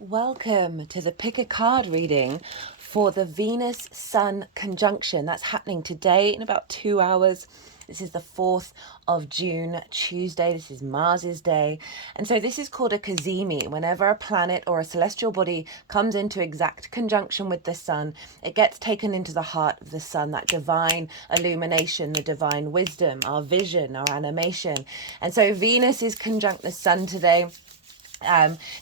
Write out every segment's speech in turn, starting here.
Welcome to the pick a card reading for the Venus-Sun conjunction. That's happening today in about 2 hours. This is the 4th of June, Tuesday. This is Mars's day. And so this is called a cazimi. Whenever a planet or a celestial body comes into exact conjunction with the sun, it gets taken into the heart of the sun, that divine illumination, the divine wisdom, our vision, our animation. And so Venus is conjunct the sun today.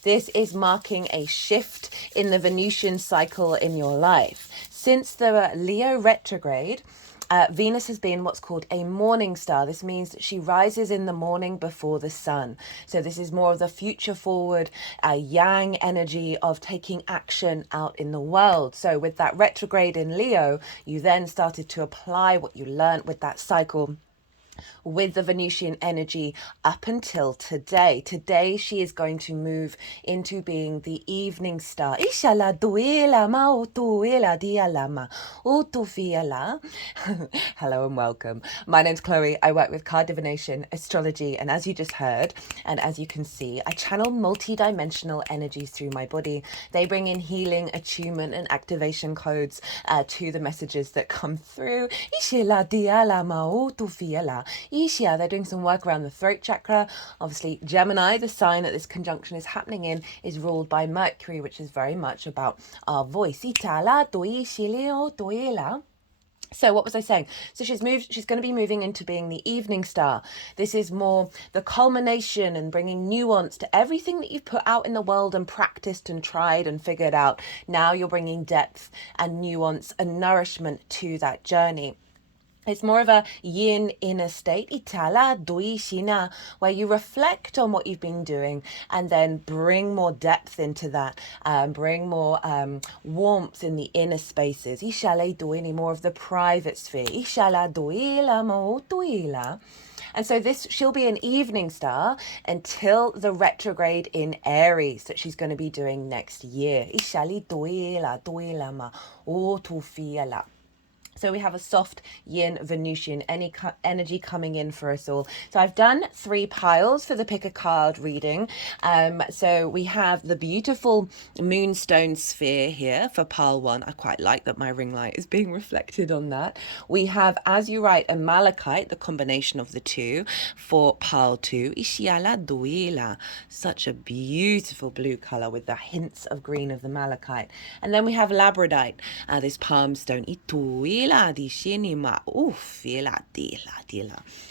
This is marking a shift in the Venusian cycle in your life. Since the Leo retrograde, Venus has been what's called a morning star. This means that she rises in the morning before the sun. So this is more of the future forward, yang energy of taking action out in the world. So with that retrograde in Leo, you then started to apply what you learned with that cycle with the Venusian energy up until today. Today she is going to move into being the evening star. Hello and welcome. My name's Chloe. I work with card divination, astrology, and as you just heard, and as you can see, I channel multi-dimensional energies through my body. They bring in healing, attunement, and activation codes to the messages that come through. They're doing some work around the throat chakra. Obviously, Gemini, the sign that this conjunction is happening in, is ruled by Mercury, which is very much about our voice. So what was I saying? So she's going to be moving into being the evening star. This is more the culmination and bringing nuance to everything that you've put out in the world and practiced and tried and figured out. Now you're bringing depth and nuance and nourishment to that journey. It's more of a yin inner state, itala doi shina, where you reflect on what you've been doing and then bring more depth into that, bring more warmth in the inner spaces. Ishale doini, more of the private sphere. Ishala doila mo doila. And so she'll be an evening star until the retrograde in Aries that she's going to be doing next year. Ishali doila ma o tu fiala. So we have a soft yin Venusian energy coming in for us all. So I've done 3 piles for the pick a card reading. So we have the beautiful moonstone sphere here for pile 1. I quite like that my ring light is being reflected on that. We have, as you write, a malachite, the combination of the two, for pile 2. Ishiala duila, such a beautiful blue color with the hints of green of the malachite. And then we have labradite, this palm stone. Ituila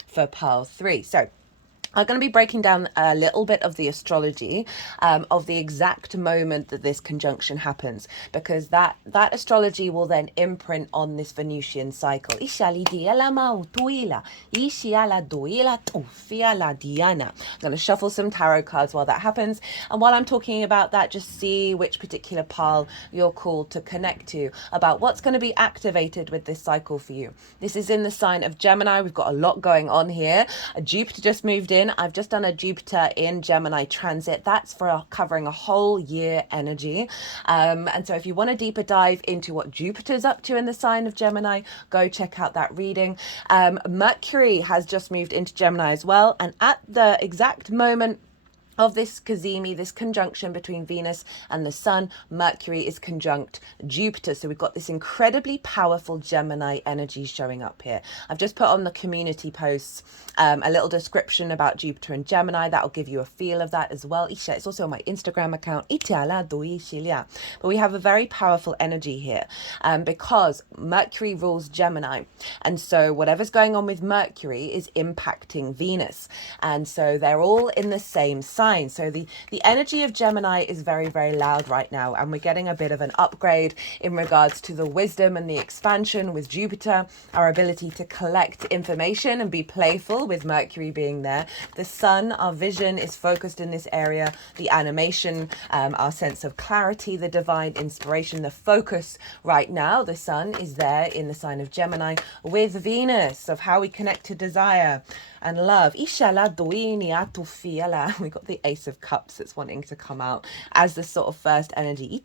for pile 3. So I'm going to be breaking down a little bit of the astrology of the exact moment that this conjunction happens, because that astrology will then imprint on this Venusian cycle. I'm going to shuffle some tarot cards while that happens, and while I'm talking about that, just see which particular pile you're called to connect to about what's going to be activated with this cycle for you. This is in the sign of Gemini. We've got a lot going on here. Jupiter just moved in. I've just done a Jupiter in Gemini transit. That's for covering a whole year energy. And so if you want a deeper dive into what Jupiter's up to in the sign of Gemini, go check out that reading. Mercury has just moved into Gemini as well. And at the exact moment of this cazimi, this conjunction between Venus and the sun, Mercury is conjunct Jupiter. So we've got this incredibly powerful Gemini energy showing up here. I've just put on the community posts a little description about Jupiter and Gemini. That'll give you a feel of that as well. It's also on my Instagram account. But we have a very powerful energy here because Mercury rules Gemini. And so whatever's going on with Mercury is impacting Venus. And so they're all in the same sign. So the energy of Gemini is very, very loud right now, and we're getting a bit of an upgrade in regards to the wisdom and the expansion with Jupiter, our ability to collect information and be playful with Mercury being there. The sun, our vision is focused in this area, the animation, our sense of clarity, the divine inspiration, the focus right now, the sun is there in the sign of Gemini with Venus, of how we connect to desire and love. We got the Ace of Cups that's wanting to come out as the sort of first energy.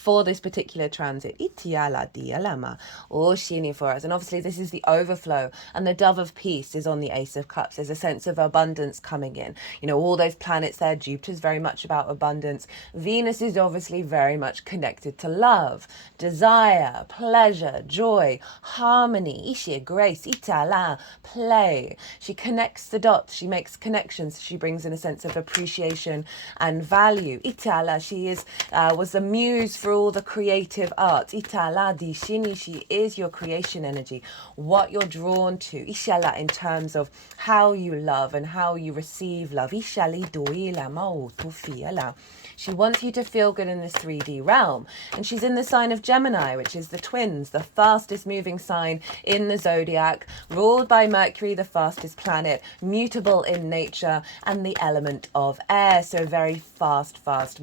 for this particular transit. Itiala dialama or shini for us. And obviously this is the overflow, and the dove of peace is on the Ace of Cups. There's a sense of abundance coming in. You know, all those planets there. Jupiter's very much about abundance. Venus is obviously very much connected to love, desire, pleasure, joy, harmony, ishi, grace, itala, play. She connects the dots, she makes connections, she brings in a sense of appreciation and value. Itala, she is was the muse for all the creative arts. Itala di shini, she is your creation energy, what you're drawn to. Ishala, in terms of how you love and how you receive love. Ishali doila mao tufiala. She wants you to feel good in this 3D realm. And she's in the sign of Gemini, which is the twins, the fastest moving sign in the zodiac, ruled by Mercury, the fastest planet, mutable in nature, and the element of air. So very fast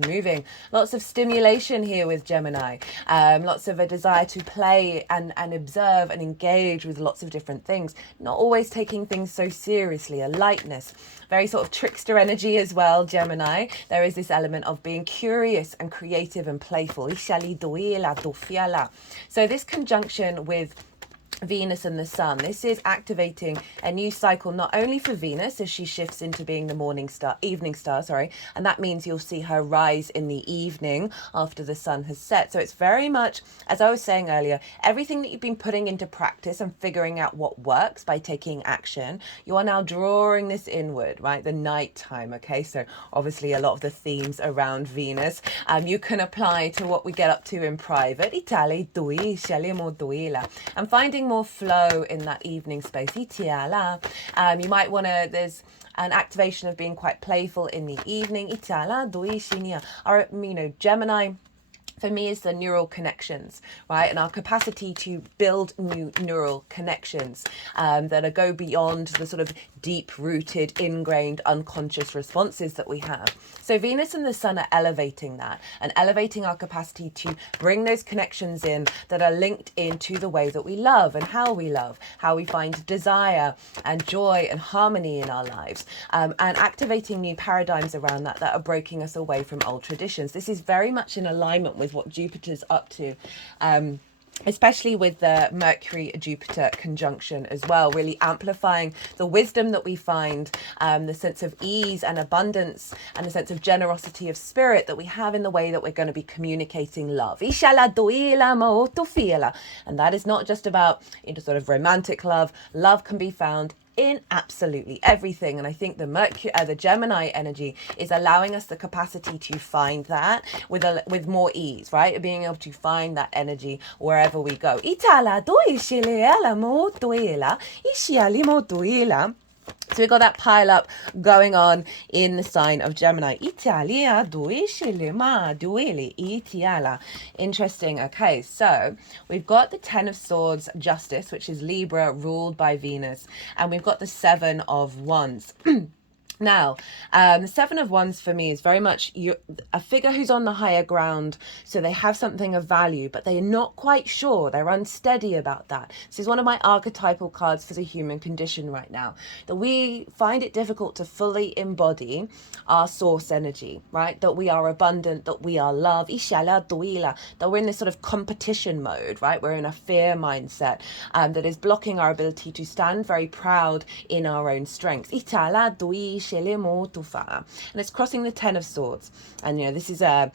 moving. Lots of stimulation here with Gemini. Lots of a desire to play and observe and engage with lots of different things. Not always taking things so seriously, a lightness. Very sort of trickster energy as well, Gemini. There is this element of being curious and creative and playful. So this conjunction with Venus and the Sun, this is activating a new cycle not only for Venus as she shifts into being the evening star, and that means you'll see her rise in the evening after the sun has set. So it's very much, as I was saying earlier, everything that you've been putting into practice and figuring out what works by taking action, you are now drawing this inward, right? The night time, okay? So obviously a lot of the themes around Venus, you can apply to what we get up to in private. And finding more flow in that evening space. You might want to, there's an activation of being quite playful in the evening. Or, you know, Gemini for me is the neural connections, right? And our capacity to build new neural connections that go beyond the sort of deep-rooted, ingrained, unconscious responses that we have. So Venus and the Sun are elevating that and elevating our capacity to bring those connections in that are linked into the way that we love and how we find desire and joy and harmony in our lives, and activating new paradigms around that are breaking us away from old traditions. This is very much in alignment with what Jupiter's up to, especially with the Mercury-Jupiter conjunction as well, really amplifying the wisdom that we find, the sense of ease and abundance and the sense of generosity of spirit that we have in the way that we're going to be communicating love. And that is not just about, you know, sort of romantic love. Love can be found in absolutely everything. And I think the Gemini energy is allowing us the capacity to find that with more ease, right? Being able to find that energy wherever we go. So we've got that pile up going on in the sign of Gemini. Interesting. Okay, so we've got the 10 of Swords, Justice, which is Libra, ruled by Venus. And we've got the 7 of Wands. Now, the 7 of Wands for me is very much a figure who's on the higher ground, so they have something of value, but they're not quite sure. They're unsteady about that. This is one of my archetypal cards for the human condition right now, that we find it difficult to fully embody our source energy, right? That we are abundant, that we are love, that we're in this sort of competition mode, right? We're in a fear mindset that is blocking our ability to stand very proud in our own strength. And it's crossing the 10 of Swords, and you know this is air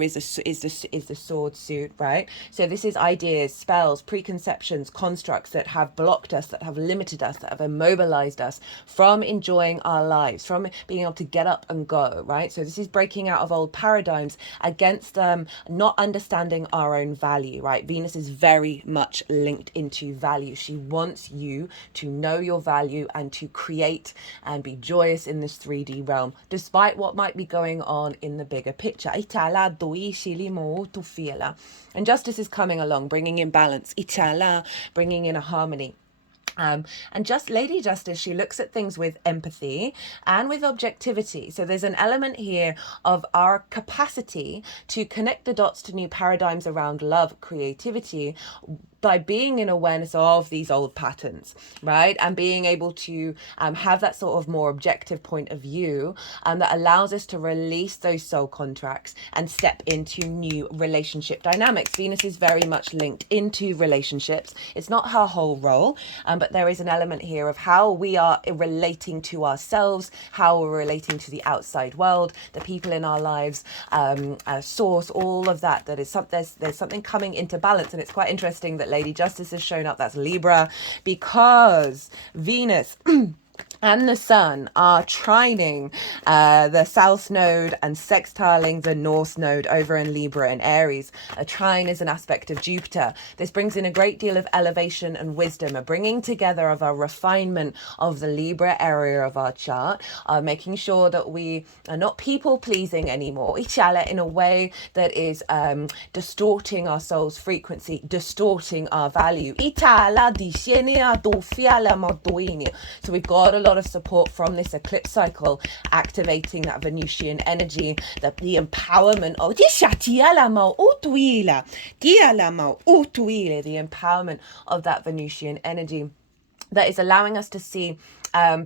is the sword suit, right? So this is ideas, spells, preconceptions, constructs that have blocked us, that have limited us, that have immobilized us from enjoying our lives, from being able to get up and go, right? So this is breaking out of old paradigms against not understanding our own value, right? Venus is very much linked into value. She wants you to know your value and to create and be joyous in this 3D realm, despite what might be going on in the bigger picture. And Justice is coming along, bringing in balance, bringing in a harmony. And Lady Justice, she looks at things with empathy and with objectivity. So there's an element here of our capacity to connect the dots to new paradigms around love, creativity, by being in awareness of these old patterns, right? And being able to have that sort of more objective point of view that allows us to release those soul contracts and step into new relationship dynamics. Venus is very much linked into relationships. It's not her whole role, but there is an element here of how we are relating to ourselves, how we're relating to the outside world, the people in our lives, source, all of that. That is there's something coming into balance. And it's quite interesting that Lady Justice has shown up. That's Libra, because Venus and the Sun are trining the South Node and sextiling the North Node over in Libra and Aries. A trine is an aspect of Jupiter. This brings in a great deal of elevation and wisdom, a bringing together of our refinement of the Libra area of our chart, making sure that we are not people-pleasing anymore, in a way that is distorting our soul's frequency, distorting our value. So we've got a lot of support from this eclipse cycle, activating that Venusian energy, the empowerment of the empowerment of that Venusian energy that is allowing us to see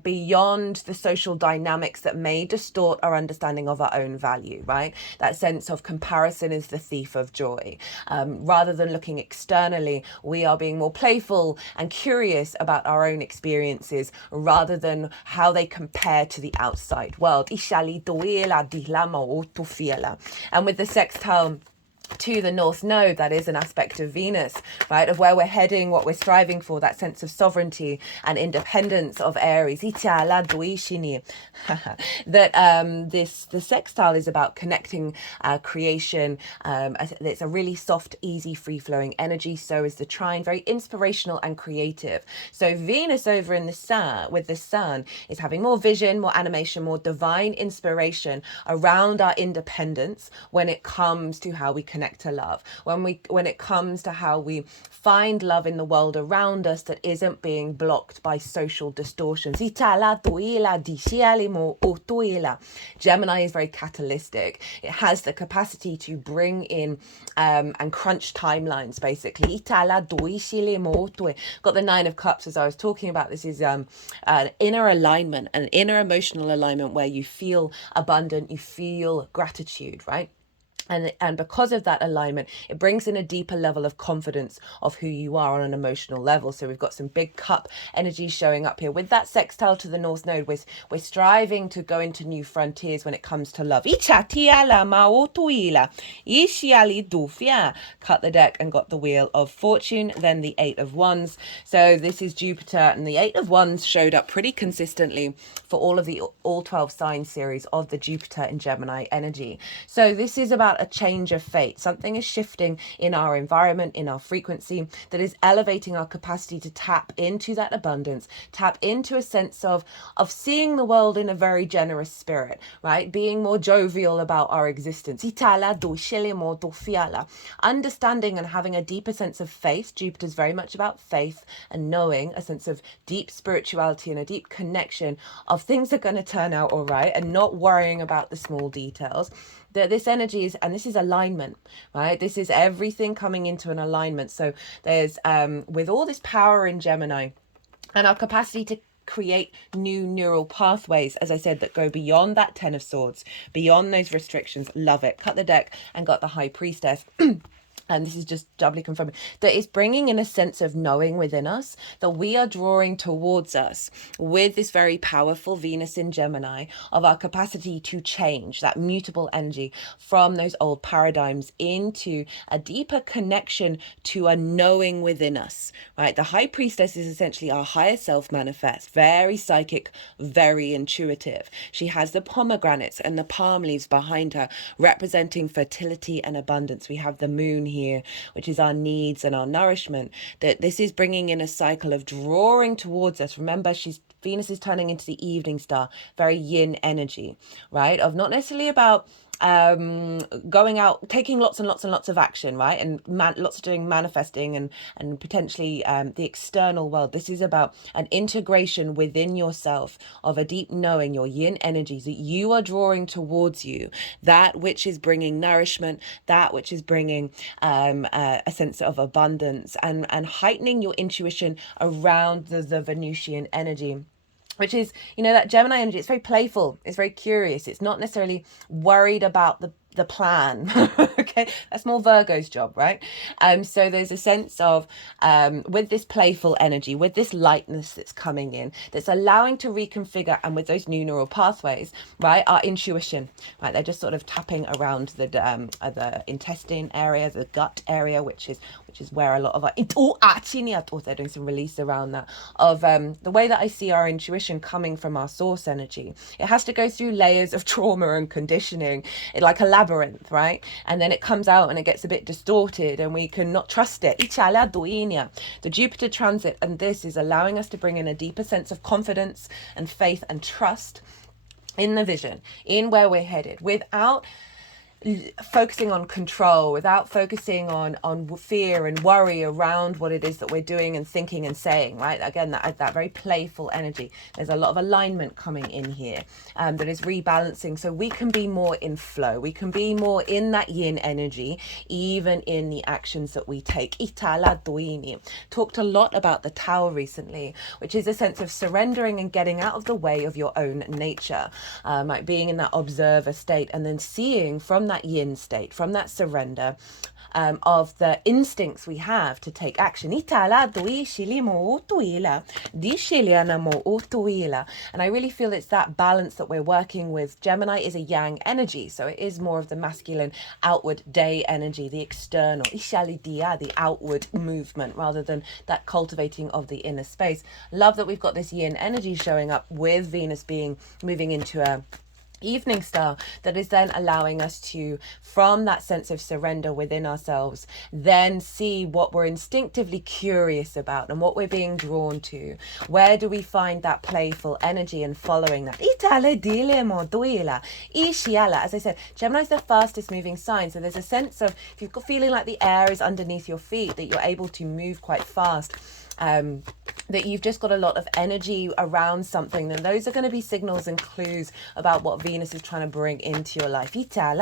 beyond the social dynamics that may distort our understanding of our own value, right? That sense of comparison is the thief of joy. Rather than looking externally, we are being more playful and curious about our own experiences rather than how they compare to the outside world. And with the sextile to the North Node, that is an aspect of Venus, right, of where we're heading, what we're striving for, that sense of sovereignty and independence of Aries. That the sextile is about connecting, creation. It's a really soft, easy, free-flowing energy. So is the trine, very inspirational and creative. So Venus over in the Sun, with the Sun, is having more vision, more animation, more divine inspiration around our independence when it comes to how we connect to love, when it comes to how we find love in the world around us that isn't being blocked by social distortions. Gemini is very catalytic. It has the capacity to bring in and crunch timelines, basically. Got the Nine of Cups, as I was talking about. This is an inner alignment, an inner emotional alignment where you feel abundant, you feel gratitude, right? And because of that alignment, it brings in a deeper level of confidence of who you are on an emotional level. So we've got some big cup energy showing up here. With that sextile to the North Node, we're striving to go into new frontiers when it comes to love. Cut the deck and got the Wheel of Fortune, then the Eight of Wands. So this is Jupiter, and the Eight of Wands showed up pretty consistently for all 12 sign series of the Jupiter and Gemini energy. So this is about a change of fate. Something is shifting in our environment, in our frequency, that is elevating our capacity to tap into that abundance, tap into a sense of seeing the world in a very generous spirit, right? Being more jovial about our existence. Understanding and having a deeper sense of faith. Jupiter's very much about faith and knowing, a sense of deep spirituality and a deep connection of things are going to turn out all right, and not worrying about the small details. That this energy is, and this is alignment, right? This is everything coming into an alignment. So there's with all this power in Gemini and our capacity to create new neural pathways, as I said, that go beyond that Ten of Swords, beyond those restrictions. Love it. Cut the deck and got the High Priestess. And this is just doubly confirming that it's bringing in a sense of knowing within us that we are drawing towards us with this very powerful Venus in Gemini of our capacity to change, that mutable energy from those old paradigms into a deeper connection to a knowing within us, right? The High Priestess is essentially our higher self manifest, very psychic, very intuitive. She has the pomegranates and the palm leaves behind her, representing fertility and abundance. We have the moon here, which is our needs and our nourishment. That this is bringing in a cycle of drawing towards us. Remember, Venus is turning into the evening star, very yin energy, right? Of not necessarily about going out, taking lots and lots and lots of action, right? And lots of doing manifesting and potentially the external world. This is about an integration within yourself of a deep knowing, your yin energies that you are drawing towards you, that which is bringing nourishment, that which is bringing a sense of abundance, and heightening your intuition around the Venusian energy, which is, you know, that Gemini energy. It's very playful, it's very curious, it's not necessarily worried about the plan. Okay, that's more Virgo's job, right? So there's a sense of with this playful energy, with this lightness that's coming in, that's allowing to reconfigure, and with those new neural pathways, right, our intuition, right? They're just sort of tapping around the intestine area, the gut area, which is where a lot of our they're doing some release around that, of the way that I see our intuition coming from our source energy. It has to go through layers of trauma and conditioning, like a labyrinth, right? And then it comes out and it gets a bit distorted and we cannot trust it. The Jupiter transit and this is allowing us to bring in a deeper sense of confidence and faith and trust in the vision, in where we're headed, without focusing on control, without focusing on fear and worry around what it is that we're doing and thinking and saying, right? Again, that very playful energy. There's a lot of alignment coming in here that is rebalancing, so we can be more in flow, we can be more in that yin energy, even in the actions that we take. Talked a lot about the Tower recently, which is a sense of surrendering and getting out of the way of your own nature, like being in that observer state and then seeing from that yin state, from that surrender, of the instincts we have to take action. And I really feel it's that balance that we're working with. Gemini is a yang energy, so it is more of the masculine outward day energy, the external, the outward movement, rather than that cultivating of the inner space. Love that we've got this yin energy showing up with Venus moving into a evening star that is then allowing us to, from that sense of surrender within ourselves, then see what we're instinctively curious about and what we're being drawn to. Where do we find that playful energy and following that? As I said, Gemini is the fastest moving sign, so there's a sense of, if you're feeling like the air is underneath your feet, that you're able to move quite fast, that you've just got a lot of energy around something, then those are going to be signals and clues about what Venus is trying to bring into your life. Now,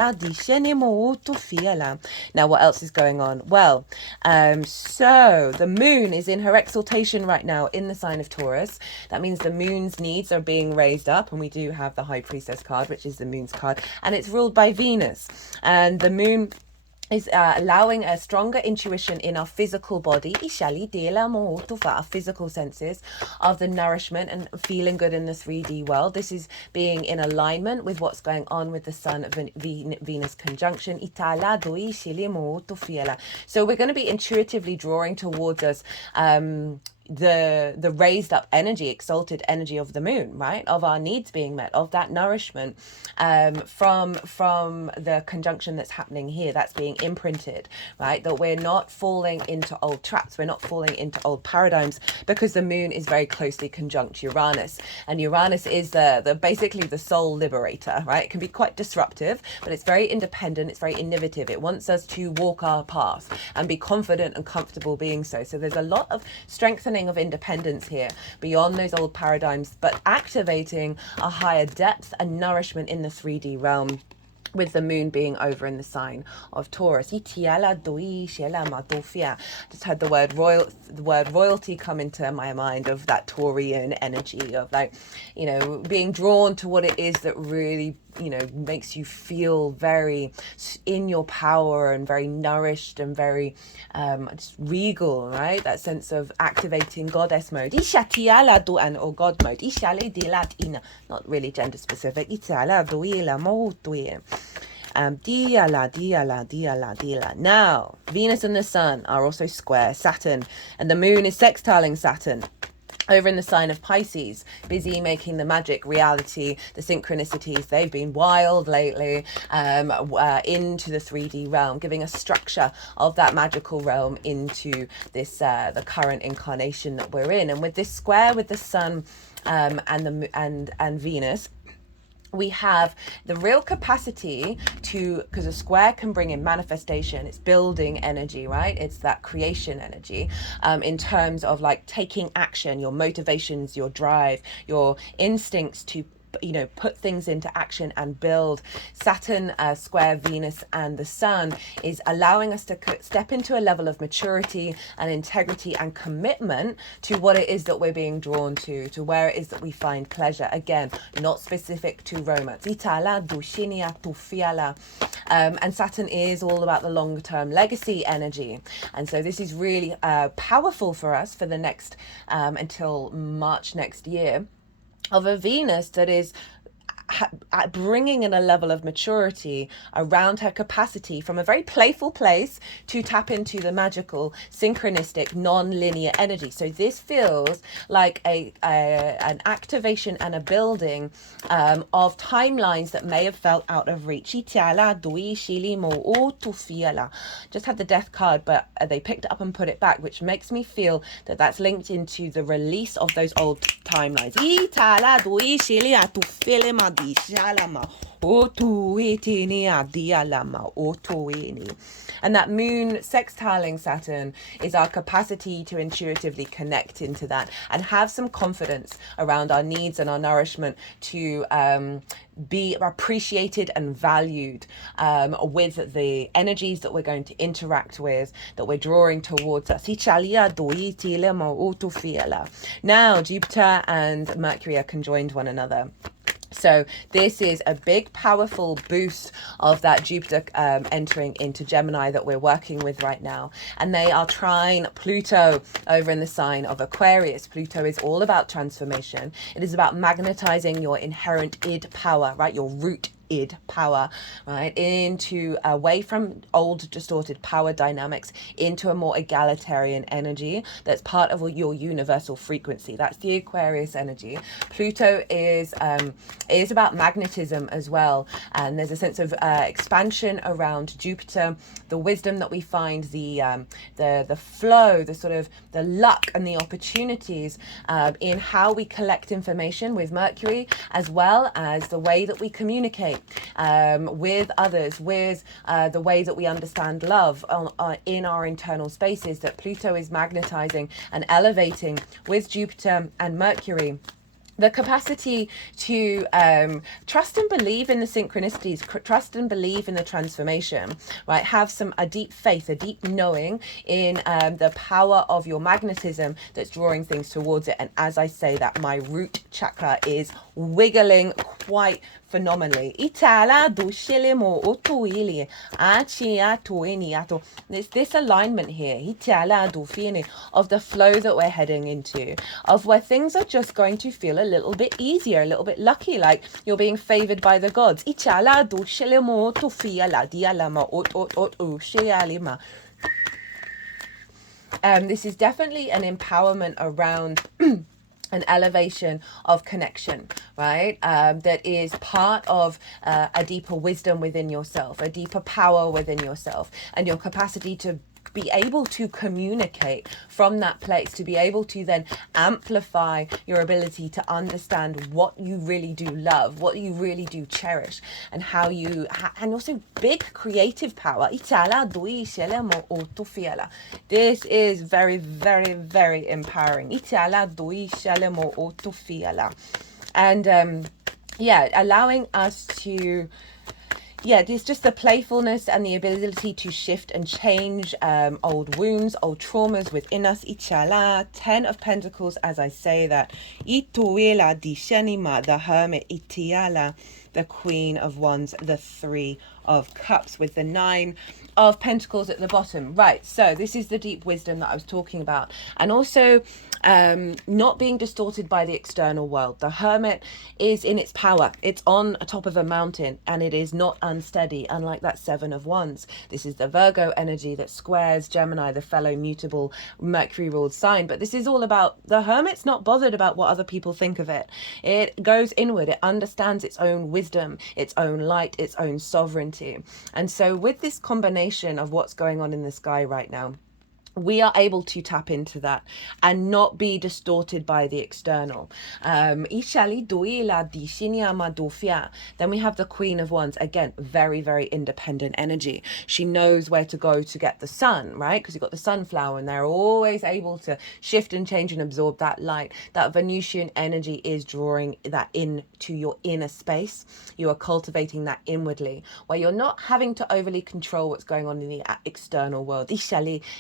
what else is going on? Well, so the moon is in her exaltation right now in the sign of Taurus. That means the moon's needs are being raised up, and we do have the High Priestess card, which is the moon's card, and it's ruled by Venus. And the moon is allowing a stronger intuition in our physical body, our physical senses of the nourishment and feeling good in the 3D world. This is being in alignment with what's going on with the Sun Venus conjunction. So we're going to be intuitively drawing towards us the raised up energy, exalted energy of the moon, right, of our needs being met, of that nourishment, from the conjunction that's happening here, that's being imprinted, right, that we're not falling into old traps, we're not falling into old paradigms, because the moon is very closely conjunct Uranus, and Uranus is the basically the soul liberator, right? It can be quite disruptive, but it's very independent, it's very innovative, it wants us to walk our path and be confident and comfortable being so. So there's a lot of strengthening of independence here beyond those old paradigms, but activating a higher depth and nourishment in the 3D realm, with the moon being over in the sign of Taurus. Just had the word royalty come into my mind, of that Taurian energy of, like, you know, being drawn to what it is that really, you know, makes you feel very in your power and very nourished and very just regal, right? That sense of activating goddess mode, or god mode, not really gender specific. Now, Venus and the Sun are also square Saturn, and the moon is sextiling Saturn over in the sign of Pisces, busy making the magic reality, the synchronicities. They've been wild lately, into the 3D realm, giving a structure of that magical realm into this the current incarnation that we're in. And with this square with the Sun and Venus, we have the real capacity to, because a square can bring in manifestation, it's building energy, right? It's that creation energy, in terms of like taking action, your motivations, your drive, your instincts to, you know, put things into action and build. Saturn square Venus and the Sun is allowing us to step into a level of maturity and integrity and commitment to what it is that we're being drawn to where it is that we find pleasure. Again, not specific to romance. And Saturn is all about the longer term legacy energy. And so this is really powerful for us for the next, until March next year, of a Venus that is bringing in a level of maturity around her capacity from a very playful place to tap into the magical, synchronistic, non-linear energy. So this feels like an activation and a building of timelines that may have felt out of reach. Just had the death card, but they picked it up and put it back, which makes me feel that that's linked into the release of those old timelines. And that moon sextiling Saturn is our capacity to intuitively connect into that and have some confidence around our needs and our nourishment to be appreciated and valued with the energies that we're going to interact with, that we're drawing towards us. Now Jupiter and Mercury are conjoined one another. So this is a big, powerful boost of that Jupiter entering into Gemini that we're working with right now. And they are trine Pluto over in the sign of Aquarius. Pluto is all about transformation. It is about magnetizing your inherent id power, right? Your root id power, right, into away from old distorted power dynamics into a more egalitarian energy that's part of your universal frequency. That's the Aquarius energy. Pluto is about magnetism as well, and there's a sense of expansion around Jupiter, the wisdom that we find, the flow, the sort of the luck and the opportunities in how we collect information with Mercury, as well as the way that we communicate with others, with the way that we understand love in our internal spaces, that Pluto is magnetizing and elevating with Jupiter and Mercury. The capacity to trust and believe in the synchronicities, trust and believe in the transformation, right? Have a deep faith, a deep knowing in the power of your magnetism that's drawing things towards it. And as I say that, my root chakra is wiggling quite phenomenally. It's this alignment here of the flow that we're heading into, of where things are just going to feel a little bit easier, a little bit lucky, like you're being favored by the gods. This is definitely an empowerment around an elevation of connection, right? That is part of a deeper wisdom within yourself, a deeper power within yourself, and your capacity to be able to communicate from that place, to be able to then amplify your ability to understand what you really do love, what you really do cherish, and how you and also big creative power. This is very, very, very empowering. And allowing us to it's just the playfulness and the ability to shift and change old wounds, old traumas within us. 10 of Pentacles, as I say that. The Hermit, the Queen of Wands, the 3 of Cups, with the 9 of Pentacles at the bottom. Right, so this is the deep wisdom that I was talking about. And also not being distorted by the external world. The Hermit is in its power. It's on top of a mountain, and it is not unsteady, unlike that 7 of Wands. This is the Virgo energy that squares Gemini, the fellow mutable Mercury ruled sign. But this is all about the Hermit's not bothered about what other people think of it. It goes inward. It understands its own wisdom, its own light, its own sovereignty. And so with this combination of what's going on in the sky right now, we are able to tap into that and not be distorted by the external. Then we have the Queen of Wands. Again, very, very independent energy. She knows where to go to get the sun, right? Because you've got the sunflower and they're always able to shift and change and absorb that light. That Venusian energy is drawing that into your inner space. You are cultivating that inwardly, where you're not having to overly control what's going on in the external world.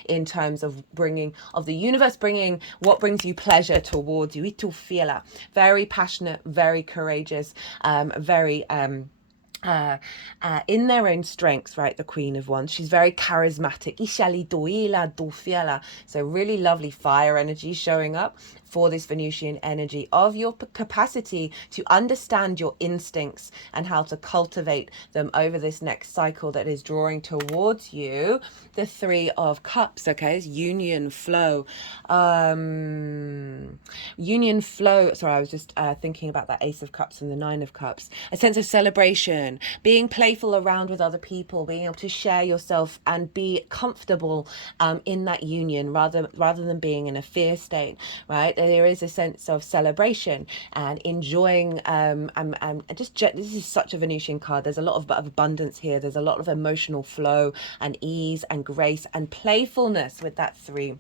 In terms of the universe bringing what brings you pleasure towards you. Very passionate, very courageous, very in their own strengths, right? The Queen of Wands. She's very charismatic. So really lovely fire energy showing up for this Venusian energy of your capacity to understand your instincts and how to cultivate them over this next cycle that is drawing towards you. The Three of Cups, okay, is union flow. Union flow. Sorry, I was just thinking about that Ace of Cups and the Nine of Cups. A sense of celebration, being playful around with other people, being able to share yourself and be comfortable in that union rather than being in a fear state, right? There is a sense of celebration and enjoying this is such a Venusian card. There's a lot of abundance here. There's a lot of emotional flow and ease and grace and playfulness with that Three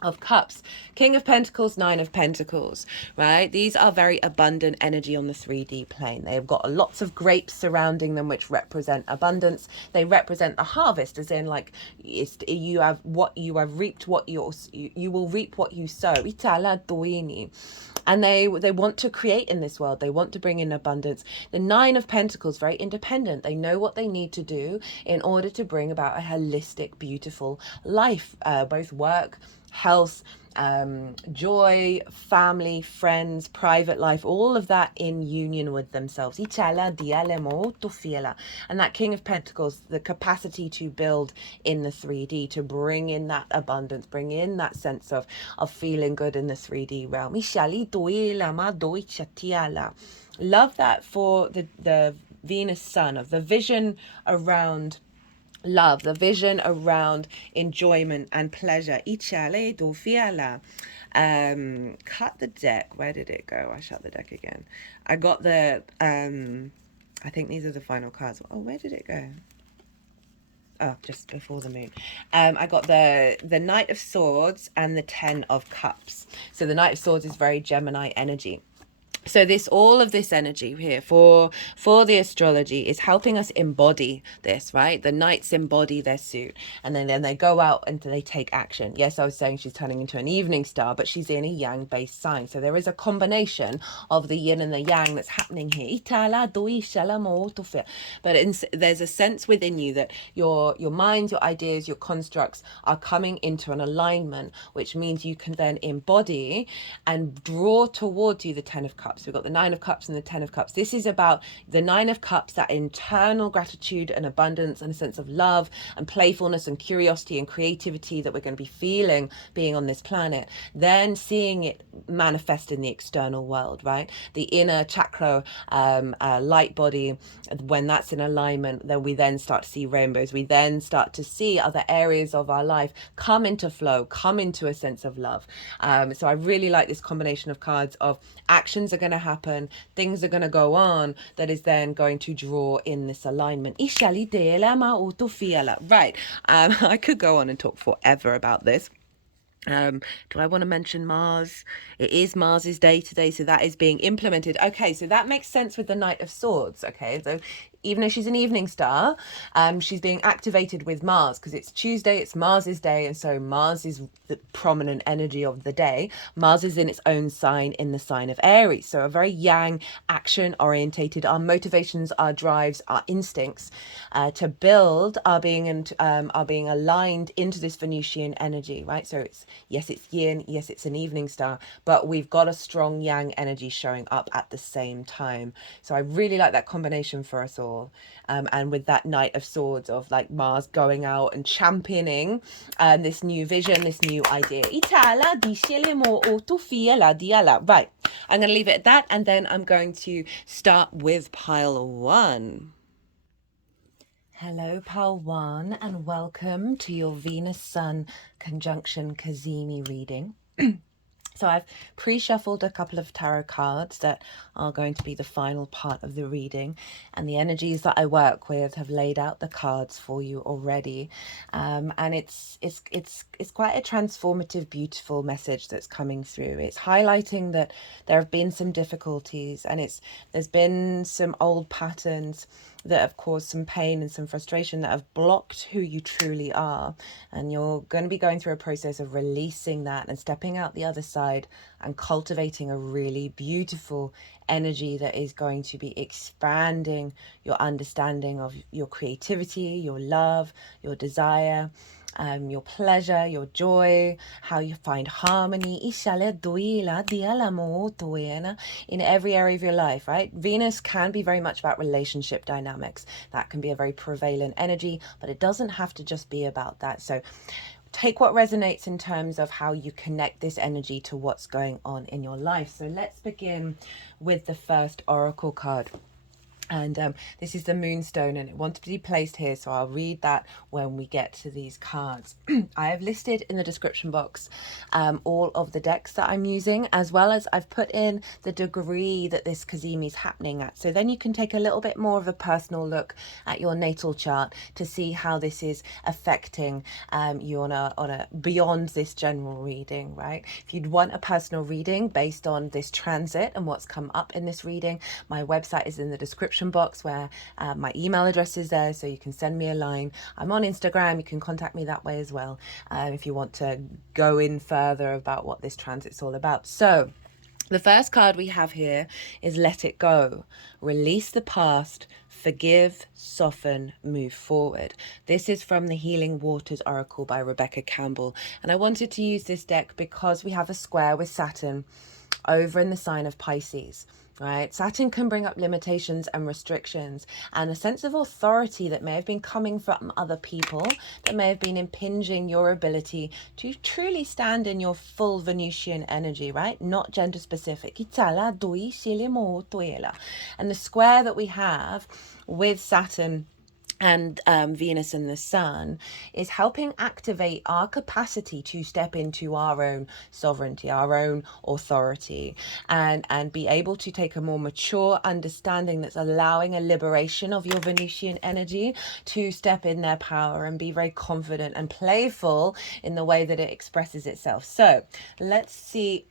of Cups. King of Pentacles, Nine of Pentacles, right? These are very abundant energy on the 3D plane. They've got lots of grapes surrounding them, which represent abundance. They represent the harvest, as in like you have what you have reaped, you will reap what you sow. And they want to create in this world. They want to bring in abundance. The Nine of Pentacles, very independent. They know what they need to do in order to bring about a holistic, beautiful life, both work, health, joy, family, friends, private life, all of that in union with themselves. And that King of Pentacles, the capacity to build in the 3D, to bring in that abundance, bring in that sense of feeling good in the 3D realm. Love that for the Venus Sun, of the vision around love, the vision around enjoyment and pleasure. Cut the deck. Where did it go? I shut the deck again. I got the I think these are the final cards. Oh, where did it go? Oh, just before the moon. I got the Knight of Swords and the Ten of Cups. So the Knight of Swords is very Gemini energy. So all of this energy here for the astrology is helping us embody this, right? The knights embody their suit, and then they go out and they take action. Yes, I was saying she's turning into an evening star, but she's in a yang-based sign. So there is a combination of the yin and the yang that's happening here. But there's a sense within you that your mind, your ideas, your constructs are coming into an alignment, which means you can then embody and draw towards you the Ten of Cups. We've got the Nine of Cups and the Ten of Cups. This is about the Nine of Cups, that internal gratitude and abundance and a sense of love and playfulness and curiosity and creativity that we're going to be feeling being on this planet. Then seeing it manifest in the external world, right? The inner chakra, light body, when that's in alignment, then we then start to see rainbows. We then start to see other areas of our life come into flow, come into a sense of love. So I really like this combination of cards of actions are going to happen, things are going to go on, that is then going to draw in this alignment. Right. I could go on and talk forever about this. Do I want to mention Mars? It is Mars's day today, so that is being implemented. Okay, so that makes sense with the Knight of Swords. Okay, so even though she's an evening star, she's being activated with Mars because it's Tuesday, it's Mars's day, and so Mars is the prominent energy of the day. Mars is in its own sign, in the sign of Aries, so a very yang, action orientated. Our motivations, our drives, our instincts to build are being aligned into this Venusian energy, right? So it's yin, yes, it's an evening star, but we've got a strong yang energy showing up at the same time. So I really like that combination for us all. And with that Knight of Swords of like Mars going out and championing this new vision, this new idea. Right, I'm going to leave it at that, and then I'm going to start with pile 1. Hello, Pal 1, and welcome to your Venus Sun conjunction Cazimi reading. So I've pre-shuffled a couple of tarot cards that are going to be the final part of the reading, and the energies that I work with have laid out the cards for you already. And it's quite a transformative, beautiful message that's coming through. It's highlighting that there have been some difficulties, and there's been some old patterns that have caused some pain and some frustration that have blocked who you truly are. And you're going to be going through a process of releasing that and stepping out the other side and cultivating a really beautiful energy that is going to be expanding your understanding of your creativity, your love, your desire, your pleasure, your joy, how you find harmony in every area of your life, right? Venus can be very much about relationship dynamics. That can be a very prevalent energy, but it doesn't have to just be about that. So take what resonates in terms of how you connect this energy to what's going on in your life. So let's begin with the first oracle card. And this is the Moonstone, and it wanted to be placed here, so I'll read that when we get to these cards. I have listed in the description box all of the decks that I'm using, as well as I've put in the degree that this Cazimi is happening at. So then you can take a little bit more of a personal look at your natal chart to see how this is affecting you on a beyond this general reading, right? If you'd want a personal reading based on this transit and what's come up in this reading, my website is in the description box, where my email address is there, so you can send me a line. I'm on Instagram, you can contact me that way as well, if you want to go in further about what this transit's all about. So the first card we have here is Let It Go. Release the past, forgive, soften, move forward. This is from the Healing Waters Oracle by Rebecca Campbell. And I wanted to use this deck because we have a square with Saturn over in the sign of Pisces. Right, Saturn can bring up limitations and restrictions and a sense of authority that may have been coming from other people, that may have been impinging your ability to truly stand in your full Venusian energy, right? Not gender specific. And the square that we have with Saturn and Venus and the Sun is helping activate our capacity to step into our own sovereignty, our own authority, and be able to take a more mature understanding that's allowing a liberation of your Venusian energy to step in their power and be very confident and playful in the way that it expresses itself. So let's see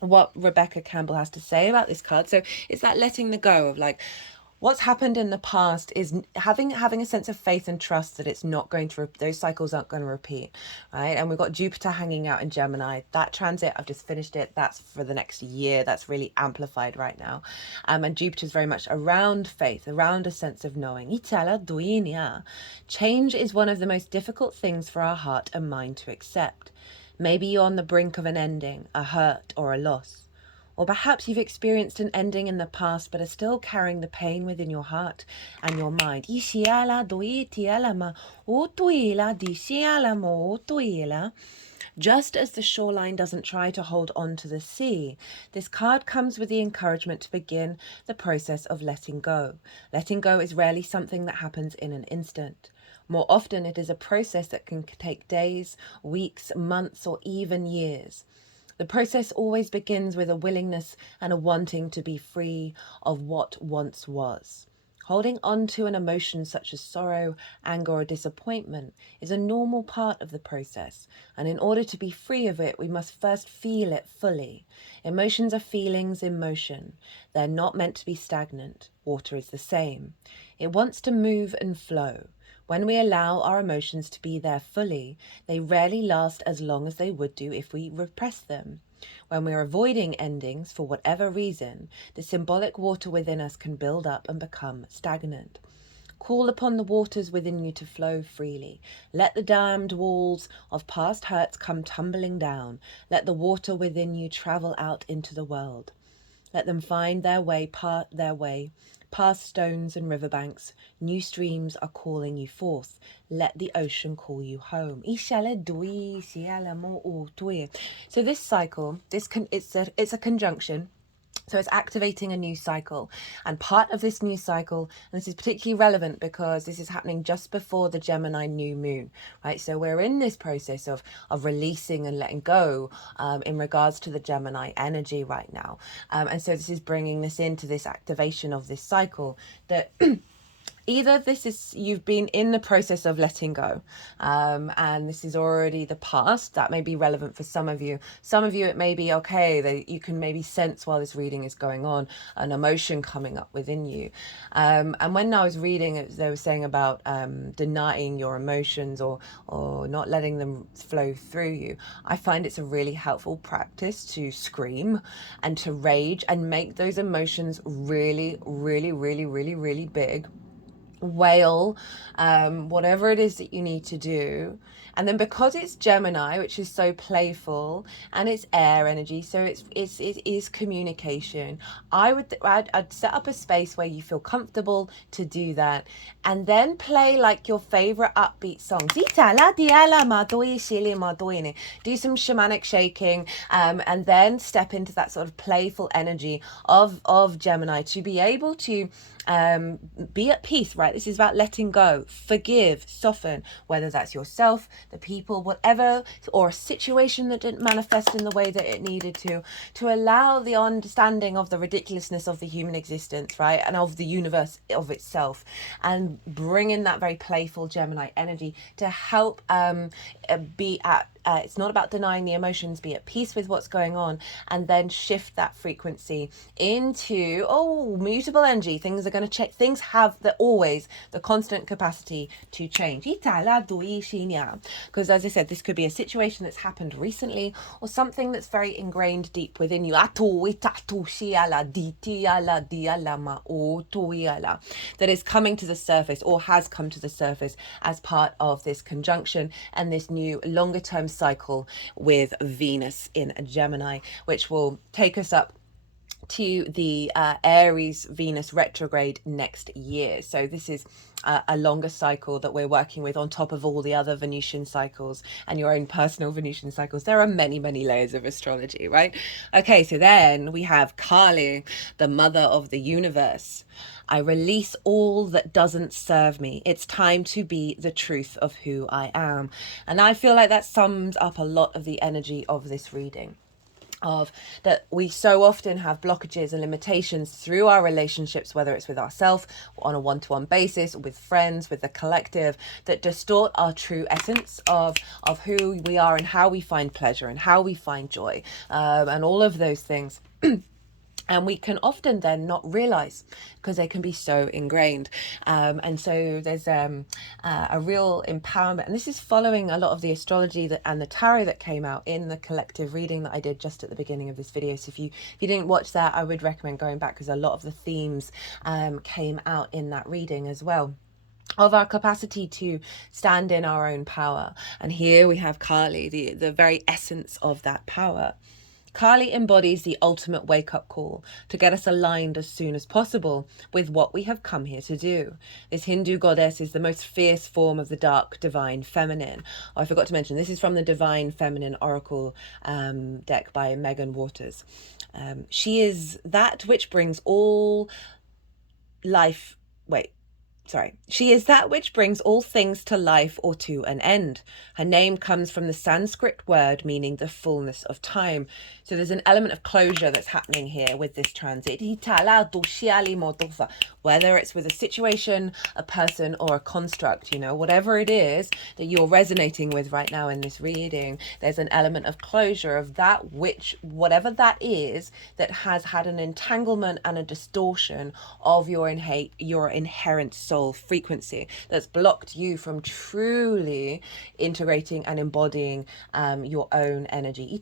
what Rebecca Campbell has to say about this card. So it's that letting the go of like, what's happened in the past is having a sense of faith and trust that it's not going to, those cycles aren't going to repeat, right? And we've got Jupiter hanging out in Gemini. That transit, I've just finished it. That's for the next year. That's really amplified right now. And Jupiter's very much around faith, around a sense of knowing. Change is one of the most difficult things for our heart and mind to accept. Maybe you're on the brink of an ending, a hurt or a loss. Or perhaps you've experienced an ending in the past but are still carrying the pain within your heart and your mind. Just as the shoreline doesn't try to hold on to the sea, this card comes with the encouragement to begin the process of letting go. Letting go is rarely something that happens in an instant. More often, it is a process that can take days, weeks, months, or even years. The process always begins with a willingness and a wanting to be free of what once was. Holding on to an emotion such as sorrow, anger, or disappointment is a normal part of the process, and in order to be free of it, we must first feel it fully. Emotions are feelings in motion. They're not meant to be stagnant. Water is the same. It wants to move and flow. When we allow our emotions to be there fully, they rarely last as long as they would do if we repress them. When we're avoiding endings for whatever reason, the symbolic water within us can build up and become stagnant. Call upon the waters within you to flow freely. Let the dammed walls of past hurts come tumbling down. Let the water within you travel out into the world. Let them find their way past stones and riverbanks. New streams are calling you forth. Let the ocean call you home. So this cycle, it's a conjunction. So it's activating a new cycle. And part of this new cycle, and this is particularly relevant because this is happening just before the Gemini new moon, right? So we're in this process of releasing and letting go in regards to the Gemini energy right now. And so this is bringing this into this activation of this cycle that either this is you've been in the process of letting go, and this is already the past. That may be relevant for some of you. Some of you, it may be okay that you can maybe sense while this reading is going on an emotion coming up within you. And when I was reading it, they were saying about denying your emotions or not letting them flow through you. I find it's a really helpful practice to scream and to rage and make those emotions really, really, really, really, really big. Wail, whatever it is that you need to do. And then because it's Gemini, which is so playful, and it's air energy, so it is communication, I'd set up a space where you feel comfortable to do that, and then play like your favorite upbeat songs. Do some shamanic shaking, and then step into that sort of playful energy of Gemini to be able to be at peace, right? This is about letting go, forgive, soften, whether that's yourself, the people, whatever, or a situation that didn't manifest in the way that it needed to allow the understanding of the ridiculousness of the human existence, right? And of the universe of itself, and bring in that very playful Gemini energy to help be at it's not about denying the emotions, be at peace with what's going on, and then shift that frequency into mutable energy. Things are going to change. Things have always the constant capacity to change. Because as I said, this could be a situation that's happened recently or something that's very ingrained deep within you. That is coming to the surface or has come to the surface as part of this conjunction and this new longer term cycle with Venus in Gemini, which will take us up to the Aries Venus retrograde next year. So this is a longer cycle that we're working with on top of all the other Venusian cycles and your own personal Venusian cycles. There are many, many layers of astrology, right? Okay, so then we have Kali, the mother of the universe. I release all that doesn't serve me. It's time to be the truth of who I am. And I feel like that sums up a lot of the energy of this reading. Of that we so often have blockages and limitations through our relationships, whether it's with ourselves on a one-to-one basis, with friends, with the collective, that distort our true essence of who we are and how we find pleasure and how we find joy, and all of those things. And we can often then not realize because they can be so ingrained. And so there's a real empowerment. And this is following a lot of the astrology and the tarot that came out in the collective reading that I did just at the beginning of this video. So if you didn't watch that, I would recommend going back because a lot of the themes came out in that reading as well, of our capacity to stand in our own power. And here we have Kali, the very essence of that power. Kali embodies the ultimate wake-up call to get us aligned as soon as possible with what we have come here to do. This Hindu goddess is the most fierce form of the dark divine feminine. Oh, I forgot to mention, this is from the Divine Feminine Oracle deck by Meggan Waters. She is that which brings all life... She is that which brings all things to life or to an end. Her name comes from the Sanskrit word meaning the fullness of time. So there's an element of closure that's happening here with this transit. Whether it's with a situation, a person, or a construct, whatever it is that you're resonating with right now in this reading, there's an element of closure of that which, whatever that is, that has had an entanglement and a distortion of your inherent soul frequency that's blocked you from truly integrating and embodying your own energy.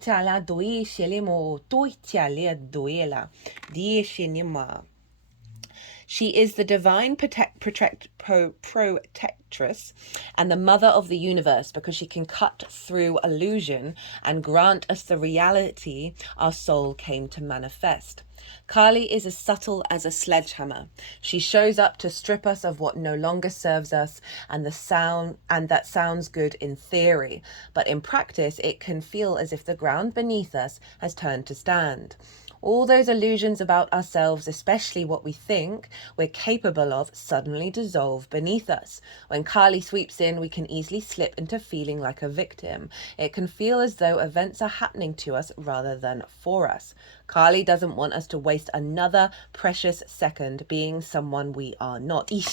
She is the divine protectress and the mother of the universe because she can cut through illusion and grant us the reality our soul came to manifest. Kali is as subtle as a sledgehammer. She shows up to strip us of what no longer serves us, and that sounds good in theory, but in practice it can feel as if the ground beneath us has turned to stand. All those illusions about ourselves, especially what we think we're capable of, suddenly dissolve beneath us. When Kali sweeps in, we can easily slip into feeling like a victim. It can feel as though events are happening to us rather than for us. Kali doesn't want us to waste another precious second being someone we are not. She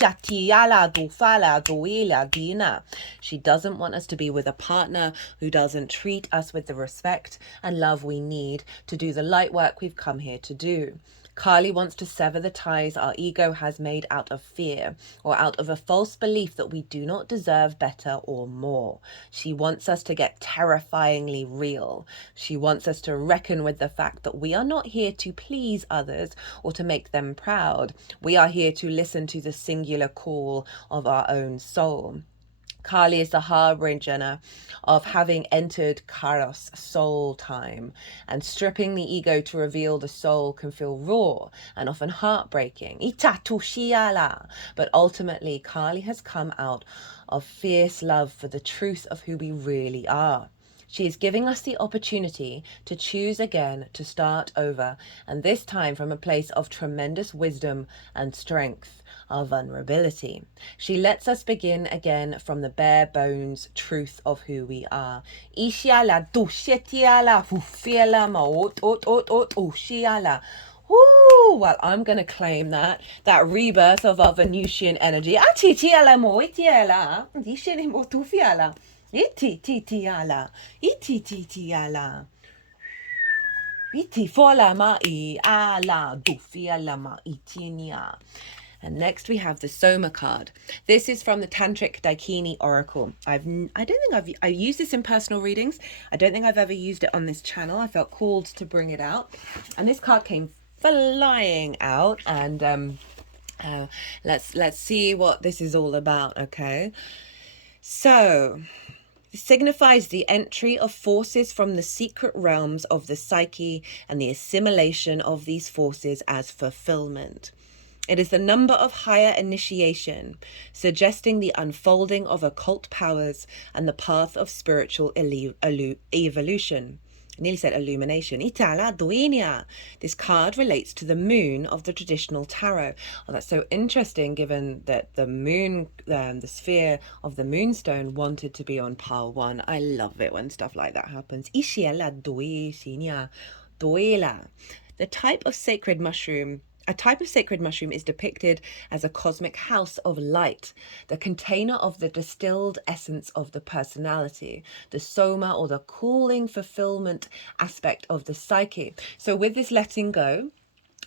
doesn't want us to be with a partner who doesn't treat us with the respect and love we need to do the light work we've come here to do. Kali wants to sever the ties our ego has made out of fear or out of a false belief that we do not deserve better or more. She wants us to get terrifyingly real. She wants us to reckon with the fact that we are not here to please others or to make them proud. We are here to listen to the singular call of our own soul. Kali is the harbinger of having entered Kairos, soul time, and stripping the ego to reveal the soul can feel raw and often heartbreaking. But ultimately, Kali has come out of fierce love for the truth of who we really are. She is giving us the opportunity to choose again, to start over, and this time from a place of tremendous wisdom and strength, our vulnerability. She lets us begin again from the bare bones truth of who we are. Ooh, well, I'm going to claim that rebirth of our Venusian energy. Ititiala. Iti fola mai ala dufia lama itinia. And next we have the Soma card. This is from the Tantric Dakini Oracle. I don't think I've used this in personal readings. I don't think I've ever used it on this channel. I felt called to bring it out. And this card came flying out, and let's see what this is all about, okay? So it signifies the entry of forces from the secret realms of the psyche and the assimilation of these forces as fulfillment. It is the number of higher initiation, suggesting the unfolding of occult powers and the path of spiritual evolution. I nearly said illumination. This card relates to the moon of the traditional tarot. Oh, that's so interesting, given that the moon, the sphere of the moonstone wanted to be on pile 1. I love it when stuff like that happens. The type of sacred mushroom. A type of sacred mushroom is depicted as a cosmic house of light, the container of the distilled essence of the personality, the soma, or the cooling fulfillment aspect of the psyche. So with this letting go,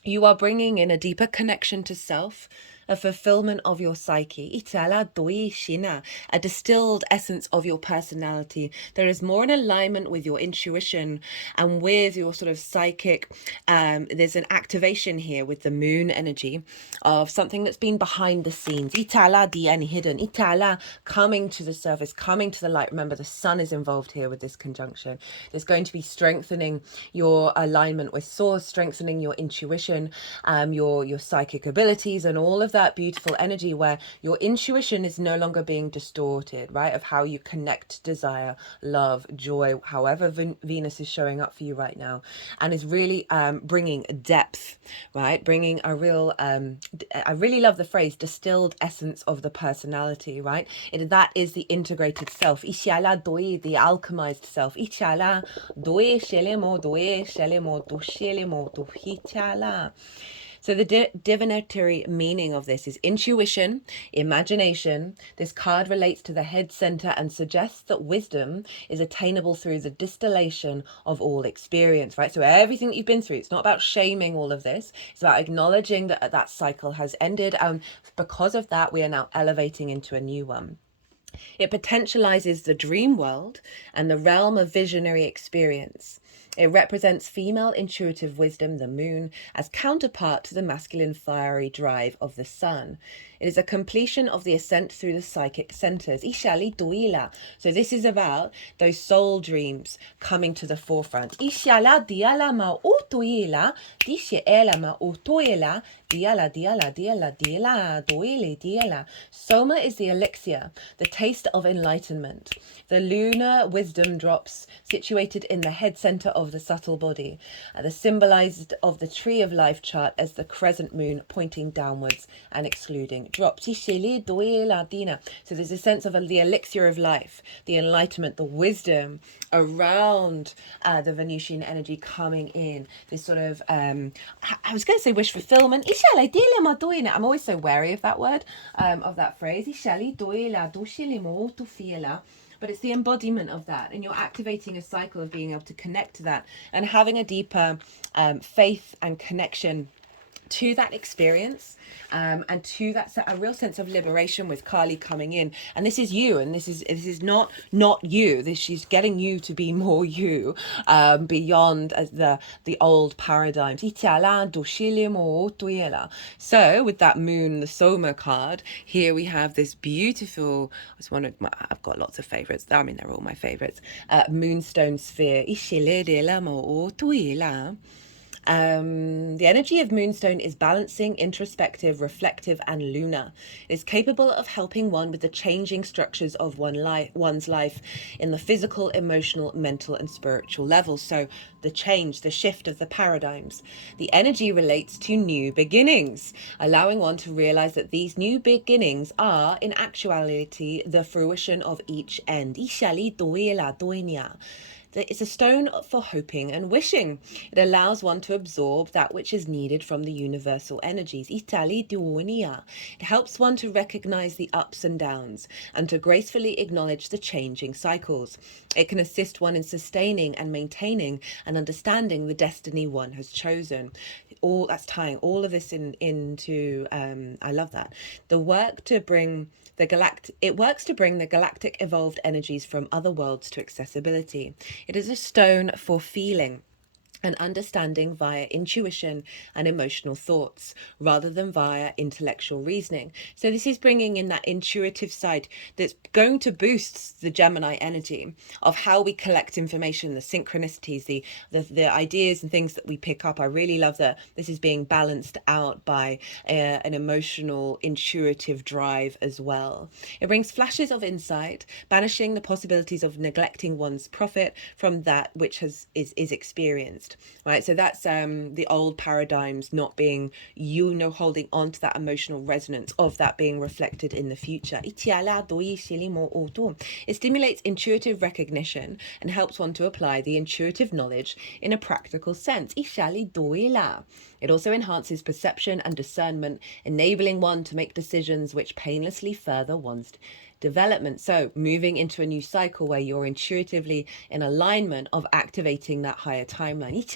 you are bringing in a deeper connection to self, a fulfillment of your psyche, a distilled essence of your personality. There is more in alignment with your intuition and with your sort of psychic. There's an activation here with the moon energy of something that's been behind the scenes. Hidden. Coming to the surface, coming to the light. Remember, the sun is involved here with this conjunction. There's going to be strengthening your alignment with source, strengthening your intuition, your psychic abilities, and all of that beautiful energy where your intuition is no longer being distorted, right? Of how you connect desire, love, joy, however Venus is showing up for you right now, and is really bringing depth, right? Bringing a real, I really love the phrase distilled essence of the personality, right? That is the integrated self. Ishala doi, the alchemized self. Ishala doi shelemo doi shelemo do shelemo do hitala. So the divinatory meaning of this is intuition, imagination. This card relates to the head center and suggests that wisdom is attainable through the distillation of all experience, right? So everything that you've been through, it's not about shaming all of this. It's about acknowledging that that cycle has ended. And because of that, we are now elevating into a new one. It potentializes the dream world and the realm of visionary experience. It represents female intuitive wisdom, the moon, as counterpart to the masculine fiery drive of the sun. It is a completion of the ascent through the psychic centers. Ishali duila. So this is about those soul dreams coming to the forefront. Ishala diala ma utuila, dishiela ma utuila, diala diala diala diala duili diala. Soma is the elixir, the taste of enlightenment. The lunar wisdom drops situated in the head center of of the subtle body, the symbolized of the tree of life chart as the crescent moon pointing downwards and excluding drops. So there's a sense of the elixir of life, the enlightenment, the wisdom around the Venusian energy coming in. This sort of, I was going to say wish fulfillment. I'm always so wary of that word, of that phrase. But it's the embodiment of that, and you're activating a cycle of being able to connect to that and having a deeper faith and connection to that experience, and to that a real sense of liberation with Kali coming in. And this is you, and this is not you. She's getting you to be more you, beyond the old paradigms. So with that moon, the Soma card, here we have this beautiful, it's one of my, I've got lots of favorites. I mean, they're all my favorites. Moonstone sphere. The energy of Moonstone is balancing, introspective, reflective, and lunar. It is capable of helping one with the changing structures of one's life in the physical, emotional, mental, and spiritual levels. So the change, the shift of the paradigms. The energy relates to new beginnings, allowing one to realize that these new beginnings are, in actuality, the fruition of each end. It's a stone for hoping and wishing. It allows one to absorb that which is needed from the universal energies. It helps one to recognize the ups and downs and to gracefully acknowledge the changing cycles. It can assist one in sustaining and maintaining and understanding the destiny one has chosen. All that's tying all of this into I love that. It works to bring the galactic evolved energies from other worlds to accessibility. It is a stone for feeling and understanding via intuition and emotional thoughts rather than via intellectual reasoning. So this is bringing in that intuitive side that's going to boost the Gemini energy of how we collect information, the synchronicities, the ideas and things that we pick up. I really love that this is being balanced out by an emotional, intuitive drive as well. It brings flashes of insight, banishing the possibilities of neglecting one's profit from that which is experienced. Right, so that's the old paradigms not being, holding on to that emotional resonance of that being reflected in the future. It stimulates intuitive recognition and helps one to apply the intuitive knowledge in a practical sense. It also enhances perception and discernment, enabling one to make decisions which painlessly further one's development. So moving into a new cycle where you're intuitively in alignment of activating that higher timeline. It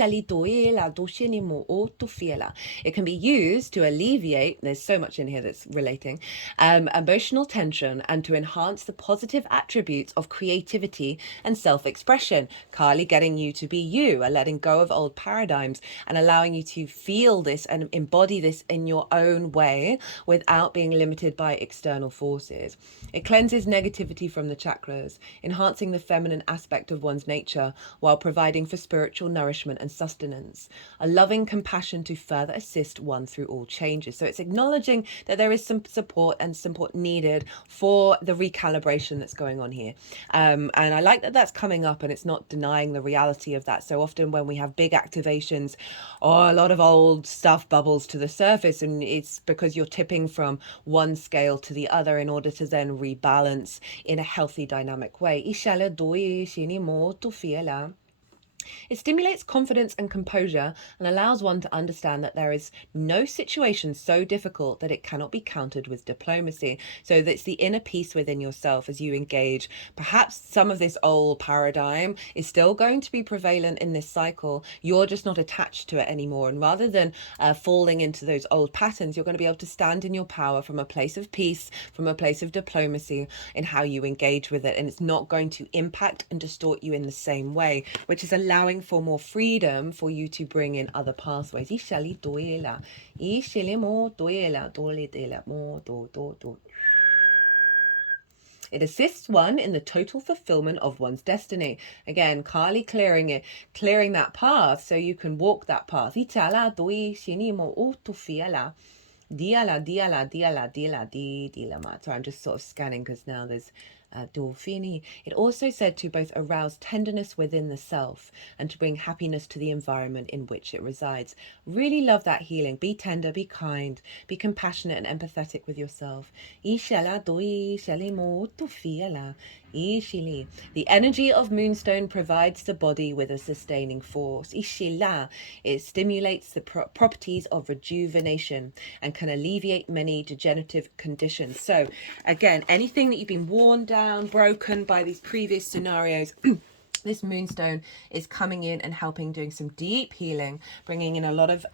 can be used to alleviate, there's so much in here that's relating, emotional tension and to enhance the positive attributes of creativity and self-expression. Kali getting you to be you, letting go of old paradigms and allowing you to feel this and embody this in your own way without being limited by external forces. It cleanses negativity from the chakras, enhancing the feminine aspect of one's nature while providing for spiritual nourishment and sustenance. A loving compassion to further assist one through all changes. So it's acknowledging that there is some support and support needed for the recalibration that's going on here. And I like that that's coming up and it's not denying the reality of that. So often when we have big activations, a lot of old stuff bubbles to the surface, and it's because you're tipping from one scale to the other in order to then rebalance in a healthy, dynamic way. It stimulates confidence and composure and allows one to understand that there is no situation so difficult that it cannot be countered with diplomacy. So that's the inner peace within yourself as you engage. Perhaps some of this old paradigm is still going to be prevalent in this cycle. You're just not attached to it anymore. And rather than falling into those old patterns, you're going to be able to stand in your power from a place of peace, from a place of diplomacy in how you engage with it. And it's not going to impact and distort you in the same way, which is allowing for more freedom for you to bring in other pathways. It assists one in the total fulfillment of one's destiny. Again, Kali clearing that path so you can walk that path. Sorry, I'm just sort of scanning because now there's Dolfini. It also said to both arouse tenderness within the self and to bring happiness to the environment in which it resides. Really love that healing. Be tender, be kind, be compassionate and empathetic with yourself. The energy of Moonstone provides the body with a sustaining force. It stimulates the properties of rejuvenation and can alleviate many degenerative conditions. So again, anything that you've been worn down, broken by these previous scenarios, this moonstone is coming in and helping, doing some deep healing, bringing in a lot of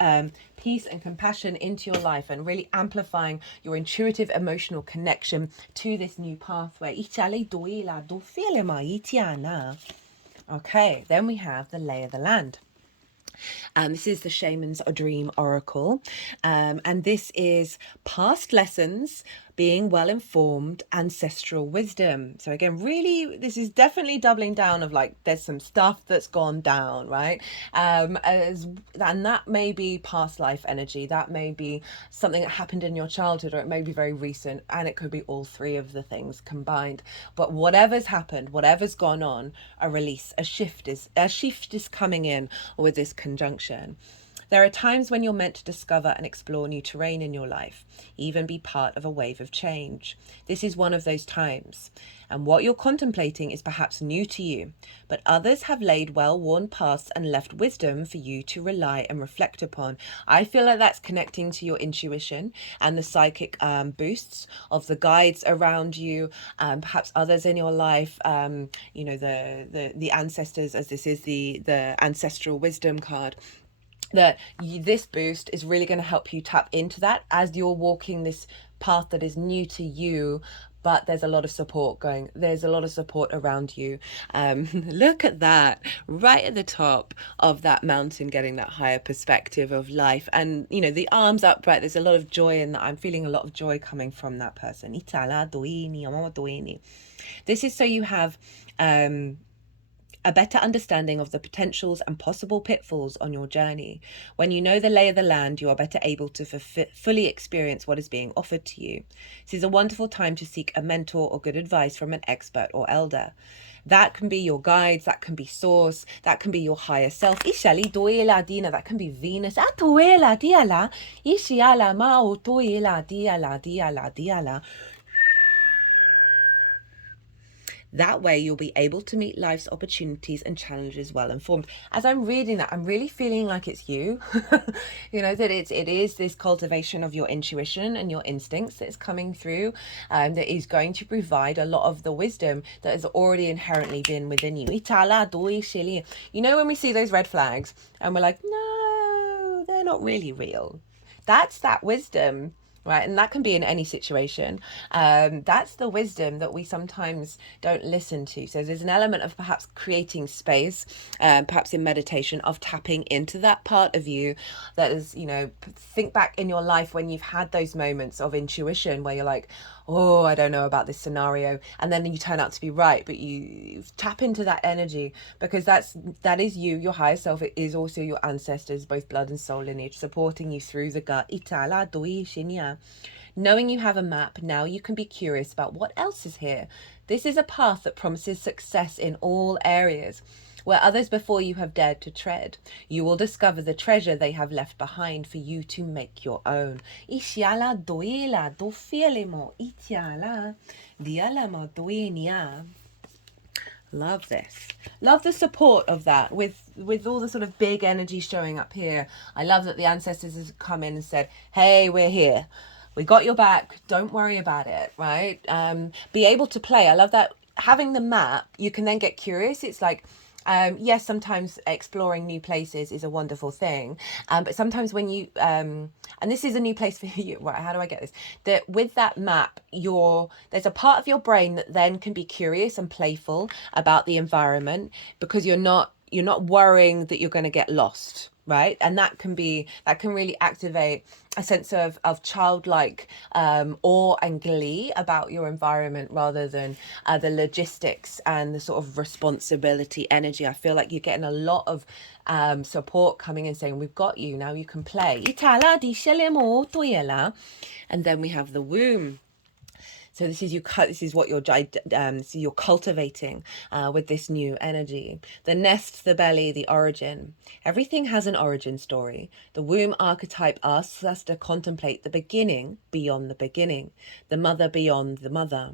peace and compassion into your life and really amplifying your intuitive emotional connection to this new pathway. Okay, then we have the lay of the land. This is the Shaman's Dream Oracle, and this is past lessons, being well informed, ancestral wisdom. So again, really, this is definitely doubling down of like there's some stuff that's gone down, right? And that may be past life energy, that may be something that happened in your childhood, or it may be very recent, and it could be all three of the things combined. But whatever's happened, whatever's gone on, a release, a shift is coming in with this conjunction. There are times when you're meant to discover and explore new terrain in your life, even be part of a wave of change. This is one of those times, and what you're contemplating is perhaps new to you, but others have laid well-worn paths and left wisdom for you to rely and reflect upon. I feel like that's connecting to your intuition and the psychic boosts of the guides around you, perhaps others in your life, you know, the ancestors, as this is the ancestral wisdom card. This boost is really going to help you tap into that as you're walking this path that is new to you, but there's a lot of support there's a lot of support around you. Look at that, right at the top of that mountain, getting that higher perspective of life, and you know, the arms upright, there's a lot of joy in that. I'm feeling a lot of joy coming from that person. This is so you have a better understanding of the potentials and possible pitfalls on your journey. When you know the lay of the land, you are better able to fully experience what is being offered to you. This is a wonderful time to seek a mentor or good advice from an expert or elder. That can be your guides, that can be source, that can be your higher self. That can be Venus. That way you'll be able to meet life's opportunities and challenges well informed. As I'm reading that, I'm really feeling like it's you. You know, that it is this cultivation of your intuition and your instincts that's coming through, that is going to provide a lot of the wisdom that has already inherently been within you. You know, when we see those red flags and we're like, no, they're not really real. That's that wisdom. Right, and that can be in any situation. That's the wisdom that we sometimes don't listen to. So there's an element of perhaps creating space, perhaps in meditation, of tapping into that part of you that is, you know, think back in your life when you've had those moments of intuition where you're like, oh, I don't know about this scenario, and then you turn out to be right, but you tap into that energy, because that is you, your higher self. It is also your ancestors, both blood and soul lineage, supporting you through the gut. Knowing you have a map, now you can be curious about what else is here. This is a path that promises success in all areas. Where others before you have dared to tread, you will discover the treasure they have left behind for you to make your own. Love this. Love the support of that with all the sort of big energy showing up here. I love that the ancestors have come in and said, hey, we're here. We got your back. Don't worry about it, right? Be able to play. I love that. Having the map, you can then get curious. It's like, yes, sometimes exploring new places is a wonderful thing, but sometimes when you and this is a new place for you, right? How do I get this? That with that map, there's a part of your brain that then can be curious and playful about the environment, because you're not worrying that you're going to get lost, right? And that can really activate a sense of childlike awe and glee about your environment, rather than the logistics and the sort of responsibility energy. I feel like you're getting a lot of support coming in saying, we've got you, now you can play. And then we have the womb. So this is what you're cultivating with this new energy. The nest, the belly, the origin. Everything has an origin story. The womb archetype asks us to contemplate the beginning beyond the beginning, the mother beyond the mother.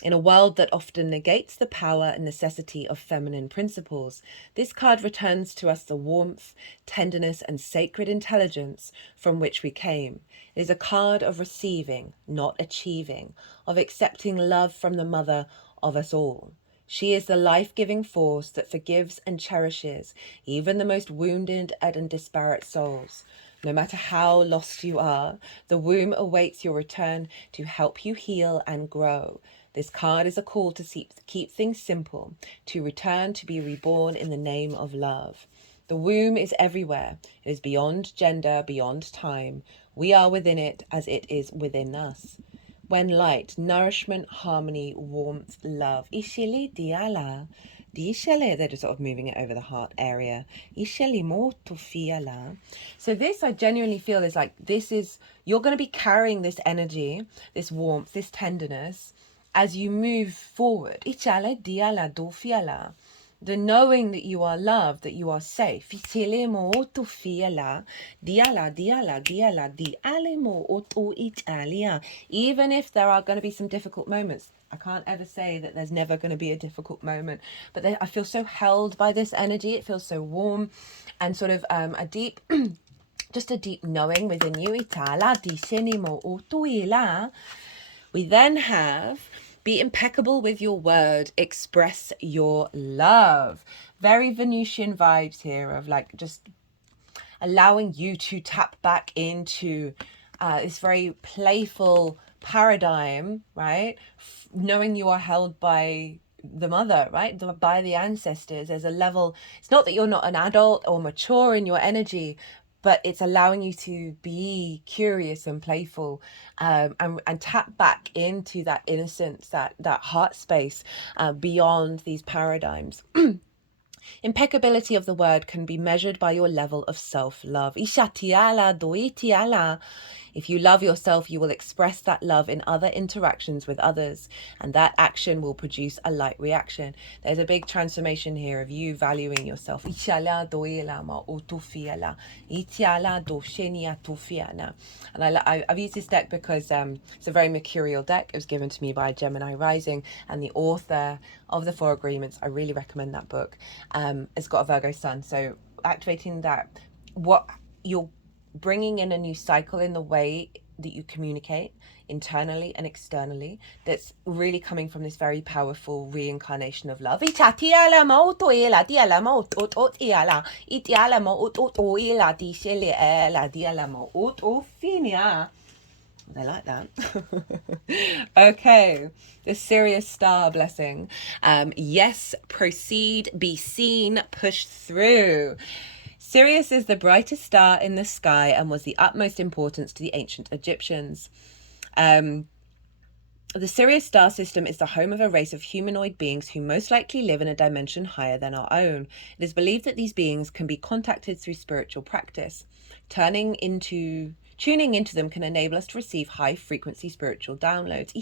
In a world that often negates the power and necessity of feminine principles, this card returns to us the warmth, tenderness, and sacred intelligence from which we came. It is a card of receiving, not achieving, of accepting love from the mother of us all. She is the life-giving force that forgives and cherishes even the most wounded and disparate souls. No matter how lost you are, the womb awaits your return to help you heal and grow. This card is a call to keep things simple, to return to be reborn in the name of love. The womb is everywhere. It is beyond gender, beyond time. We are within it as it is within us. When light, nourishment, harmony, warmth, love. Ishili diala. They're just sort of moving it over the heart area. So this, I genuinely feel, is like, you're going to be carrying this energy, this warmth, this tenderness, as you move forward. The knowing that you are loved, that you are safe. Even if there are going to be some difficult moments. I can't ever say that there's never going to be a difficult moment, but I feel so held by this energy. It feels so warm and sort of a deep, just a deep knowing within you. We then have, be impeccable with your word, express your love. Very Venusian vibes here of like just allowing you to tap back into this very playful paradigm, right? Knowing you are held by the mother, right? By the ancestors. There's a level, it's not that you're not an adult or mature in your energy, but it's allowing you to be curious and playful, and tap back into that innocence, that heart space beyond these paradigms. Impeccability of the word can be measured by your level of self-love. If you love yourself, you will express that love in other interactions with others, and that action will produce a like reaction. There's a big transformation here of you valuing yourself. And I've used this deck because it's a very mercurial deck. It was given to me by Gemini rising, and the author of the Four Agreements, I really recommend that book. It's got a Virgo sun, so activating that, what you're bringing in a new cycle in the way that you communicate internally and externally, that's really coming from this very powerful reincarnation of love. I like that. Okay, the Sirius star blessing. Yes, proceed, be seen, push through. Sirius is the brightest star in the sky and was the utmost importance to the ancient Egyptians. The Sirius star system is the home of a race of humanoid beings who most likely live in a dimension higher than our own. It is believed that these beings can be contacted through spiritual practice. Tuning into them can enable us to receive high-frequency spiritual downloads.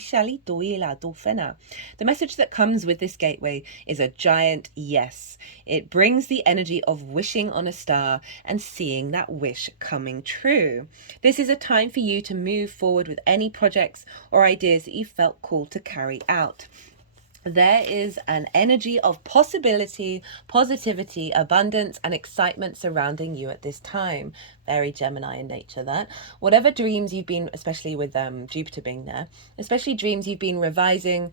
The message that comes with this gateway is a giant yes. It brings the energy of wishing on a star and seeing that wish coming true. This is a time for you to move forward with any projects or ideas that you felt called to carry out. There is an energy of possibility, positivity, abundance, and excitement surrounding you at this time. Very Gemini in nature, that. Whatever dreams you've been, especially with Jupiter being there, especially dreams you've been revisiting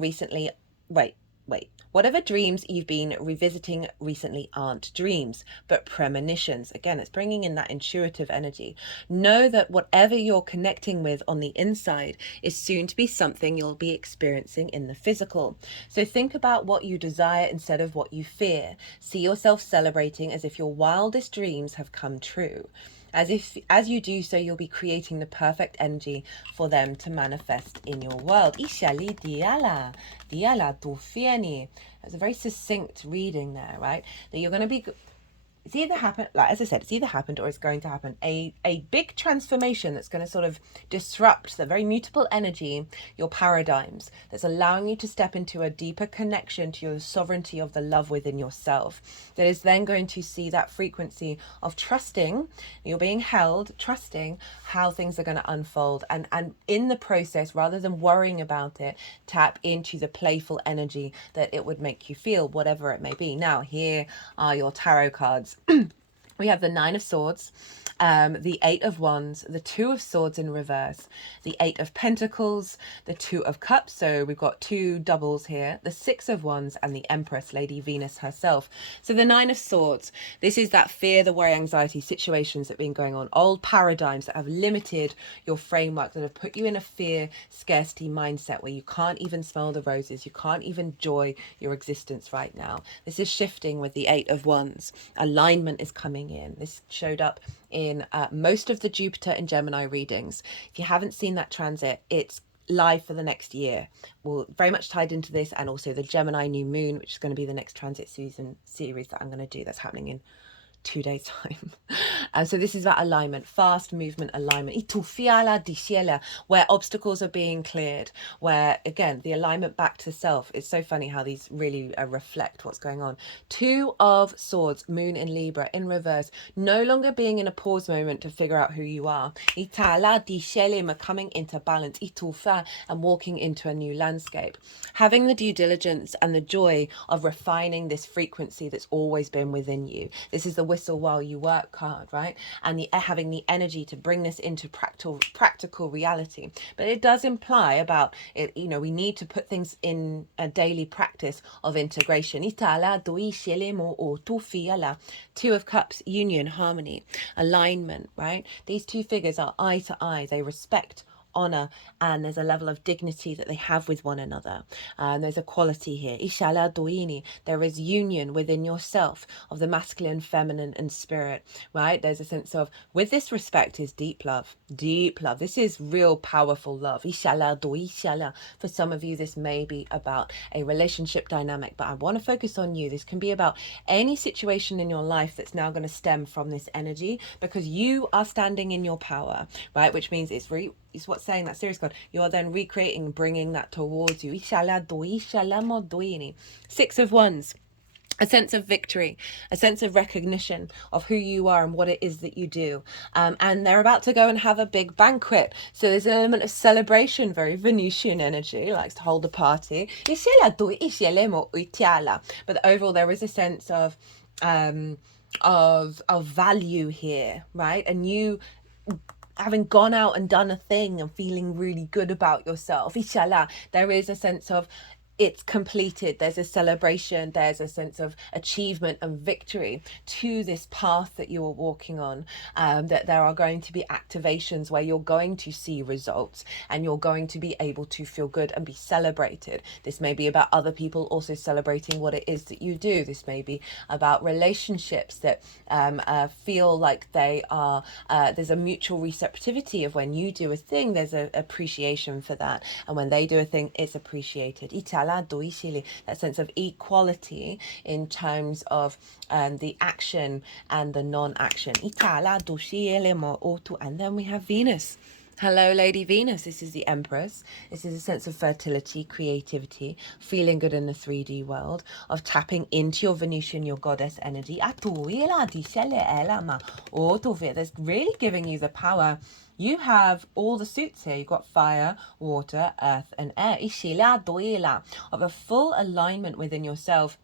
recently. Whatever dreams you've been revisiting recently aren't dreams, but premonitions. Again, it's bringing in that intuitive energy. Know that whatever you're connecting with on the inside is soon to be something you'll be experiencing in the physical. So think about what you desire instead of what you fear. See yourself celebrating as if your wildest dreams have come true. As you do so, you'll be creating the perfect energy for them to manifest in your world. It's a very succinct reading there, right? That you're going to be it's either happened, like as I said, it's either happened or it's going to happen. A big transformation that's going to sort of disrupt the very mutable energy, your paradigms, that's allowing you to step into a deeper connection to your sovereignty of the love within yourself. That is then going to see that frequency of trusting, you're being held, trusting how things are going to unfold. And in the process, rather than worrying about it, tap into the playful energy that it would make you feel, whatever it may be. Now, here are your tarot cards. We have the Nine of Swords, the Eight of Wands, the Two of Swords in reverse, the Eight of Pentacles, the Two of Cups. So we've got two doubles here, the Six of Wands, and the Empress, Lady Venus herself. So the Nine of Swords, this is that fear, the worry, anxiety situations that have been going on, old paradigms that have limited your framework, that have put you in a fear, scarcity mindset where you can't even smell the roses, you can't even enjoy your existence right now. This is shifting with the Eight of Wands. Alignment is coming in. This showed up in most of the Jupiter and Gemini readings. If you haven't seen that transit, it's live for the next year. Well, very much tied into this, and also the Gemini new moon, which is going to be the next transit series that I'm going to do. That's happening in 2 days time. So this is that alignment, fast movement alignment, where obstacles are being cleared, where again the alignment back to self. It's so funny how these really reflect what's going on. Two of Swords, moon in Libra in reverse, no longer being in a pause moment to figure out who you are, coming into balance, and walking into a new landscape, having the due diligence and the joy of refining this frequency that's always been within you. This is the whistle while you work card, right? And having the energy to bring this into practical reality. But it does imply about it, you know, we need to put things in a daily practice of integration. Two of Cups, union, harmony, alignment, right? These two figures are eye to eye. They respect, honor, and there's a level of dignity that they have with one another. There's a quality here. There is union within yourself of the masculine, feminine, and spirit, right? There's a sense of, with this respect, is deep love. Deep love. This is real powerful love. For some of you, this may be about a relationship dynamic, but I want to focus on you. This can be about any situation in your life that's now going to stem from this energy, because you are standing in your power, right? Which means it's what's saying that series card. You are then recreating, bringing that towards you. Six of Wands. A sense of victory, a sense of recognition of who you are and what it is that you do. And they're about to go and have a big banquet. So there's an element of celebration, very Venusian energy, likes to hold a party. But overall, there is a sense of value here, right? And you having gone out and done a thing and feeling really good about yourself, there is a sense of it's completed. There's a celebration, there's a sense of achievement and victory to this path that you are walking on, that there are going to be activations where you're going to see results and you're going to be able to feel good and be celebrated. This may be about other people also celebrating what it is that you do. This may be about relationships that feel like they are, there's a mutual receptivity of when you do a thing, there's an appreciation for that, and when they do a thing, it's appreciated. That sense of equality in terms of the action and the non-action. And then we have Venus. Hello, Lady Venus. This is the Empress. This is a sense of fertility, creativity, feeling good in the 3D world, of tapping into your Venusian, your goddess energy. That's really giving you the power. You have all the suits here. You've got fire, water, earth, and air. Of a full alignment within yourself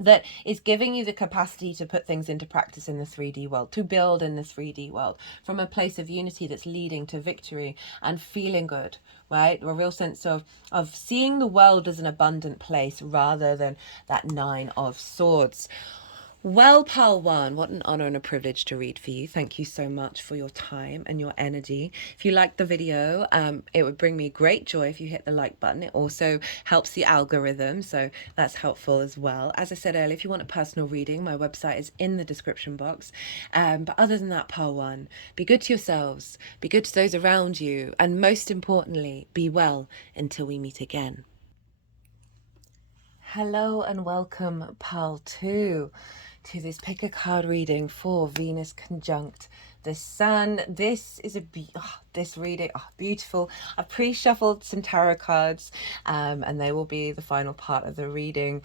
that is giving you the capacity to put things into practice in the 3D world, to build in the 3D world from a place of unity that's leading to victory and feeling good, right? A real sense of seeing the world as an abundant place rather than that Nine of Swords. Well, Pal One, what an honor and a privilege to read for you. Thank you so much for your time and your energy. If you liked the video, it would bring me great joy if you hit the like button. It also helps the algorithm, so that's helpful as well. As I said earlier, if you want a personal reading, my website is in the description box. But other than that, Pal One, be good to yourselves, be good to those around you, and most importantly, be well until we meet again. Hello and welcome, Pal 2. to this pick a card reading for Venus conjunct the Sun. This is this reading, beautiful. I've pre-shuffled some tarot cards, and they will be the final part of the reading.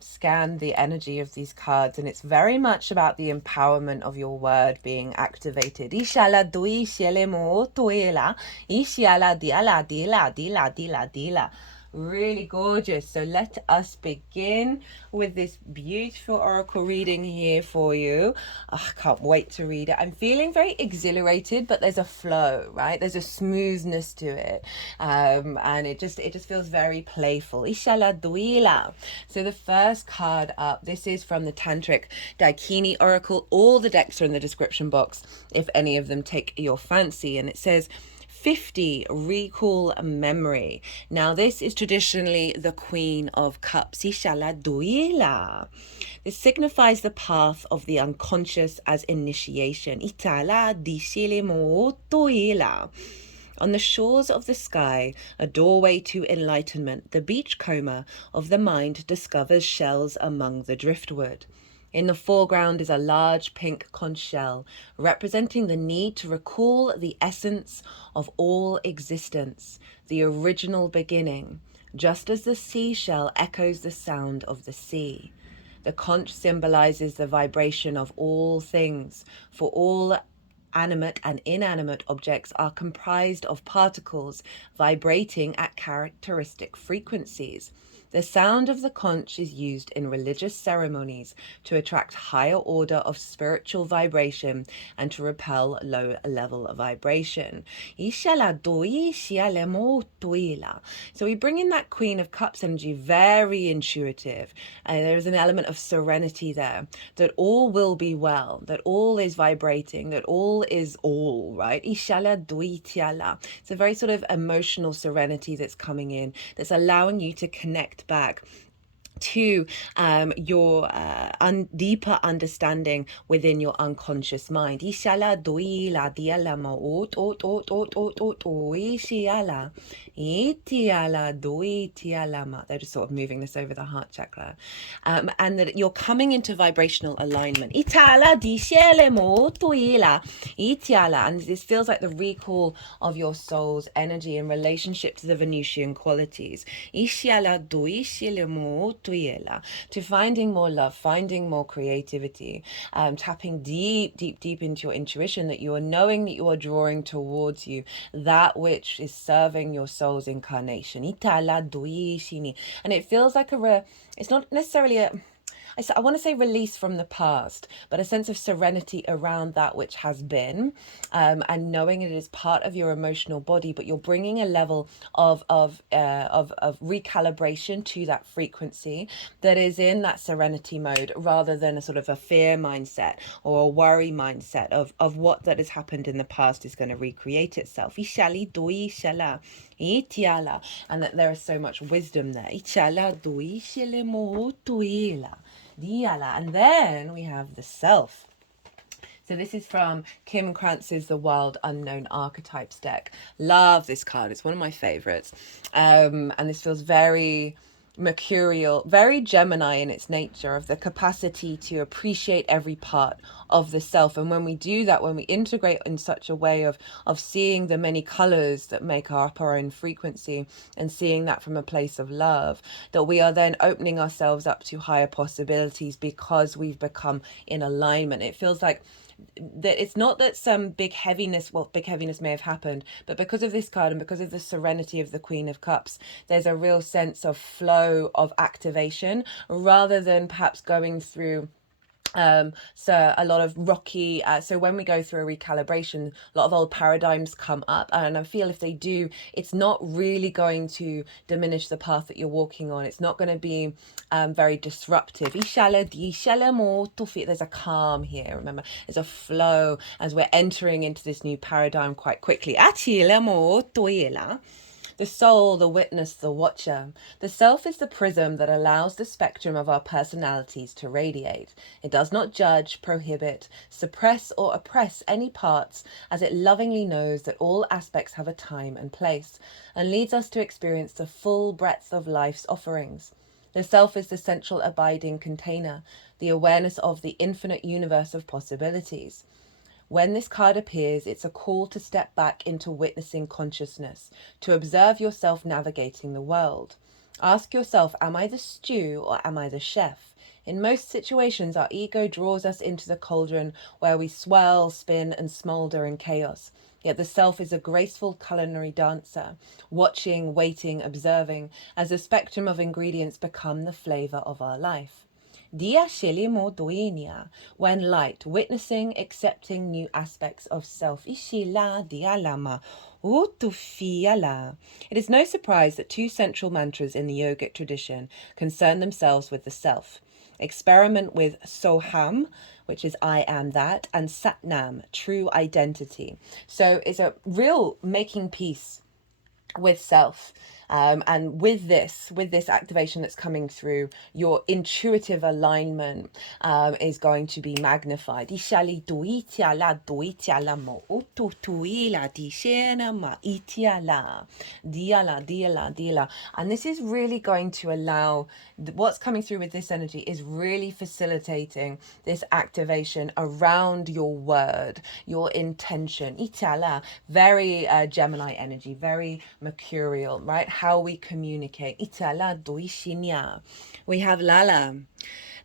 Scan the energy of these cards, and it's very much about the empowerment of your word being activated. Ishala dui shele mo tuela, ishala diala dila dila dila dila. Really gorgeous. So let us begin with this beautiful oracle reading here for you. I can't wait to read it. I'm feeling very exhilarated, but there's a flow, right? There's a smoothness to it, and it just feels very playful. Ishala duila. So the first card up, this is from the Tantric Dakini oracle. All the decks are in the description box if any of them take your fancy, and it says 50, recall memory. Now this is traditionally the Queen of Cups. Ishala duila. This signifies the path of the unconscious as initiation. Itala dishile mo duila. On the shores of the sky, a doorway to enlightenment, the beachcomber of the mind discovers shells among the driftwood. In the foreground is a large pink conch shell, representing the need to recall the essence of all existence, the original beginning, just as the seashell echoes the sound of the sea. The conch symbolizes the vibration of all things, for all animate and inanimate objects are comprised of particles vibrating at characteristic frequencies. The sound of the conch is used in religious ceremonies to attract higher order of spiritual vibration and to repel low level of vibration. So we bring in that Queen of Cups energy, very intuitive. There is an element of serenity there, that all will be well, that all is vibrating, that all is all, right? It's a very sort of emotional serenity that's coming in, that's allowing you to connect back to your deeper understanding within your unconscious mind. They're just sort of moving this over the heart chakra, and that you're coming into vibrational alignment. And this feels like the recall of your soul's energy in relationship to the Venusian qualities. To finding more love, finding more creativity, tapping deep into your intuition, that you are knowing that you are drawing towards you that which is serving your soul's incarnation. And it feels like it's not necessarily I want to say release from the past, but a sense of serenity around that which has been, and knowing it is part of your emotional body, but you're bringing a level of recalibration to that frequency that is in that serenity mode, rather than a sort of a fear mindset or a worry mindset of what that has happened in the past is going to recreate itself. And that there is so much wisdom there. And then we have the self. So this is from Kim Krantz's The Wild Unknown Archetypes deck. Love this card. It's one of my favorites. And this feels very mercurial, very Gemini in its nature, of the capacity to appreciate every part of the self. And when we do that, when we integrate in such a way of seeing the many colors that make up our own frequency and seeing that from a place of love, that we are then opening ourselves up to higher possibilities because we've become in alignment. It feels like that it's not that some big heaviness may have happened, but because of this card and because of the serenity of the Queen of Cups, there's a real sense of flow, of activation, rather than perhaps going through so a lot of rocky, so when we go through a recalibration, a lot of old paradigms come up, and I feel if they do, it's not really going to diminish the path that you're walking on. It's not going to be very disruptive. There's a calm here, remember, there's a flow as we're entering into this new paradigm quite quickly. The soul, the witness, the watcher. The self is the prism that allows the spectrum of our personalities to radiate. It does not judge, prohibit, suppress, or oppress any parts, as it lovingly knows that all aspects have a time and place, and leads us to experience the full breadth of life's offerings. The self is the central abiding container, the awareness of the infinite universe of possibilities. When this card appears, it's a call to step back into witnessing consciousness, to observe yourself navigating the world. Ask yourself, am I the stew or am I the chef? In most situations, our ego draws us into the cauldron where we swirl, spin, and smolder in chaos. Yet the self is a graceful culinary dancer, watching, waiting, observing, as the spectrum of ingredients become the flavor of our life. Dia shilimo duinia, when light, witnessing, accepting new aspects of self. Ishila dialama. It is no surprise that two central mantras in the yogic tradition concern themselves with the self. Experiment with Soham, which is I am that, and Satnam, true identity. So it's a real making peace with self. And with this activation that's coming through, your intuitive alignment is going to be magnified. And this is really going to allow, what's coming through with this energy is really facilitating this activation around your word, your intention. Very Gemini energy, very mercurial, right? How we communicate. We have Lala,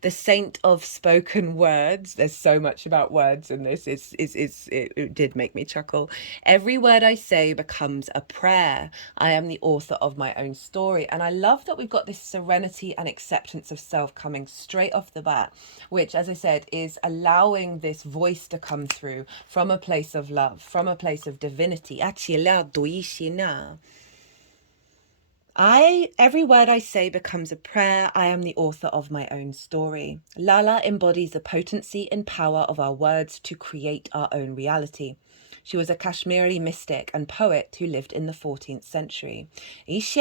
the saint of spoken words. There's so much about words in this. It did make me chuckle. Every word I say becomes a prayer. I am the author of my own story. And I love that we've got this serenity and acceptance of self coming straight off the bat, which, as I said, is allowing this voice to come through from a place of love, from a place of divinity. Every word I say becomes a prayer. I am the author of my own story. Lala embodies the potency and power of our words to create our own reality. She was a Kashmiri mystic and poet who lived in the 14th century. She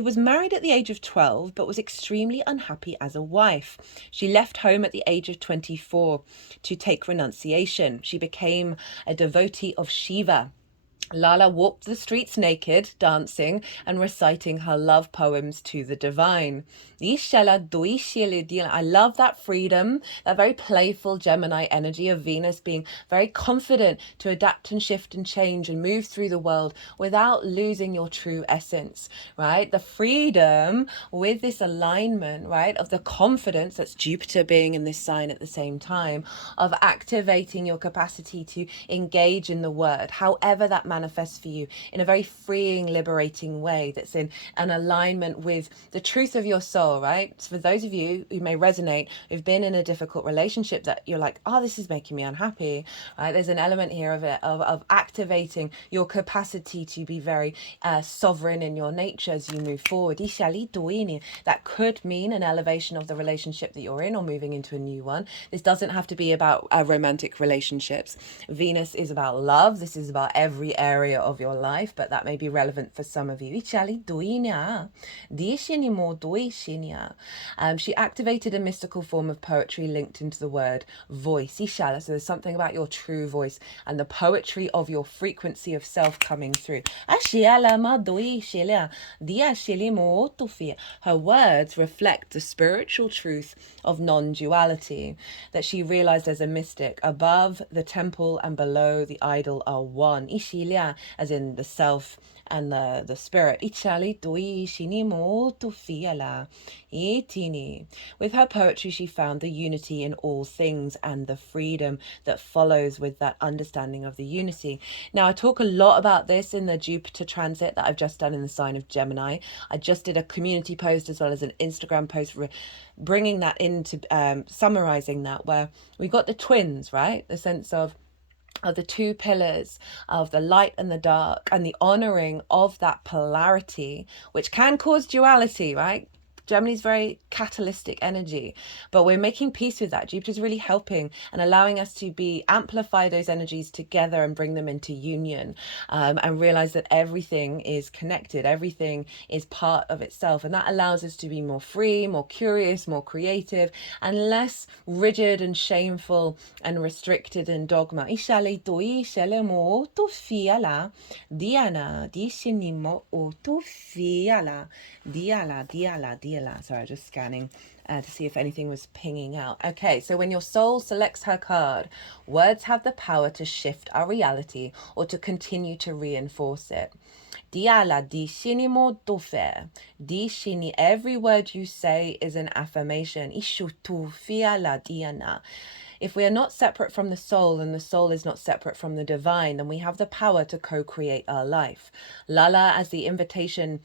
was married at the age of 12, but was extremely unhappy as a wife. She left home at the age of 24 to take renunciation. She became a devotee of Shiva. Lala walked the streets naked, dancing and reciting her love poems to the divine. I love that freedom, that very playful Gemini energy of Venus being very confident to adapt and shift and change and move through the world without losing your true essence, right? The freedom with this alignment, right, of the confidence, that's Jupiter being in this sign at the same time, of activating your capacity to engage in the word, however that manifests for you, in a very freeing, liberating way that's in an alignment with the truth of your soul, right? So for those of you who may resonate, who've been in a difficult relationship that you're like, oh, this is making me unhappy, right? There's an element here of activating your capacity to be very sovereign in your nature as you move forward. That could mean an elevation of the relationship that you're in or moving into a new one. This doesn't have to be about romantic relationships. Venus is about love. This is about every area of your life, but that may be relevant for some of you. She activated a mystical form of poetry linked into the word voice. So there's something about your true voice and the poetry of your frequency of self coming through. Her words reflect the spiritual truth of non-duality, that she realized as a mystic. Above the temple and below the idol are one. As in the self and the spirit. With her poetry, she found the unity in all things and the freedom that follows with that understanding of the unity. Now, I talk a lot about this in the Jupiter transit that I've just done in the sign of Gemini. I just did a community post as well as an Instagram post bringing that into summarizing that, where we got the twins, right? The sense of the two pillars of the light and the dark, and the honoring of that polarity, which can cause duality, right? Gemini's very catalytic energy, but we're making peace with that. Jupiter's really helping and allowing us to amplify those energies together and bring them into union, and realize that everything is connected, everything is part of itself, and that allows us to be more free, more curious, more creative, and less rigid and shameful and restricted in dogma. Ishale toi shele mo to fiala diana dishinimo to fiala diala. Sorry, just scanning to see if anything was pinging out. Okay, so when your soul selects her card, words have the power to shift our reality or to continue to reinforce it. Diala di shinimo dofe. Di shini, every word you say is an affirmation. Ishu tu fiala diana. If we are not separate from the soul and the soul is not separate from the divine, then we have the power to co-create our life. Lala as the invitation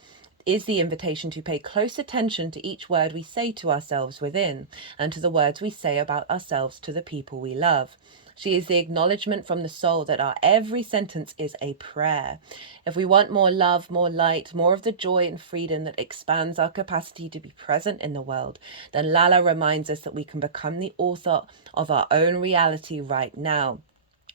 is the invitation to pay close attention to each word we say to ourselves within, and to the words we say about ourselves to the people we love. She is the acknowledgement from the soul that our every sentence is a prayer. If we want more love, more light, more of the joy and freedom that expands our capacity to be present in the world, then Lala reminds us that we can become the author of our own reality right now.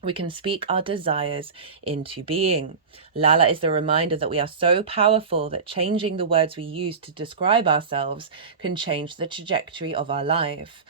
We can speak our desires into being. Lala is the reminder that we are so powerful that changing the words we use to describe ourselves can change the trajectory of our lives.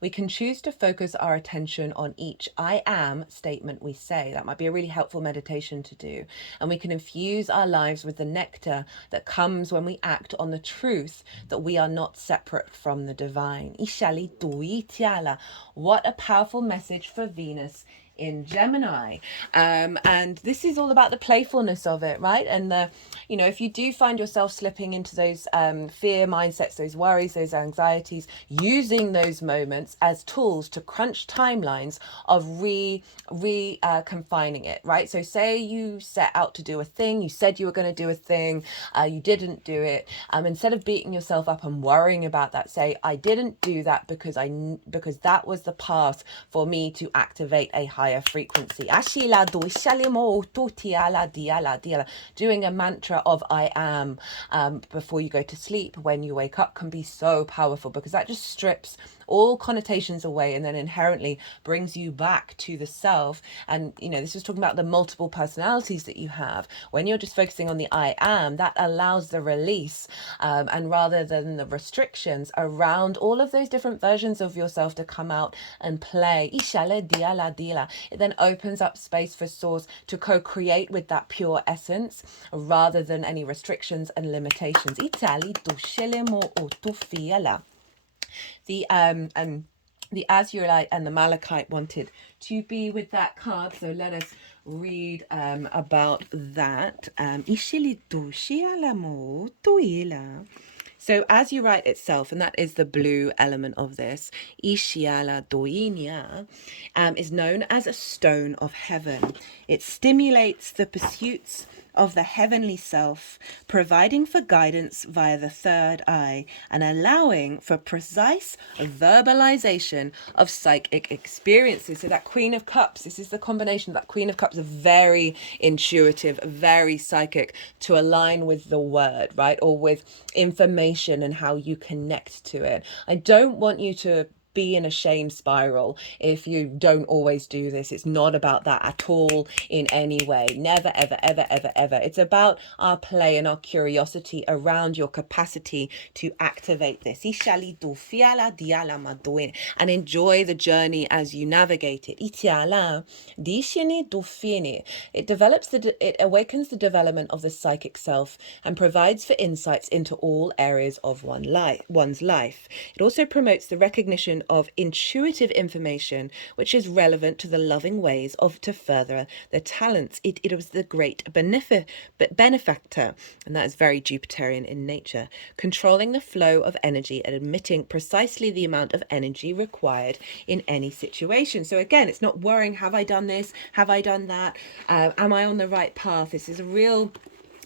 We can choose to focus our attention on each I am statement we say. That might be a really helpful meditation to do. And we can infuse our lives with the nectar that comes when we act on the truth that we are not separate from the divine. Ishali tuitiala. What a powerful message for Venus in Gemini. And this is all about the playfulness of it, right? And if you do find yourself slipping into those fear mindsets, those worries, those anxieties, using those moments as tools to crunch timelines of confining it, right? So say you set out to do a thing, you said you were going to do a thing, you didn't do it. Instead of beating yourself up and worrying about that, say, I didn't do that because that was the path for me to activate a higher frequency. Doing a mantra of I am before you go to sleep, when you wake up, can be so powerful, because that just strips all connotations away and then inherently brings you back to the self. And this is talking about the multiple personalities that you have. When you're just focusing on the I am, that allows the release, and rather than the restrictions around all of those different versions of yourself to come out and play. It then opens up space for source to co-create with that pure essence rather than any restrictions and limitations. The Azurite and the Malachite wanted to be with that card, so let us read about that. So Azurite itself, and that is the blue element of this, Ishiala Doinia, is known as a stone of heaven. It stimulates the pursuits of the heavenly self, providing for guidance via the third eye and allowing for precise verbalization of psychic experiences. So that Queen of Cups, this is the combination. That Queen of Cups are very intuitive, very psychic, to align with the word, right? Or with information and how you connect to it. I don't want you to be in a shame spiral if you don't always do this. It's not about that at all in any way. Never, ever, ever, ever, ever. It's about our play and our curiosity around your capacity to activate this. And enjoy the journey as you navigate it. It awakens the development of the psychic self and provides for insights into all areas of one's life. It also promotes the recognition of intuitive information which is relevant to the loving ways to further the talents. It was the great benefactor, and that is very Jupiterian in nature, controlling the flow of energy and admitting precisely the amount of energy required in any situation. So again, it's not worrying, have I done this, have I done that, am I on the right path? This is a real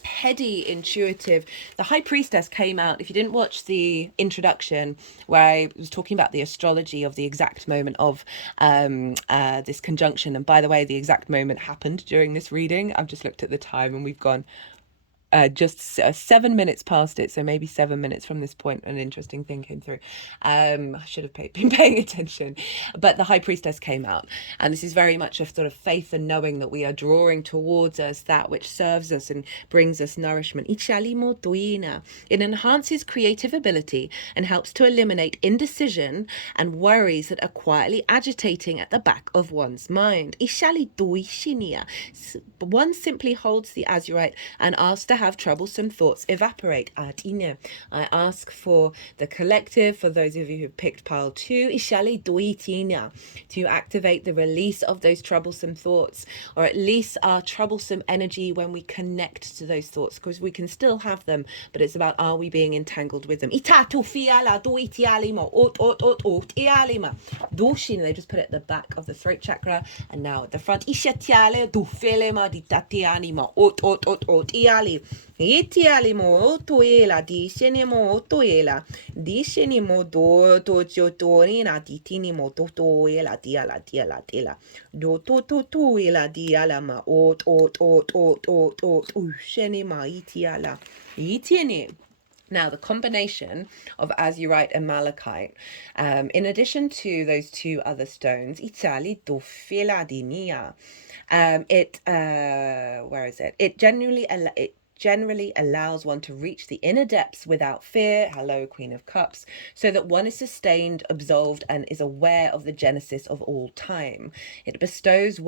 heady, intuitive. The High Priestess came out, if you didn't watch the introduction where I was talking about the astrology of the exact moment of this conjunction, and by the way, the exact moment happened during this reading. I've just looked at the time and we've gone just 7 minutes past it, so maybe 7 minutes from this point an interesting thing came through. I should have been paying attention, but the High Priestess came out, and this is very much a sort of faith and knowing that we are drawing towards us that which serves us and brings us nourishment. It enhances creative ability and helps to eliminate indecision and worries that are quietly agitating at the back of one's mind. One simply holds the azurite and asks to have troublesome thoughts evaporate. I ask for the collective, for those of you who picked pile 2, to activate the release of those troublesome thoughts, or at least our troublesome energy when we connect to those thoughts, because we can still have them, but it's about, are we being entangled with them? They just put it at the back of the throat chakra, and now at the front. Itialimo toela dishenimo toela dishenimo do jotorina ditinimo toela diala do toela dialama shenima itiala itiene. Now, the combination of azurite and malachite, in addition to those 2 other stones, Itali do filadinia, where is it? It generally allows one to reach the inner depths without fear, hello Queen of Cups, so that one is sustained, absolved, and is aware of the genesis of all time. It bestows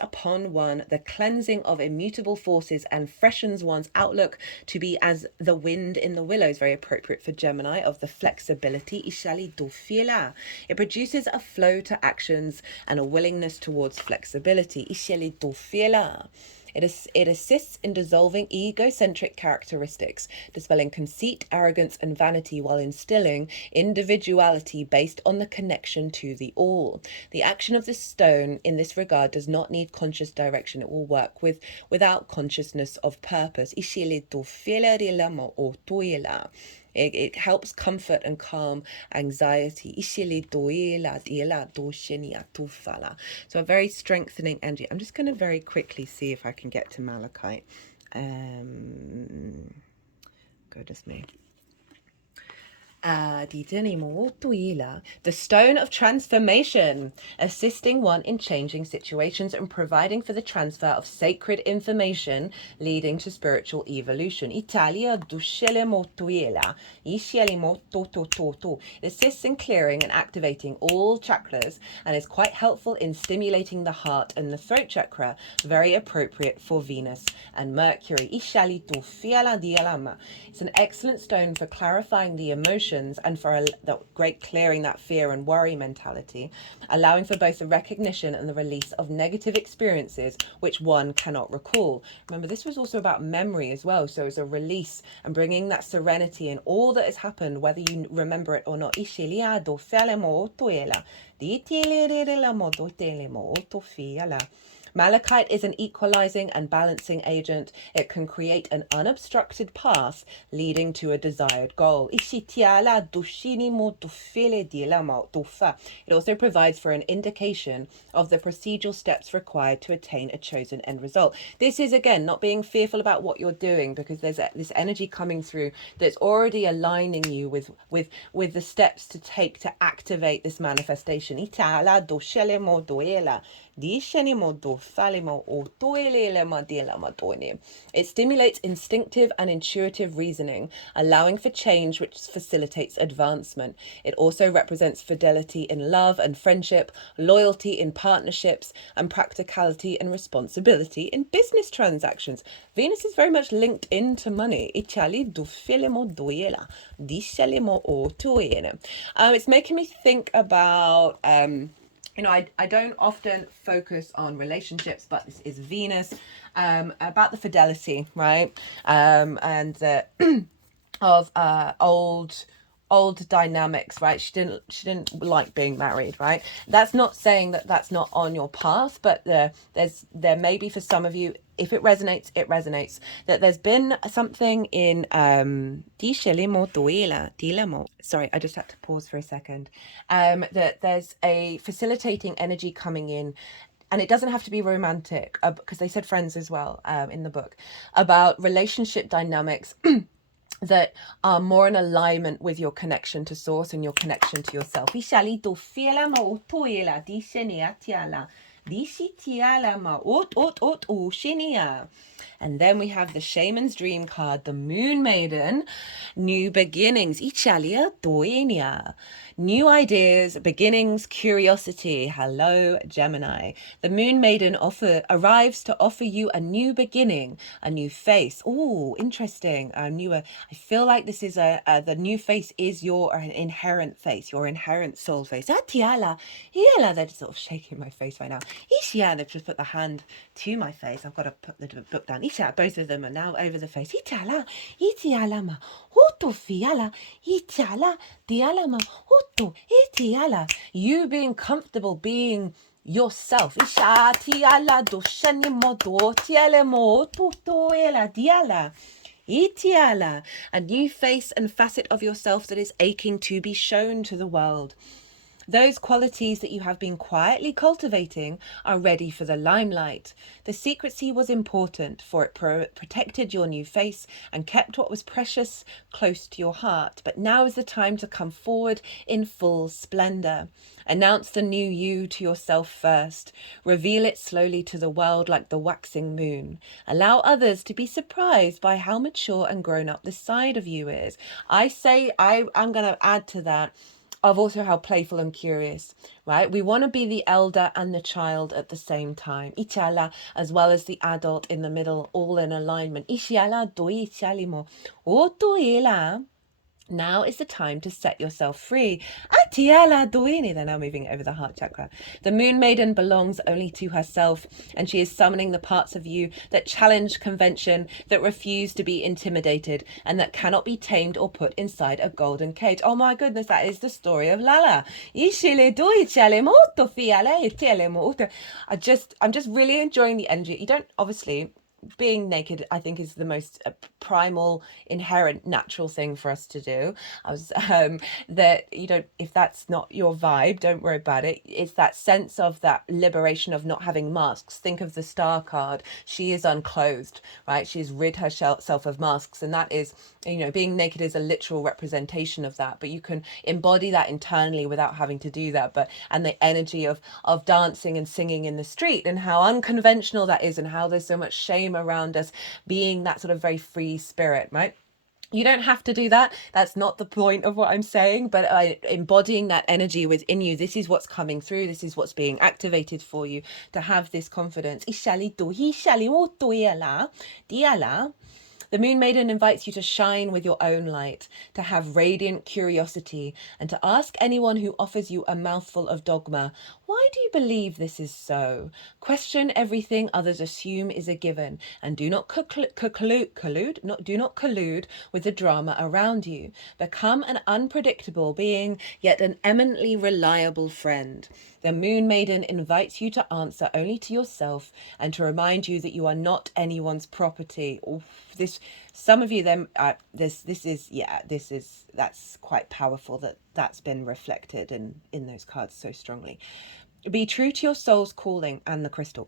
upon one the cleansing of immutable forces and freshens one's outlook to be as the wind in the willows, very appropriate for Gemini, of the flexibility. It produces a flow to actions and a willingness towards flexibility. It assists in dissolving egocentric characteristics, dispelling conceit, arrogance, and vanity while instilling individuality based on the connection to the all. The action of this stone in this regard does not need conscious direction. It will work without consciousness of purpose. It helps comfort and calm anxiety. So a very strengthening energy. I'm just going to very quickly see if I can get to malachite. Goodness me. The stone of transformation, assisting one in changing situations and providing for the transfer of sacred information leading to spiritual evolution. It assists in clearing and activating all chakras and is quite helpful in stimulating the heart and the throat chakra, very appropriate for Venus and Mercury. It's an excellent stone for clarifying the emotions and for the great clearing that fear and worry mentality, allowing for both the recognition and the release of negative experiences which one cannot recall. Remember, this was also about memory as well, so it's a release and bringing that serenity in all that has happened, whether you remember it or not. Malachite is an equalizing and balancing agent. It can create an unobstructed path leading to a desired goal. It also provides for an indication of the procedural steps required to attain a chosen end result. This is, again, not being fearful about what you're doing, because there's this energy coming through that's already aligning you with the steps to take to activate this manifestation. It stimulates instinctive and intuitive reasoning, allowing for change which facilitates advancement. It also represents fidelity in love and friendship, loyalty in partnerships, and practicality and responsibility in business transactions. Venus is very much linked into money. It's making me think about I don't often focus on relationships, but this is Venus, about the fidelity, right? And of old dynamics, right? She didn't like being married, right? That's not saying that that's not on your path, but there may be, for some of you, if it resonates, it resonates, that there's been something in sorry, I just had to pause for a second, that there's a facilitating energy coming in and it doesn't have to be romantic, because they said friends as well, in the book, about relationship dynamics that are more in alignment with your connection to source and your connection to yourself. And then we have the Shaman's Dream card, the Moon Maiden, new beginnings. New ideas, beginnings, curiosity. Hello, Gemini. The Moon Maiden arrives to offer you a new beginning, a new face. Oh, interesting. I feel like this is the new face is your inherent face, your inherent soul face. They're just sort of shaking my face right now. They've just put the hand to my face. I've got to put the book down. Both of them are now over the face. You being comfortable being yourself. A new face and facet of yourself that is aching to be shown to the world. Those qualities that you have been quietly cultivating are ready for the limelight. The secrecy was important, for it protected your new face and kept what was precious close to your heart. But now is the time to come forward in full splendor. Announce the new you to yourself first. Reveal it slowly to the world like the waxing moon. Allow others to be surprised by how mature and grown up this side of you is. I'm going to add to that of also how playful and curious, right? We want to be the elder and the child at the same time. Ichala, as well as the adult in the middle, all in alignment. Now is the time to set yourself free. They're now moving over the heart chakra. The Moon Maiden belongs only to herself, and she is summoning the parts of you that challenge convention, that refuse to be intimidated, and that cannot be tamed or put inside a golden cage. Oh my goodness, that is the story of Lala. I'm just really enjoying the energy. You don't, obviously, being naked, I think, is the most primal, inherent, natural thing for us to do. That you don't, if that's not your vibe, don't worry about it. It's that sense of that liberation of not having masks. Think of the Star card. She is unclothed, right? She's rid herself of masks, and that is, being naked is a literal representation of that. But you can embody that internally without having to do that. And the energy of dancing and singing in the street, and how unconventional that is, and how there's so much shame around us being that sort of very free spirit, right? You don't have to do that. That's not the point of what I'm saying, but embodying that energy within you, this is what's coming through. This is what's being activated for you to have this confidence. The Moon Maiden invites you to shine with your own light, to have radiant curiosity, and to ask anyone who offers you a mouthful of dogma, why do you believe this is so? Question everything others assume is a given, and do not collude with the drama around you. Become an unpredictable being, yet an eminently reliable friend. The Moon Maiden invites you to answer only to yourself and to remind you that you are not anyone's property. Some of you then, that's quite powerful that's been reflected in those cards so strongly. Be true to your soul's calling and the crystal.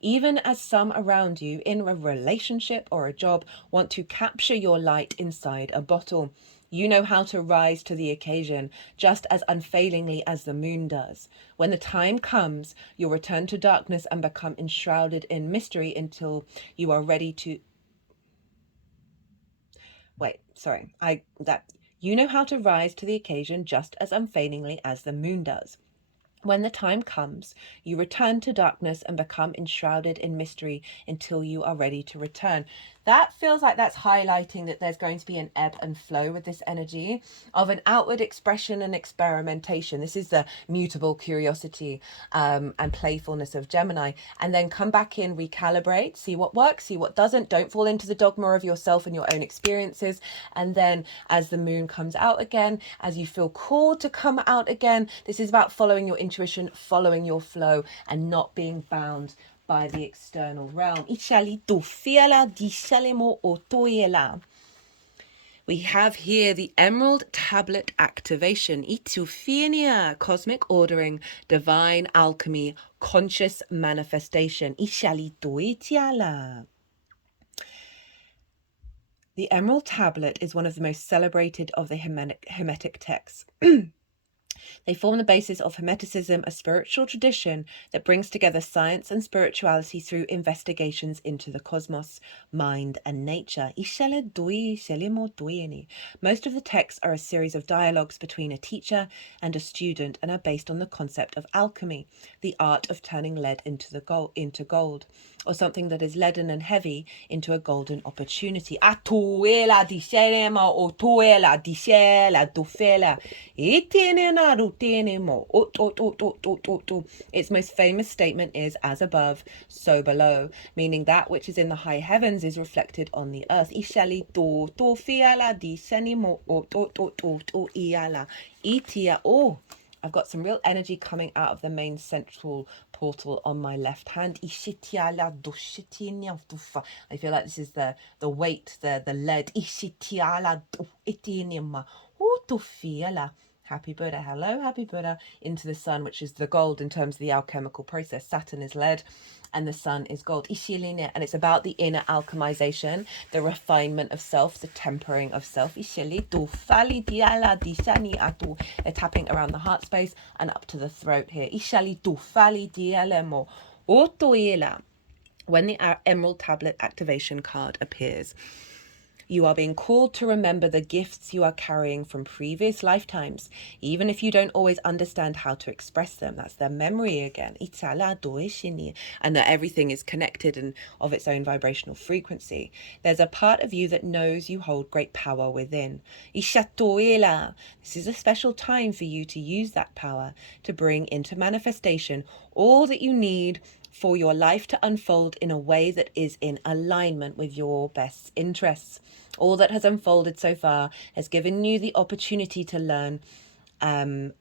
Even as some around you in a relationship or a job want to capture your light inside a bottle. You know how to rise to the occasion just as unfailingly as the moon does. When the time comes, you'll return to darkness and become enshrouded in mystery until you are ready to... You know how to rise to the occasion just as unfailingly as the moon does. When the time comes, you return to darkness and become enshrouded in mystery until you are ready to return. That feels like that's highlighting that there's going to be an ebb and flow with this energy of an outward expression and experimentation. This is the mutable curiosity and playfulness of Gemini. And then come back in, recalibrate, see what works, see what doesn't. Don't fall into the dogma of yourself and your own experiences. And then as the moon comes out again, as you feel called to come out again, this is about following your intuition, following your flow, and not being bound by the external realm. We have here the Emerald Tablet activation. Itufinia, cosmic ordering, divine alchemy, conscious manifestation. Ishalituitiala. The Emerald Tablet is one of the most celebrated of the Hermetic texts. They form the basis of Hermeticism, a spiritual tradition that brings together science and spirituality through investigations into the cosmos, mind, and nature. Most of the texts are a series of dialogues between a teacher and a student and are based on the concept of alchemy, the art of turning lead into gold, or something that is leaden and heavy into a golden opportunity. Its most famous statement is, as above, so below, meaning that which is in the high heavens is reflected on the earth. Oh, I've got some real energy coming out of the main central portal on my left hand. I feel like this is the weight, the lead. Happy Buddha, hello, happy Buddha, into the sun, which is the gold in terms of the alchemical process. Saturn is lead and the sun is gold. And it's about the inner alchemization, the refinement of self, the tempering of self. They're tapping around the heart space and up to the throat here. When the Emerald Tablet activation card appears, you are being called to remember the gifts you are carrying from previous lifetimes, even if you don't always understand how to express them. That's the memory again. And that everything is connected and of its own vibrational frequency. There's a part of you that knows you hold great power within. This is a special time for you to use that power to bring into manifestation all that you need for your life to unfold in a way that is in alignment with your best interests. All that has unfolded so far has given you the opportunity to learn and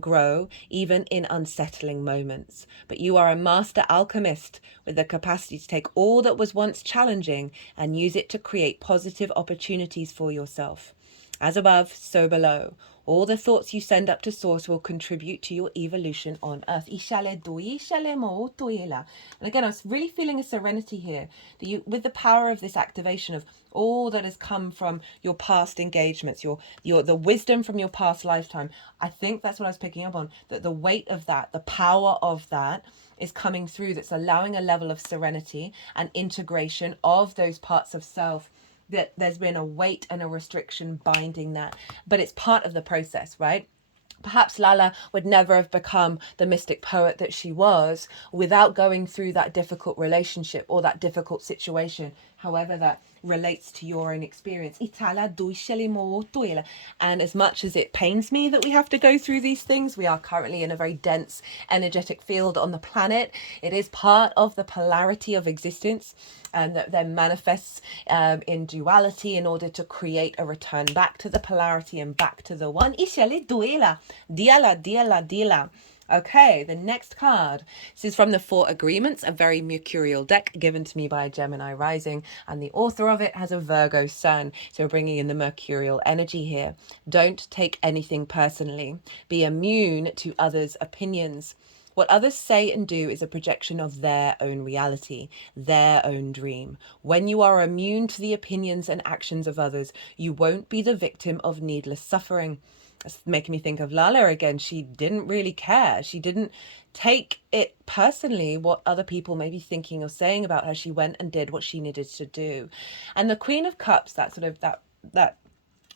grow, even in unsettling moments. But you are a master alchemist with the capacity to take all that was once challenging and use it to create positive opportunities for yourself. As above, so below. All the thoughts you send up to source will contribute to your evolution on earth. And again, I was really feeling a serenity here, that you, with the power of this activation of all that has come from your past engagements, the wisdom from your past lifetime. I think that's what I was picking up on, that the weight of that, the power of that is coming through, that's allowing a level of serenity and integration of those parts of self, that there's been a weight and a restriction binding that, but it's part of the process, right? Perhaps Lala would never have become the mystic poet that she was without going through that difficult relationship or that difficult situation, however that relates to your own experience. And as much as it pains me that we have to go through these things, we are currently in a very dense energetic field on the planet. It is part of the polarity of existence, and that then manifests in duality in order to create a return back to the polarity and back to the one. Okay, the next card. This is from the Four Agreements, a very mercurial deck given to me by a Gemini rising, and the author of it has a Virgo sun. So we're bringing in the mercurial energy here. Don't take anything personally. Be immune to others' opinions. What others say and do is a projection of their own reality, their own dream. When you are immune to the opinions and actions of others, you won't be the victim of needless suffering. That's making me think of Lala again. She didn't really care. She didn't take it personally what other people may be thinking or saying about her. She went and did what she needed to do. And the Queen of Cups, that sort of that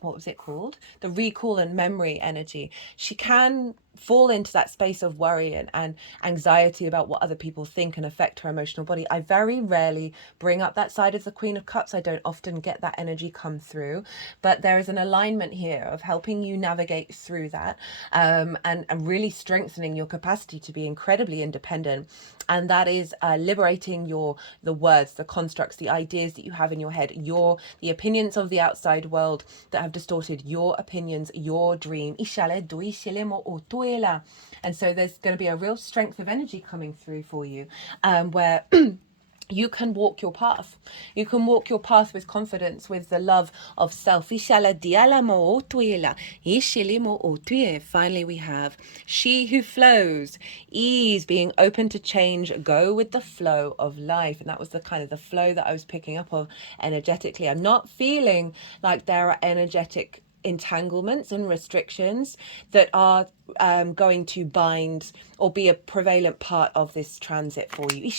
what was it called? The recall and memory energy. She can fall into that space of worry and anxiety about what other people think and affect her emotional body. I very rarely bring up that side of the Queen of Cups. I don't often get that energy come through, but there is an alignment here of helping you navigate through that, and really strengthening your capacity to be incredibly independent. And that is liberating the words, the constructs, the ideas that you have in your head, the opinions of the outside world that have distorted your opinions, your dream. And so there's going to be a real strength of energy coming through for you, where you can walk your path. You can walk your path with confidence, with the love of self. Finally, we have she who flows, ease, being open to change, go with the flow of life. And that was the kind of the flow that I was picking up of energetically. I'm not feeling like there are energetic entanglements and restrictions that are going to bind or be a prevalent part of this transit for you.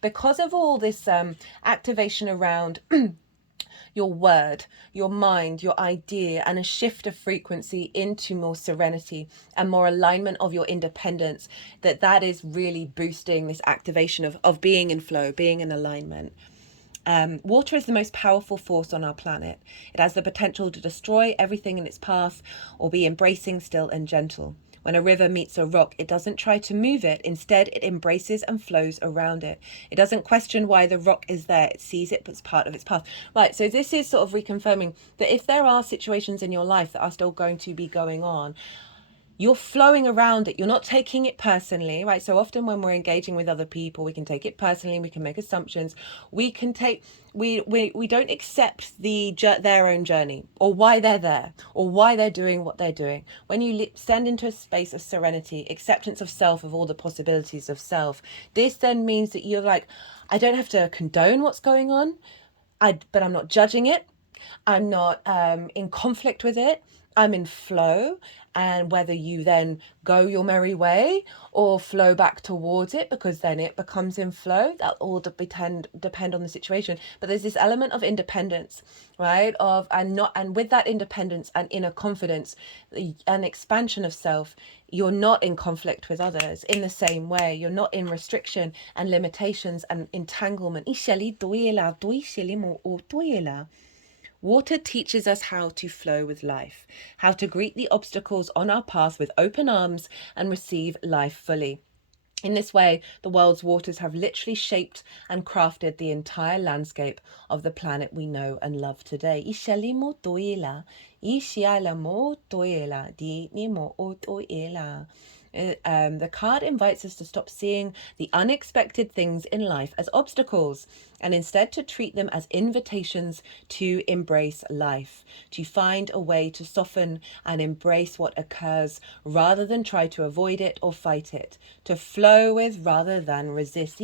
Because of all this activation around your word, your mind, your idea, and a shift of frequency into more serenity and more alignment of your independence, that is really boosting this activation of being in flow, being in alignment. Water is the most powerful force on our planet. It has the potential to destroy everything in its path or be embracing, still, and gentle. When a river meets a rock, it doesn't try to move it. Instead, it embraces and flows around it. It doesn't question why the rock is there. It sees it as part of its path. Right, so this is sort of reconfirming that if there are situations in your life that are still going to be going on, you're flowing around it. You're not taking it personally, right? So often when we're engaging with other people, we can take it personally. We can make assumptions. We don't accept their own journey or why they're there or why they're doing what they're doing. When you stand into a space of serenity, acceptance of self, of all the possibilities of self, this then means that you're like, I don't have to condone what's going on, but I'm not judging it. I'm not in conflict with it. I'm in flow, and whether you then go your merry way or flow back towards it, because then it becomes in flow, that all depend on the situation. But there's this element of independence, right? And with that independence and inner confidence, an expansion of self, you're not in conflict with others in the same way. You're not in restriction and limitations and entanglement. Water teaches us how to flow with life, how to greet the obstacles on our path with open arms and receive life fully. In this way, the world's waters have literally shaped and crafted the entire landscape of the planet we know and love today. The card invites us to stop seeing the unexpected things in life as obstacles and instead to treat them as invitations to embrace life, to find a way to soften and embrace what occurs rather than try to avoid it or fight it, to flow with rather than resist.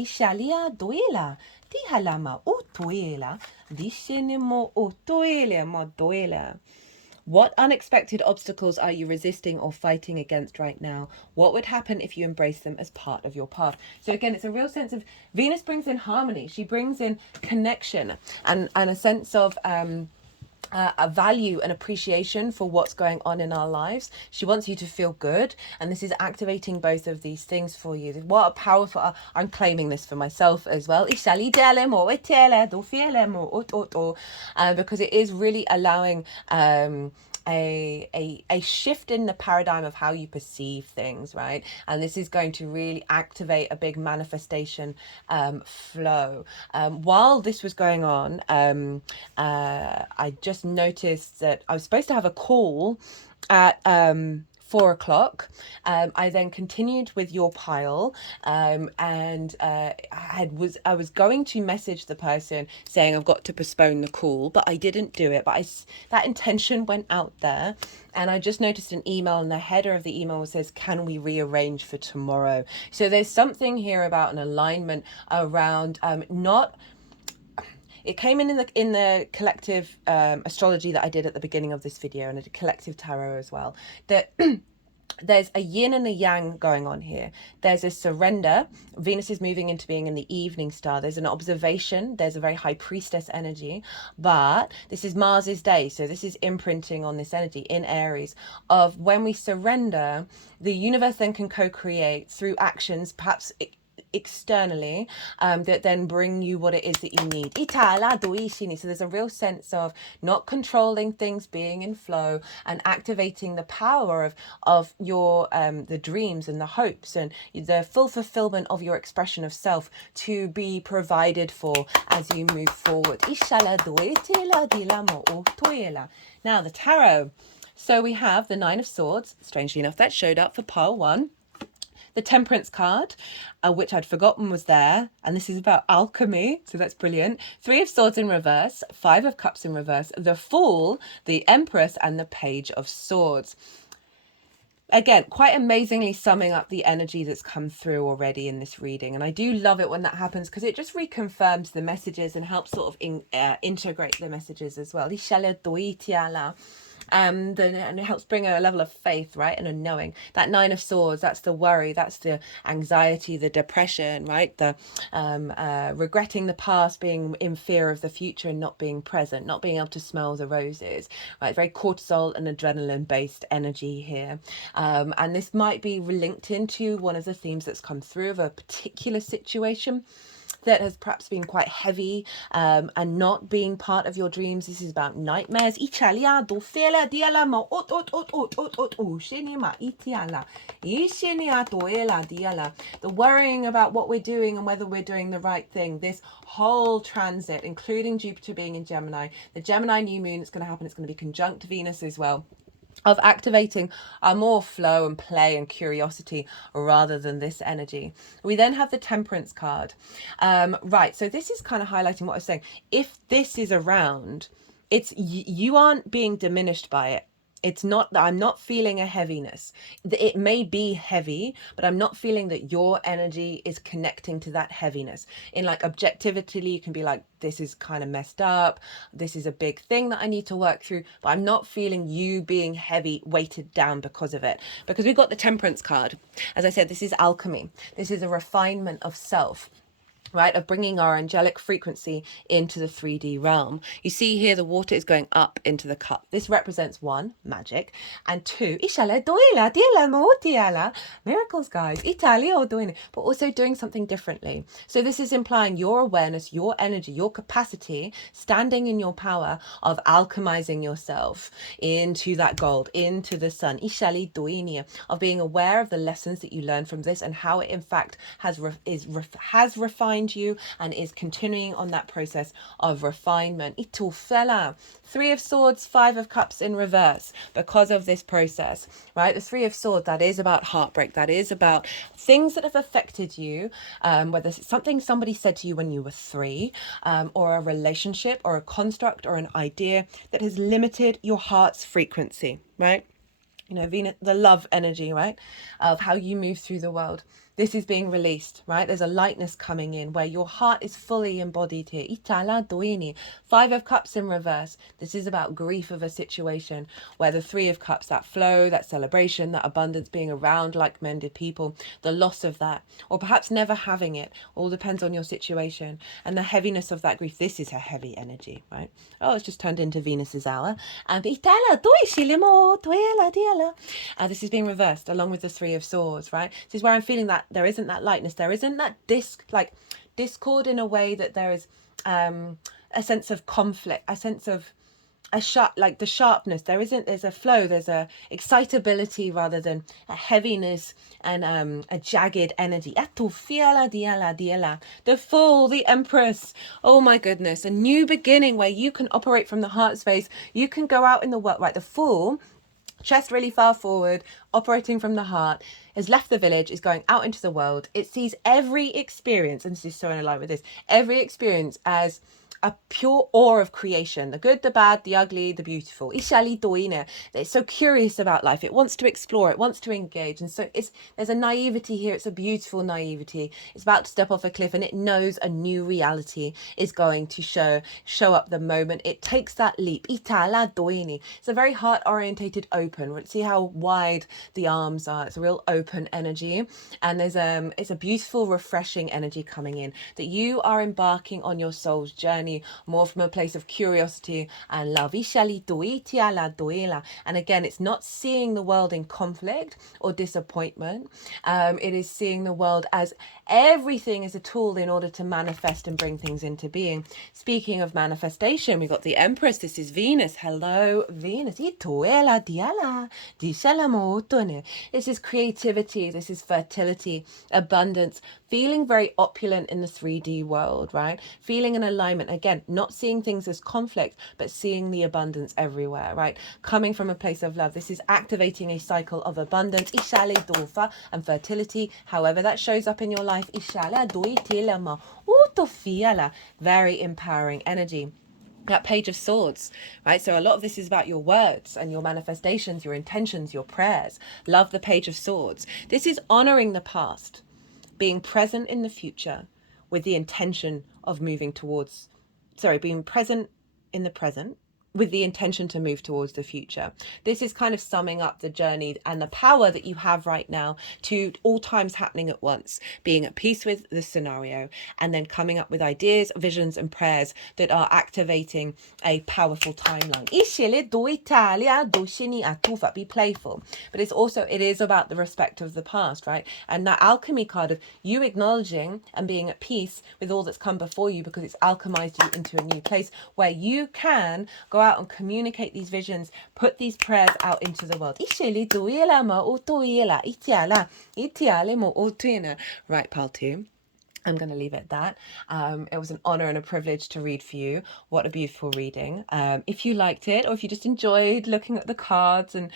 What unexpected obstacles are you resisting or fighting against right now? What would happen if you embrace them as part of your path? So again, it's a real sense of Venus brings in harmony. She brings in connection and a sense of a value and appreciation for what's going on in our lives. She wants you to feel good, and this is activating both of these things for you. What a powerful, I'm claiming this for myself as well, because it is really allowing a shift in the paradigm of how you perceive things, right? And this is going to really activate a big manifestation flow. While this was going on, I just noticed that I was supposed to have a call at 4 o'clock. I then continued with your pile, and I was going to message the person saying I've got to postpone the call, but I didn't do it. But that intention went out there, and I just noticed an email, and the header of the email says, "Can we rearrange for tomorrow?" So there's something here about an alignment around not. It came in the collective astrology that I did at the beginning of this video, and I did collective tarot as well, that there's a yin and a yang going on here. There's a surrender. Venus is moving into being in the evening star. There's an observation. There's a very high priestess energy, but this is Mars's day. So this is imprinting on this energy in Aries of when we surrender, the universe then can co-create through actions, perhaps externally, that then bring you what it is that you need. So there's a real sense of not controlling things, being in flow and activating the power of your the dreams and the hopes and the full fulfillment of your expression of self to be provided for as you move forward. Now the tarot. So we have the Nine of Swords. Strangely enough, that showed up for pile 1. the Temperance card, which I'd forgotten was there, and this is about alchemy, so that's brilliant. 3 of Swords in reverse, 5 of Cups in reverse, the Fool, the Empress, and the Page of Swords. Again, quite amazingly summing up the energy that's come through already in this reading. And I do love it when that happens because it just reconfirms the messages and helps sort of integrate the messages as well. And it helps bring a level of faith, right, and a knowing. That 9 of Swords, that's the worry, that's the anxiety, the depression, right, the regretting the past, being in fear of the future and not being present, not being able to smell the roses, right, very cortisol and adrenaline based energy here. And this might be linked into one of the themes that's come through of a particular situation that has perhaps been quite heavy and not being part of your dreams. This is about nightmares. The worrying about what we're doing and whether we're doing the right thing. This whole transit, including Jupiter being in Gemini, the Gemini new moon that's going to happen, it's going to be conjunct Venus as well, of activating our more flow and play and curiosity rather than this energy. We then have the Temperance card. Right, so this is kind of highlighting what I was saying. If this is around, it's you aren't being diminished by it. It's not that I'm not feeling a heaviness. It may be heavy, but I'm not feeling that your energy is connecting to that heaviness. In like objectivity, you can be like, this is kind of messed up. This is a big thing that I need to work through, but I'm not feeling you being heavy, weighted down because of it. Because we've got the Temperance card. As I said, this is alchemy. This is a refinement of self, right, of bringing our angelic frequency into the 3D realm. You see here the water is going up into the cup. This represents 1, magic, and 2, miracles, guys, but also doing something differently. So this is implying your awareness, your energy, your capacity, standing in your power of alchemizing yourself into that gold, into the sun, of being aware of the lessons that you learn from this and how it in fact has refined you and is continuing on that process of refinement. 3 of Swords, 5 of Cups in reverse because of this process, right? The 3 of Swords, that is about heartbreak. That is about things that have affected you, whether it's something somebody said to you when you were 3, or a relationship or a construct or an idea that has limited your heart's frequency, right? You know, Venus, the love energy, right, of how you move through the world. This is being released, right? There's a lightness coming in where your heart is fully embodied here. 5 of Cups in reverse. This is about grief of a situation where the 3 of Cups, that flow, that celebration, that abundance, being around like-minded people, the loss of that, or perhaps never having it, all depends on your situation, and the heaviness of that grief. This is a heavy energy, right? Oh, it's just turned into Venus's hour. And this is being reversed along with the 3 of Swords, right? This is where I'm feeling that there isn't that lightness, there isn't that discord in a way that there is a sense of conflict, a sense of the sharpness. There's a flow, there's a excitability rather than a heaviness and a jagged energy. The Fool, the Empress. Oh my goodness, a new beginning where you can operate from the heart space. You can go out in the world, right? The Fool, chest really far forward, operating from the heart, has left the village, is going out into the world. It sees every experience, and this is so in line with this, every experience as a pure awe of creation, the good, the bad, the ugly, the beautiful. It's so curious about life. It wants to explore, it wants to engage. And so there's a naivety here. It's a beautiful naivety. It's about to step off a cliff and it knows a new reality is going to show up the moment it takes that leap. It's a very heart orientated open. See how wide the arms are. It's a real open energy. And it's a beautiful, refreshing energy coming in that you are embarking on your soul's journey more from a place of curiosity and love. And again, it's not seeing the world in conflict or disappointment. It is seeing the world as everything is a tool in order to manifest and bring things into being. Speaking of manifestation, we've got the Empress. This is Venus. Hello, Venus. This is creativity. This is fertility, abundance, feeling very opulent in the 3D world, right? Feeling an alignment, Again, not seeing things as conflict, but seeing the abundance everywhere, right? Coming from a place of love. This is activating a cycle of abundance and fertility, however that shows up in your life. Very empowering energy. That Page of Swords, right? So a lot of this is about your words and your manifestations, your intentions, your prayers. Love the Page of Swords. This is honoring the past, being present in the future with the intention of moving towards, being present in the present with the intention to move towards the future. This is kind of summing up the journey and the power that you have right now to all times happening at once, being at peace with the scenario, and then coming up with ideas, visions, and prayers that are activating a powerful timeline. Be playful. But it is about the respect of the past, right? And that alchemy card of you acknowledging and being at peace with all that's come before you, because it's alchemized you into a new place where you can go out and communicate these visions, put these prayers out into the world. Right, pile 2. I'm going to leave it at that. It was an honor and a privilege to read for you. What a beautiful reading. If you liked it, or if you just enjoyed looking at the cards and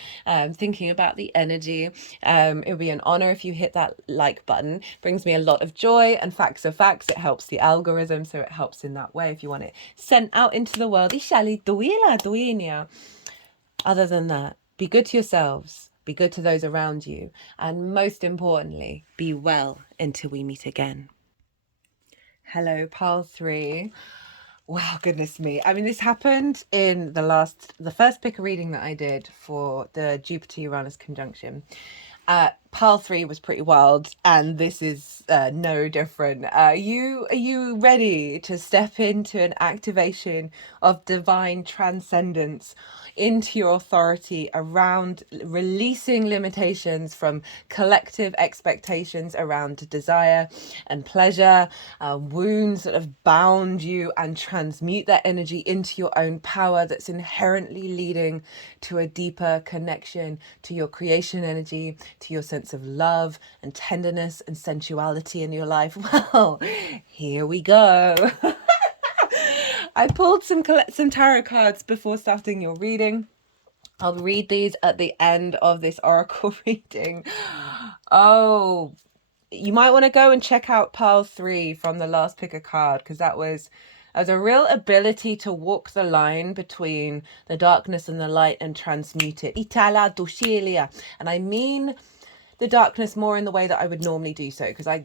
thinking about the energy, it would be an honor if you hit that like button. It brings me a lot of joy, and facts are facts. It helps the algorithm, so it helps in that way if you want it sent out into the world. Other than that, be good to yourselves, be good to those around you, and most importantly, be well until we meet again. Hello, pile 3. Wow, goodness me. I mean, this happened in the first picker reading that I did for the Jupiter-Uranus conjunction. Pile 3 was pretty wild, and this is no different. Are you ready to step into an activation of divine transcendence, into your authority around releasing limitations from collective expectations around desire and pleasure, wounds that have bound you, and transmute that energy into your own power that's inherently leading to a deeper connection to your creation energy, to your sense of love and tenderness and sensuality in your life? Well, here we go. I pulled some tarot cards before starting your reading. I'll read these at the end of this oracle reading. Oh, you might want to go and check out pile 3 from the last pick a card, because that was a real ability to walk the line between the darkness and the light and transmute it. And I mean the darkness more in the way that I would normally do so, because I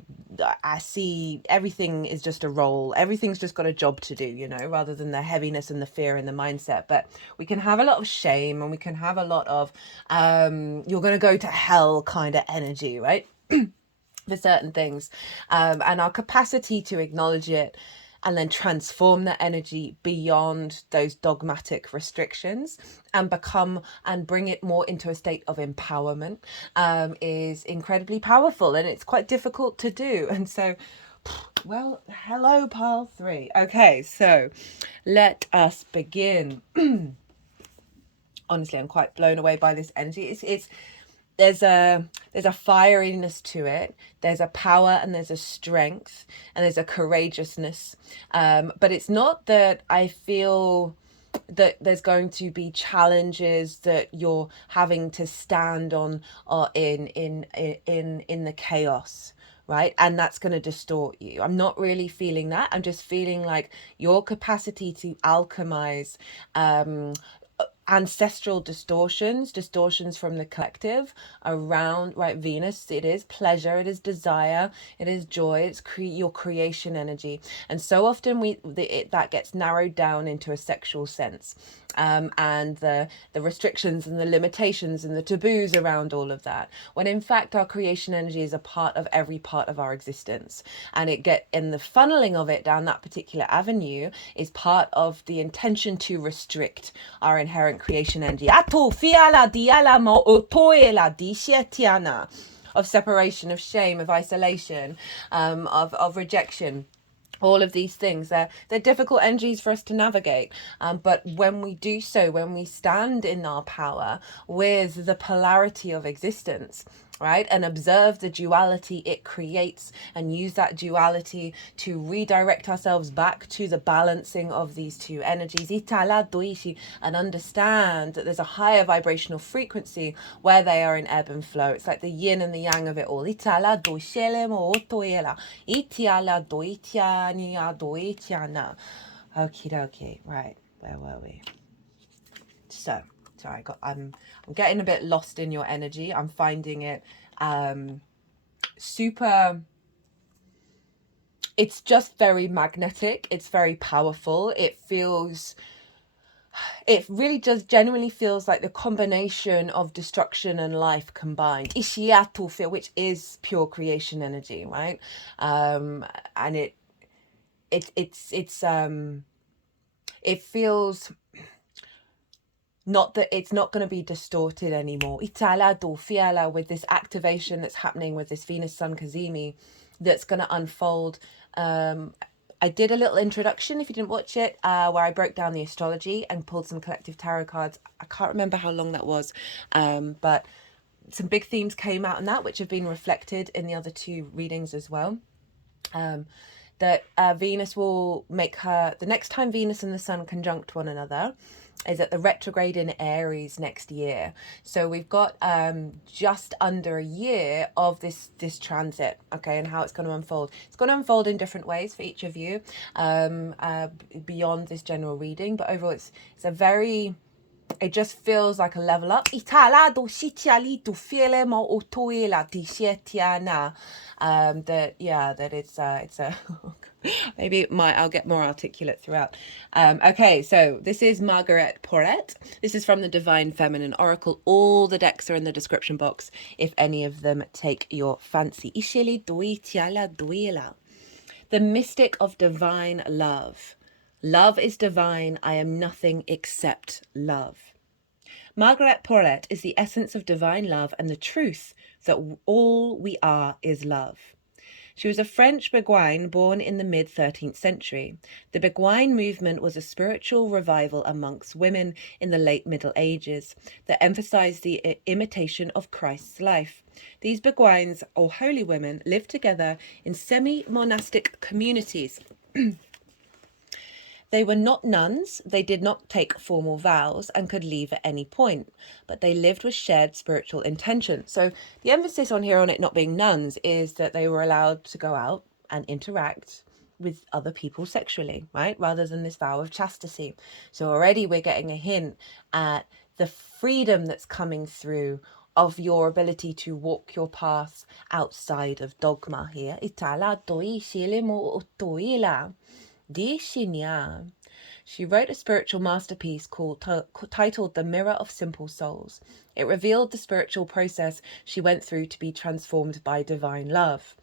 see everything is just a role. Everything's just got a job to do, rather than the heaviness and the fear and the mindset. But we can have a lot of shame, and we can have a lot of you're going to go to hell kind of energy, right? For certain things. And our capacity to acknowledge it and then transform that energy beyond those dogmatic restrictions and bring it more into a state of empowerment is incredibly powerful, and it's quite difficult to do. And so, well, hello, pile 3. Okay, so let us begin. Honestly, I'm quite blown away by this energy. There's a fieriness to it. There's a power, and there's a strength, and there's a courageousness. But it's not that I feel that there's going to be challenges that you're having to stand on or in the chaos, right? And that's going to distort you. I'm not really feeling that. I'm just feeling like your capacity to alchemize ancestral distortions from the collective around, right? Venus, it is pleasure, it is desire, it is joy, it's your creation energy. And so often that gets narrowed down into a sexual sense, and the restrictions and the limitations and the taboos around all of that, when in fact our creation energy is a part of every part of our existence. And the funneling of it down that particular avenue is part of the intention to restrict our inherent creation energy of separation, of shame, of isolation, of rejection. All of these things, they're difficult energies for us to navigate. But when we do so, when we stand in our power with the polarity of existence, right? And observe the duality it creates and use that duality to redirect ourselves back to the balancing of these two energies. And understand that there's a higher vibrational frequency where they are in ebb and flow. It's like the yin and the yang of it all. Okie dokie. Right, where were we? So, sorry, I'm getting a bit lost in your energy. I'm finding it super, it's just very magnetic. It's very powerful. It really just genuinely feels like the combination of destruction and life combined. Ishiatu, which is pure creation energy, right? And it feels not that it's not going to be distorted anymore. Itala do fiala, with this activation that's happening with this Venus Sun Kazemi that's going to unfold. I did a little introduction, if you didn't watch it, where I broke down the astrology and pulled some collective tarot cards. I can't remember how long that was, but some big themes came out in that, which have been reflected in the other two readings as well. That Venus will make her, the next time Venus and the Sun conjunct one another is at the retrograde in Aries next year. So we've got just under a year of this transit, okay, and how it's going to unfold. It's going to unfold in different ways for each of you, beyond this general reading, but overall it's a very, it just feels like a level up. That it's a maybe I'll get more articulate throughout. Okay, so this is Margaret Porret. This is from the Divine Feminine Oracle. All the decks are in the description box if any of them take your fancy. The mystic of divine love. Love is divine. I am nothing except love. Margaret Porret is the essence of divine love and the truth that all we are is love. She was a French Beguine born in the mid-13th century. The Beguine movement was a spiritual revival amongst women in the late Middle Ages that emphasized the imitation of Christ's life. These Beguines, or holy women, lived together in semi-monastic communities. They were not nuns, they did not take formal vows and could leave at any point, but they lived with shared spiritual intention. So the emphasis on here on it not being nuns is that they were allowed to go out and interact with other people sexually, right? Rather than this vow of chastity. So already we're getting a hint at the freedom that's coming through of your ability to walk your path outside of dogma here. She wrote a spiritual masterpiece titled The Mirror of Simple Souls. It revealed the spiritual process she went through to be transformed by divine love.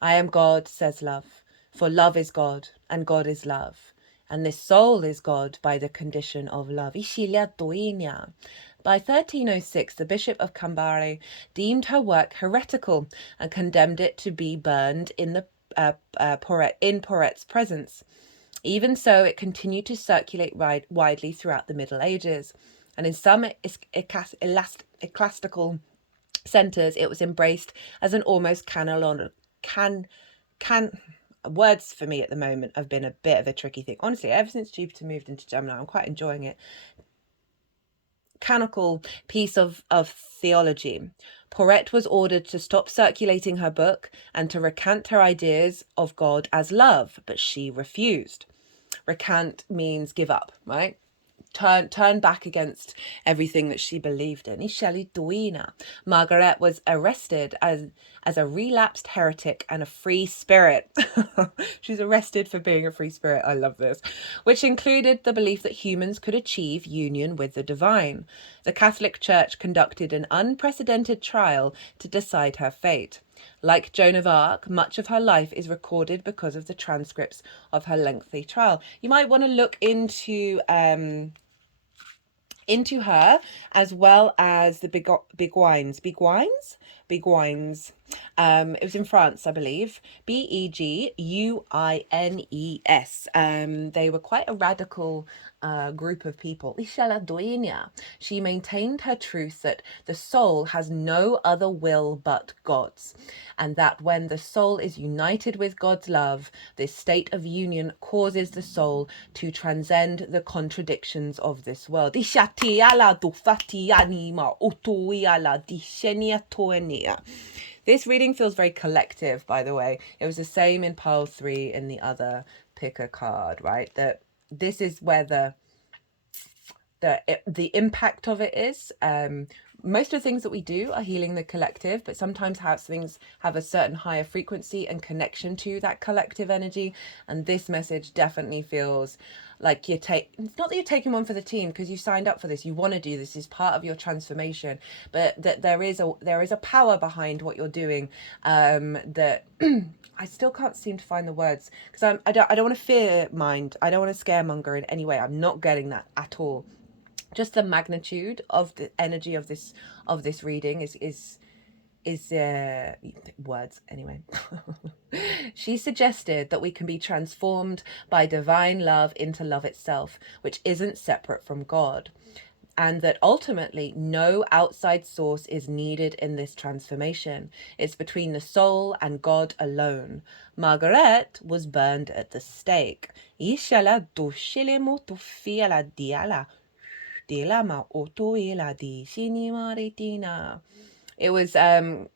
I am God, says love, for love is God, and God is love. And this soul is God by the condition of love. By 1306, the Bishop of Cambrai deemed her work heretical and condemned it to be burned in Porret's presence. Even so, it continued to circulate widely throughout the Middle Ages, and in some ecclesiastical centres, it was embraced as an almost words for me at the moment have been a bit of a tricky thing. Honestly, ever since Jupiter moved into Gemini, I'm quite enjoying it. Canonical piece of theology. Porret was ordered to stop circulating her book and to recant her ideas of God as love, but she refused. Recant means give up, right? Turn back against everything that she believed in. Margaret was arrested as a relapsed heretic and a free spirit. She's arrested for being a free spirit. I love this. Which included the belief that humans could achieve union with the divine. The Catholic Church conducted an unprecedented trial to decide her fate. Like Joan of Arc, much of her life is recorded because of the transcripts of her lengthy trial. You might want to look into her, as well as the Beguines. Beguines? It was in France, I believe. Beguines. They were quite a radical group of people. She maintained her truth that the soul has no other will but God's, and that when the soul is united with God's love, this state of union causes the soul to transcend the contradictions of this world. This reading feels very collective, by the way. It was the same in pile 3 in the other pick a card, right? That this is where the impact of it is. Most of the things that we do are healing the collective, but sometimes things have a certain higher frequency and connection to that collective energy. And this message definitely feels like it's not that you're taking one for the team because you signed up for this, you want to do this, is part of your transformation, but that there is a power behind what you're doing, that I still can't seem to find the words because I don't want to fear mind, I don't want to scaremonger in any way. I'm not getting that at all. Just the magnitude of the energy of this reading is words anyway. She suggested that we can be transformed by divine love into love itself, which isn't separate from God, and that ultimately no outside source is needed in this transformation. It's between the soul and God alone. Margaret was burned at the stake. It was the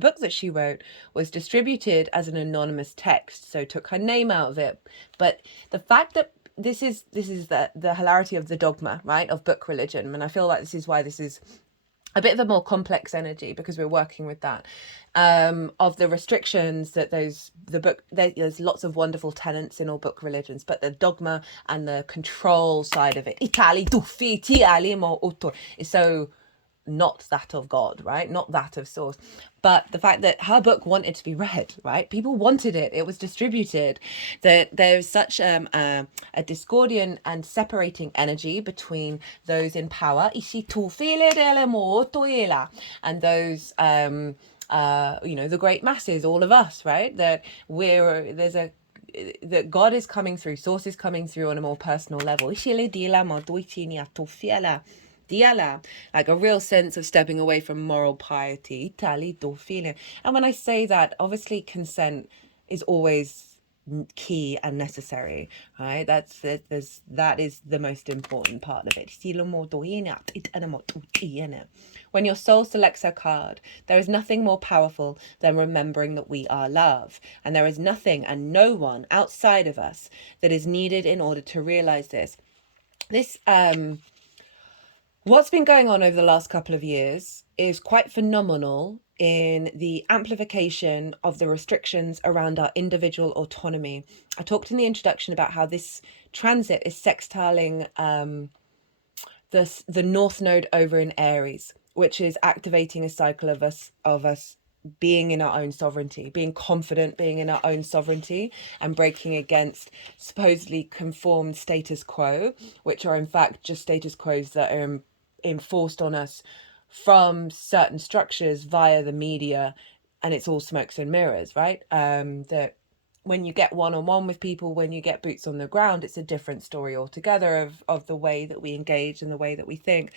book that she wrote was distributed as an anonymous text, so took her name out of it. But the fact that this is the hilarity of the dogma, right, of book religion, and I feel like this is why this is a bit of a more complex energy, because we're working with that, of the restrictions that there's lots of wonderful tenets in all book religions, but the dogma and the control side of it is so not that of God, right? Not that of source. But the fact that her book wanted to be read, right? People wanted it. It was distributed. That there's such a discordian and separating energy between those in power and those the great masses, all of us, right? That that God is coming through, source is coming through on a more personal level. Like a real sense of stepping away from moral piety. And when I say that, obviously consent is always key and necessary, right? That is the most important part of it. When your soul selects a card, there is nothing more powerful than remembering that we are love, and there is nothing and no one outside of us that is needed in order to realize this. What's been going on over the last couple of years is quite phenomenal in the amplification of the restrictions around our individual autonomy. I talked in the introduction about how this transit is sextiling the North Node over in Aries, which is activating a cycle of us being in our own sovereignty, being confident, being in our own sovereignty, and breaking against supposedly conformed status quo, which are in fact just status quos that are enforced on us from certain structures via the media, and it's all smokes and mirrors, right? That when you get one-on-one with people, when you get boots on the ground, it's a different story altogether of the way that we engage and the way that we think.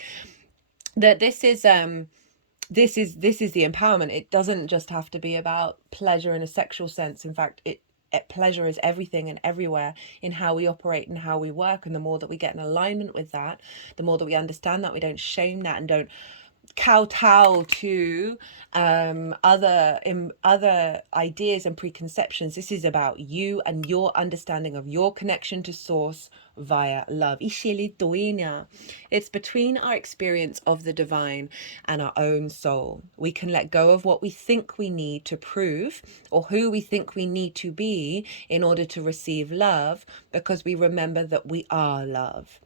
That this is the empowerment. It doesn't just have to be about pleasure in a sexual sense. In fact, pleasure is everything and everywhere in how we operate and how we work. And the more that we get in alignment with that, the more that we understand that, we don't shame that and don't kowtow to other ideas and preconceptions. This is about you and your understanding of your connection to source via love. It's between our experience of the divine and our own soul. We can let go of what we think we need to prove or who we think we need to be in order to receive love, because we remember that we are love.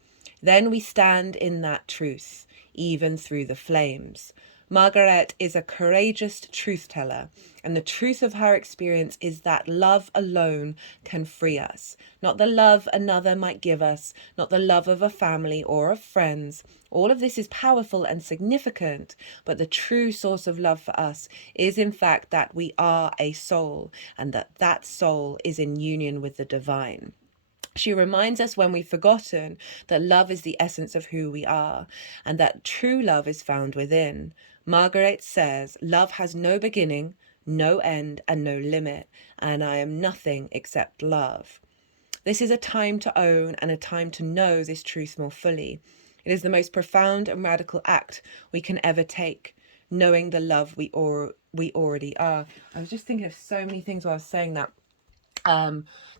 Then we stand in that truth, even through the flames. Margaret is a courageous truth teller, and the truth of her experience is that love alone can free us. Not the love another might give us, not the love of a family or of friends. All of this is powerful and significant, but the true source of love for us is in fact that we are a soul, and that soul is in union with the divine. She reminds us when we've forgotten that love is the essence of who we are, and that true love is found within. Margaret says, love has no beginning, no end, and no limit, and I am nothing except love. This is a time to own and a time to know this truth more fully. It is the most profound and radical act we can ever take, knowing the love we already are. I was just thinking of so many things while I was saying that.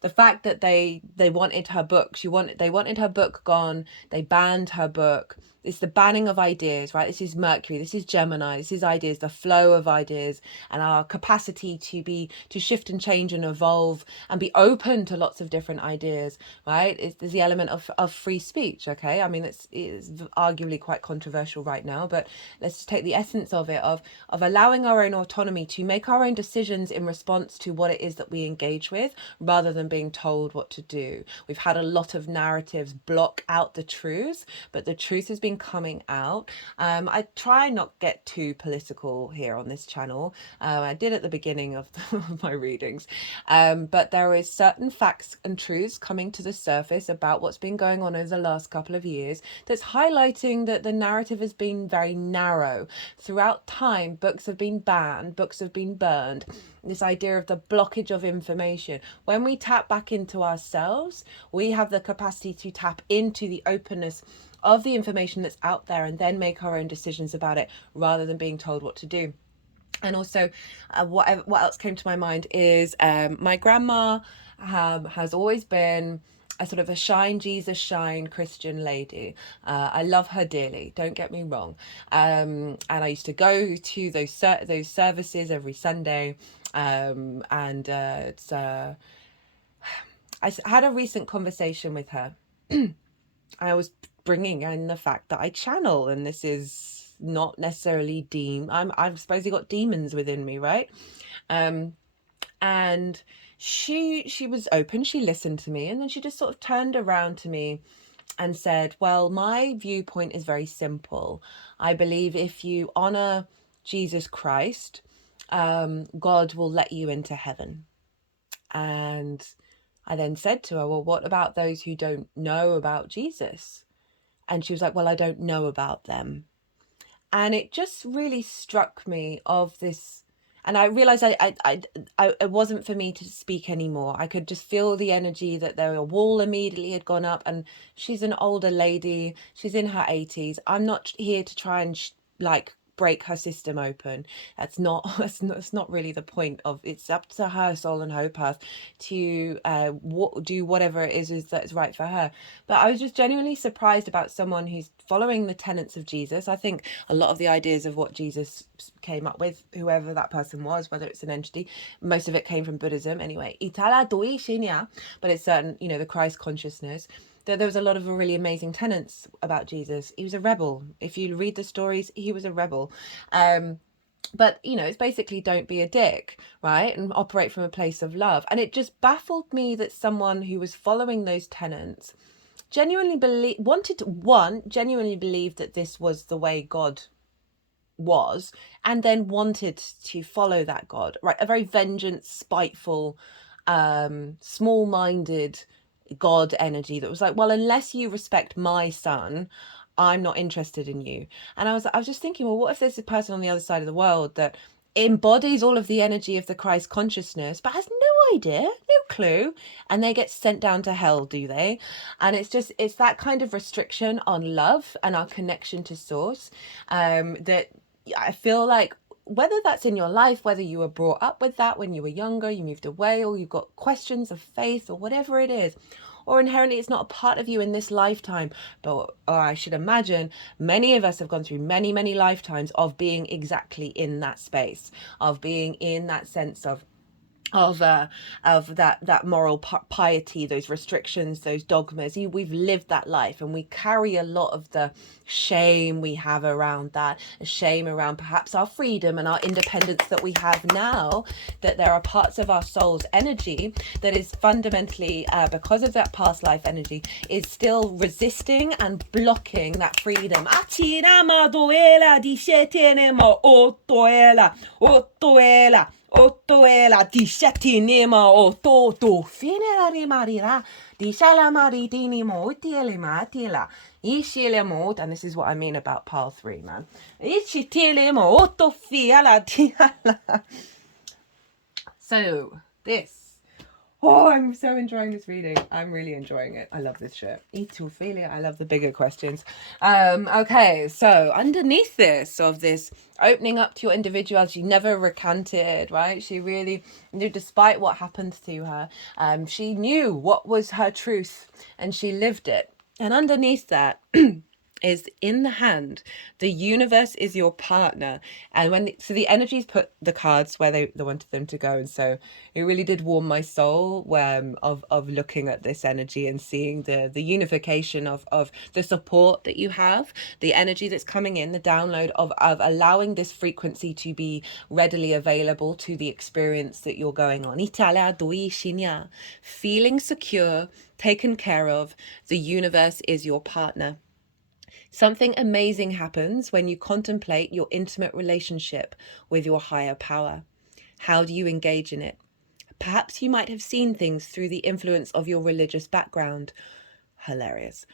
The fact that they wanted her book, they wanted her book gone, they banned her book. It's the banning of ideas, right? This is Mercury, this is Gemini, this is ideas, the flow of ideas, and our capacity to shift and change and evolve and be open to lots of different ideas, right? There's the element of free speech, okay? I mean, it's arguably quite controversial right now, but let's just take the essence of it, of allowing our own autonomy to make our own decisions in response to what it is that we engage with, rather than being told what to do. We've had a lot of narratives block out the truths, but the truth has been coming out. I try not get too political here on this channel. I did at the beginning of my readings, but there is certain facts and truths coming to the surface about what's been going on over the last couple of years that's highlighting that the narrative has been very narrow. Throughout time, books have been banned, books have been burned. This idea of the blockage of information. When we tap back into ourselves, we have the capacity to tap into the openness of the information that's out there and then make our own decisions about it, rather than being told what to do. And also, what else came to my mind is my grandma has always been a sort of a shine Jesus shine Christian lady. I love her dearly, don't get me wrong. And I used to go to those services every Sunday. I had a recent conversation with her. I was bringing in the fact that I channel, and this is not necessarily I've supposedly got demons within me, right? And she was open, she listened to me, and then she just sort of turned around to me and said, well, my viewpoint is very simple. I believe if you honor Jesus Christ, God will let you into heaven. And I then said to her, well, what about those who don't know about Jesus? And she was like, well, I don't know about them. And it just really struck me of this. And I realized it wasn't for me to speak anymore. I could just feel the energy that a wall immediately had gone up. And she's an older lady. She's in her 80s. I'm not here to try and break her system open. That's not really the point of it's up to her soul and her path to do whatever it is that is right for her. But I was just genuinely surprised about someone who's following the tenets of Jesus. I think a lot of the ideas of what Jesus came up with, whoever that person was, whether it's an entity, most of it came from Buddhism anyway. But it's certain, the Christ consciousness. There was a lot of really amazing tenets about Jesus. He was a rebel. If you read the stories, he was a rebel. But, it's basically don't be a dick, right? And operate from a place of love. And it just baffled me that someone who was following those tenets genuinely believed that this was the way God was, and then wanted to follow that God, right? A very vengeance, spiteful, small-minded God energy that was like, well, unless you respect my son, I'm not interested in you. And I was just thinking, well, what if there's a person on the other side of the world that embodies all of the energy of the Christ consciousness but has no idea, no clue, and they get sent down to hell, do they? And it's that kind of restriction on love and our connection to source, that I feel like, whether that's in your life, whether you were brought up with that when you were younger, you moved away, or you've got questions of faith, or whatever it is, or inherently it's not a part of you in this lifetime, or I should imagine many of us have gone through many, many lifetimes of being exactly in that space, of being in that sense of of that moral piety, those restrictions, those dogmas. We've lived that life, and we carry a lot of the shame we have around that, a shame around perhaps our freedom and our independence that we have now, that there are parts of our soul's energy that is fundamentally because of that past life energy is still resisting and blocking that freedom. Otoela dishatinema ototo finera marira dishala maridinimo utiele matila ishilemo. And this is what I mean about pile 3, man. Ichitilemo otofiala tiala. So this. Oh, I'm so enjoying this reading. I'm really enjoying it. I love this shit. Etophilia. I love the bigger questions. Okay, so underneath this, of this opening up to your individuality, she never recanted, right? She really knew, despite what happened to her, she knew what was her truth and she lived it. And underneath that is in the hand, the universe is your partner. And so the energies put the cards where they wanted them to go, and so it really did warm my soul of looking at this energy and seeing the unification of the support that you have, the energy that's coming in, the download of allowing this frequency to be readily available to the experience that you're going on. Feeling secure, taken care of, the universe is your partner. Something amazing happens when you contemplate your intimate relationship with your higher power. How do you engage in it? Perhaps you might have seen things through the influence of your religious background. Hilarious.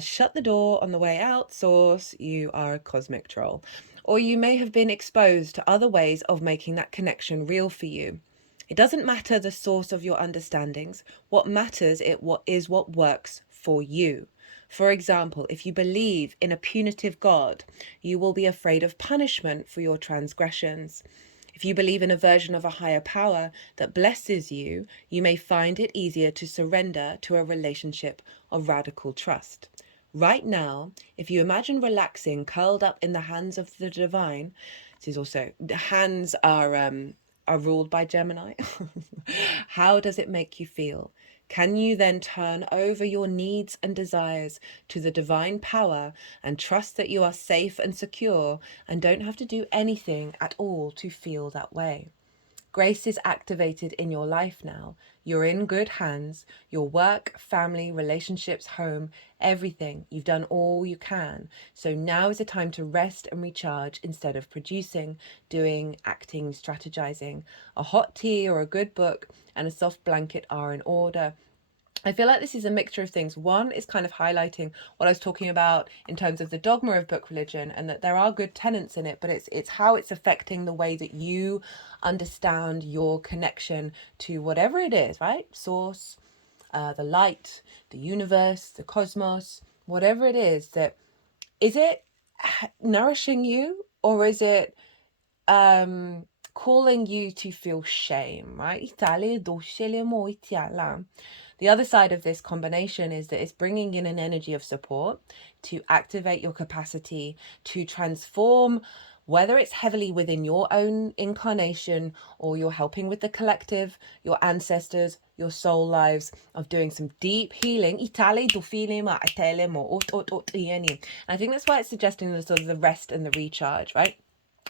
Shut the door on the way out, source, you are a cosmic troll. Or you may have been exposed to other ways of making that connection real for you. It doesn't matter the source of your understandings. What matters is what works for you. For example, if you believe in a punitive God, you will be afraid of punishment for your transgressions. If you believe in a version of a higher power that blesses you, you may find it easier to surrender to a relationship of radical trust. Right now, if you imagine relaxing, curled up in the hands of the divine, this is also, the hands are ruled by Gemini. How does it make you feel? Can you then turn over your needs and desires to the divine power and trust that you are safe and secure and don't have to do anything at all to feel that way? Grace is activated in your life now. You're in good hands. Your work, family, relationships, home, everything. You've done all you can. So now is the time to rest and recharge instead of producing, doing, acting, strategizing. A hot tea or a good book and a soft blanket are in order. I feel like this is a mixture of things. One is kind of highlighting what I was talking about in terms of the dogma of book religion, and that there are good tenets in it, but it's how it's affecting the way that you understand your connection to whatever it is, right? Source, the light, the universe, the cosmos, whatever it is. That is it nourishing you, or is it calling you to feel shame, right? The other side of this combination is that it's bringing in an energy of support to activate your capacity to transform, whether it's heavily within your own incarnation or you're helping with the collective, your ancestors, your soul lives, of doing some deep healing. And I think that's why it's suggesting the sort of the rest and the recharge, right?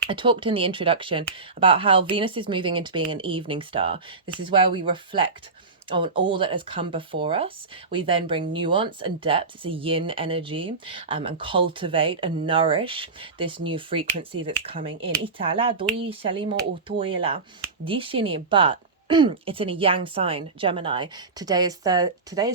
I talked in the introduction about how Venus is moving into being an evening star. This is where we reflect on all that has come before us. We then bring nuance and depth. It's a yin energy, and cultivate and nourish this new frequency that's coming in. But it's in a yang sign, Gemini. Today is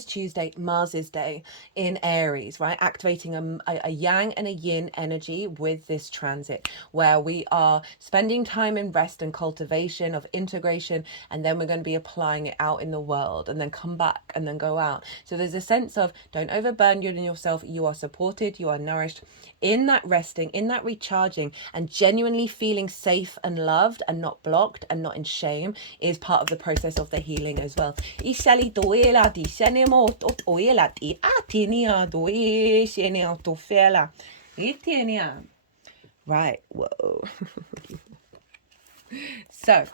Tuesday, Mars's day in Aries, right? Activating a yang and a yin energy with this transit, where we are spending time in rest and cultivation of integration, and then we're going to be applying it out in the world, and then come back and then go out. So there's a sense of don't overburden yourself. You are supported, you are nourished in that resting, in that recharging, and genuinely feeling safe and loved and not blocked and not in shame is part of the process of the healing as well. Right, whoa. So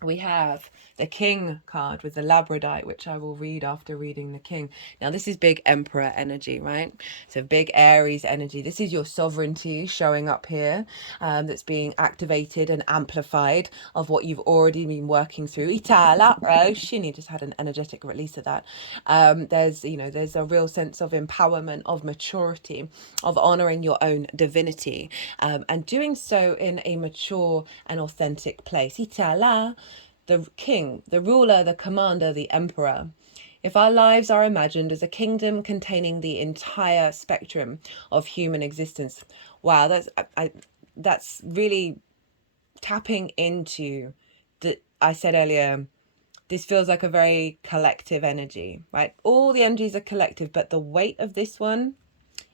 we have the King card with the Labradite, which I will read after reading the King. Now, this is big Emperor energy, right? So big Aries energy. This is your sovereignty showing up here, that's being activated and amplified of what you've already been working through. Itala, Shini just had an energetic release of that. There's a real sense of empowerment, of maturity, of honoring your own divinity, and doing so in a mature and authentic place. Itala, the king, the ruler, the commander, the emperor. If our lives are imagined as a kingdom containing the entire spectrum of human existence, wow, that's really tapping into the, I said earlier, this feels like a very collective energy, right? All the energies are collective, but the weight of this one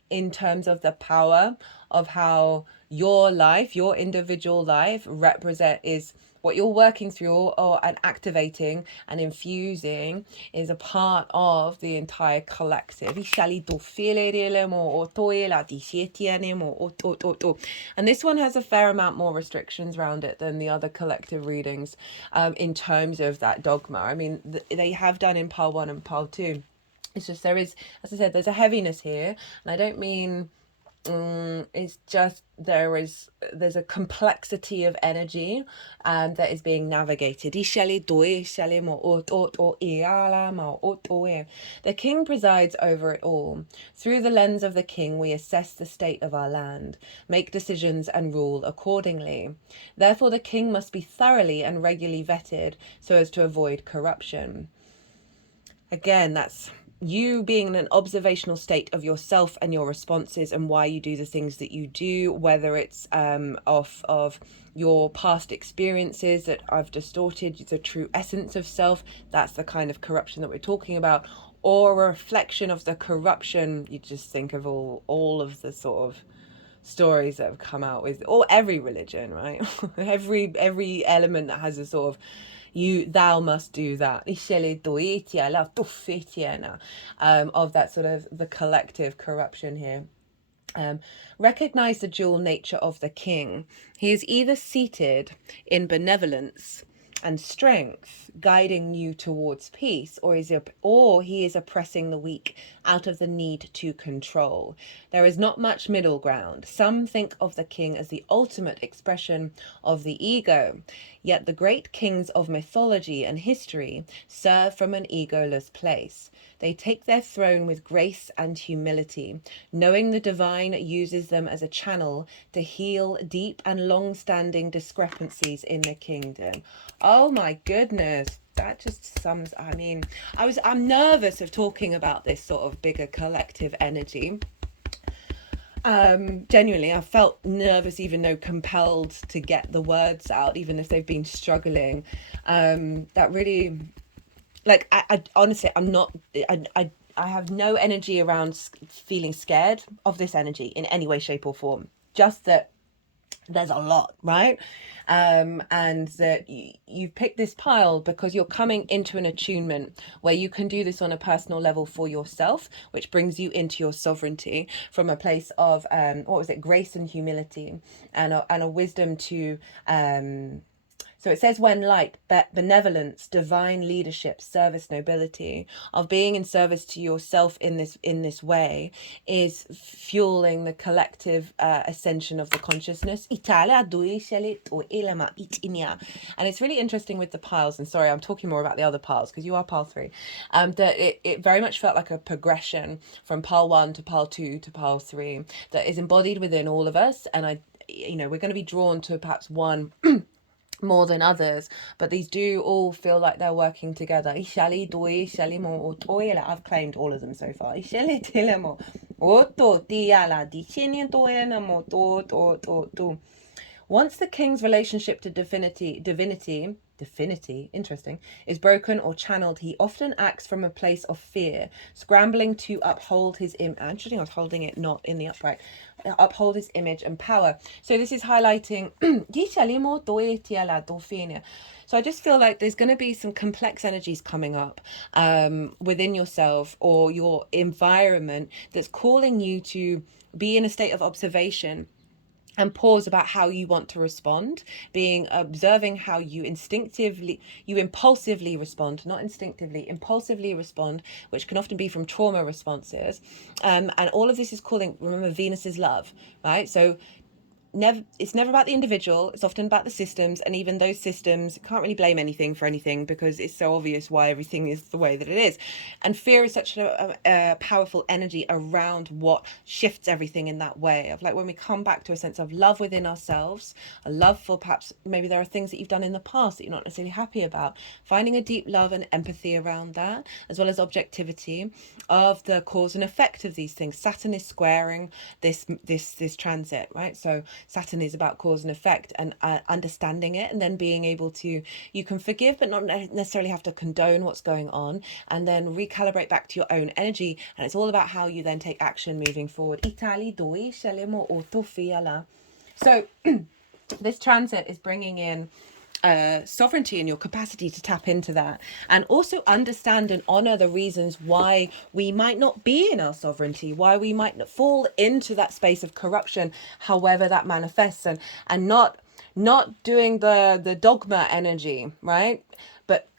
in terms of the power of how your life, your individual life is what you're working through and activating and infusing is a part of the entire collective. And this one has a fair amount more restrictions around it than the other collective readings, in terms of that dogma. I mean, they have done in pile 1 and pile 2. It's just, there is, as I said, there's a heaviness here, and I don't mean it's just there's a complexity of energy that is being navigated. The king presides over it all. Through the lens of the king, we assess the state of our land, make decisions and rule accordingly. Therefore, the king must be thoroughly and regularly vetted so as to avoid corruption. Again, that's you being in an observational state of yourself and your responses and why you do the things that you do, whether it's off of your past experiences that I've distorted the true essence of self. That's the kind of corruption that we're talking about, or a reflection of the corruption. You just think of all of the sort of stories that have come out with, or every religion, right? every element that has a sort of thou must do that, of that sort of the collective corruption here. Recognize the dual nature of the king. He is either seated in benevolence and strength, guiding you towards peace, or he is oppressing the weak out of the need to control. There is not much middle ground. Some think of the king as the ultimate expression of the ego, yet the great kings of mythology and history serve from an egoless place. They take their throne with grace and humility, knowing the divine uses them as a channel to heal deep and long-standing discrepancies in the kingdom. Oh my goodness, that just sums, I mean, I'm nervous of talking about this sort of bigger collective energy. Genuinely, I felt nervous, even though compelled to get the words out, even if they've been struggling. That really, like, I honestly, I'm not, I have no energy around feeling scared of this energy in any way, shape or form. Just that there's a lot, right? And that you've picked this pile because you're coming into an attunement where you can do this on a personal level for yourself, which brings you into your sovereignty from a place of grace and humility, and a wisdom to so it says, when light, benevolence, divine leadership, service, nobility, of being in service to yourself in this way is fueling the collective ascension of the consciousness. And it's really interesting with the piles, and sorry, I'm talking more about the other piles because you are pile 3, that it very much felt like a progression from pile 1 to pile 2 to pile 3 that is embodied within all of us. And we're going to be drawn to perhaps one more than others, but these do all feel like they're working together. I've claimed all of them so far. Once the king's relationship to divinity, interesting, is broken or channeled, he often acts from a place of fear, scrambling to uphold his interesting, I was holding it not in the upright, uphold his image and power. So this is highlighting so I just feel like there's going to be some complex energies coming up within yourself or your environment that's calling you to be in a state of observation and pause about how you want to respond, being observing how you impulsively respond, not instinctively, impulsively respond, which can often be from trauma responses. And all of this is calling, remember, Venus is love, right? So it's never about the individual, it's often about the systems, and even those systems can't really blame anything for anything because it's so obvious why everything is the way that it is. And fear is such a powerful energy around what shifts everything in that way of, like, when we come back to a sense of love within ourselves, a love for, perhaps maybe there are things that you've done in the past that you're not necessarily happy about, finding a deep love and empathy around that, as well as objectivity of the cause and effect of these things. Saturn is squaring this transit, right? So Saturn is about cause and effect, and understanding it, and then being able to, you can forgive but not necessarily have to condone what's going on, and then recalibrate back to your own energy. And it's all about how you then take action moving forward. So this transit is bringing in sovereignty and your capacity to tap into that, and also understand and honor the reasons why we might not be in our sovereignty, why we might not fall into that space of corruption, however that manifests, and not doing the dogma energy, right? But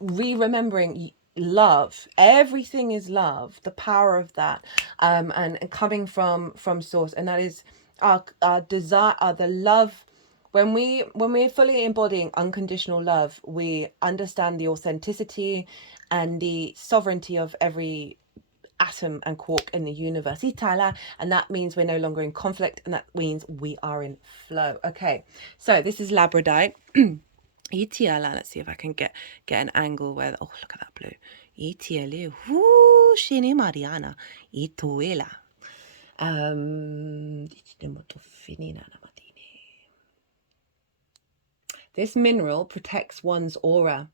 remembering love, everything is love, the power of that, and coming from source, and that is our desire, the love. When we're fully embodying unconditional love, we understand the authenticity and the sovereignty of every atom and quark in the universe. And that means we're no longer in conflict, and that means we are in flow. Okay, so this is labradite. Let's see if I can get an angle where, oh, look at that blue. Mariana. This mineral protects one's aura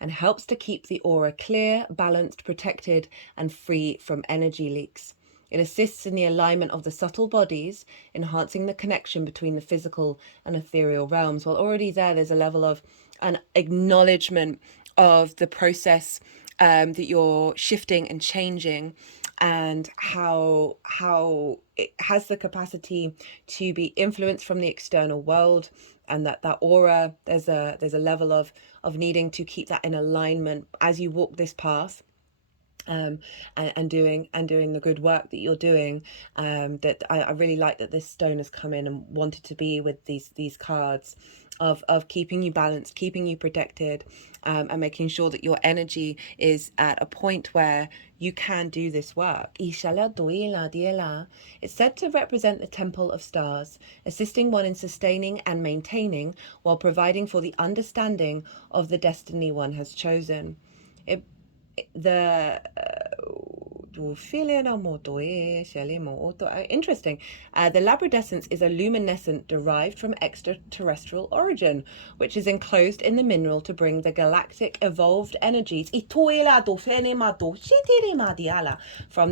and helps to keep the aura clear, balanced, protected, and free from energy leaks. It assists in the alignment of the subtle bodies, enhancing the connection between the physical and ethereal realms. Well, already there's a level of an acknowledgement of the process that you're shifting and changing, and how it has the capacity to be influenced from the external world, and that aura, there's a level of needing to keep that in alignment as you walk this path, and doing the good work that you're doing. That I really like that this stone has come in and wanted to be with these cards of keeping you balanced, keeping you protected, and making sure that your energy is at a point where you can do this work. It's said to represent the temple of stars, assisting one in sustaining and maintaining while providing for the understanding of the destiny one has chosen. Interesting. The labradescence is a luminescent derived from extraterrestrial origin, which is enclosed in the mineral to bring the galactic evolved energies from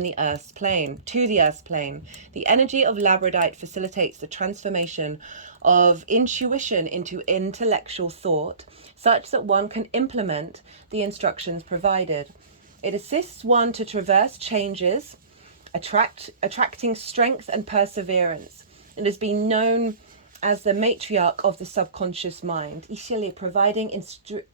the Earth's plane to the Earth's plane. The energy of labradite facilitates the transformation of intuition into intellectual thought, such that one can implement the instructions provided. It assists one to traverse changes, attracting strength and perseverance. It has been known as the matriarch of the subconscious mind, providing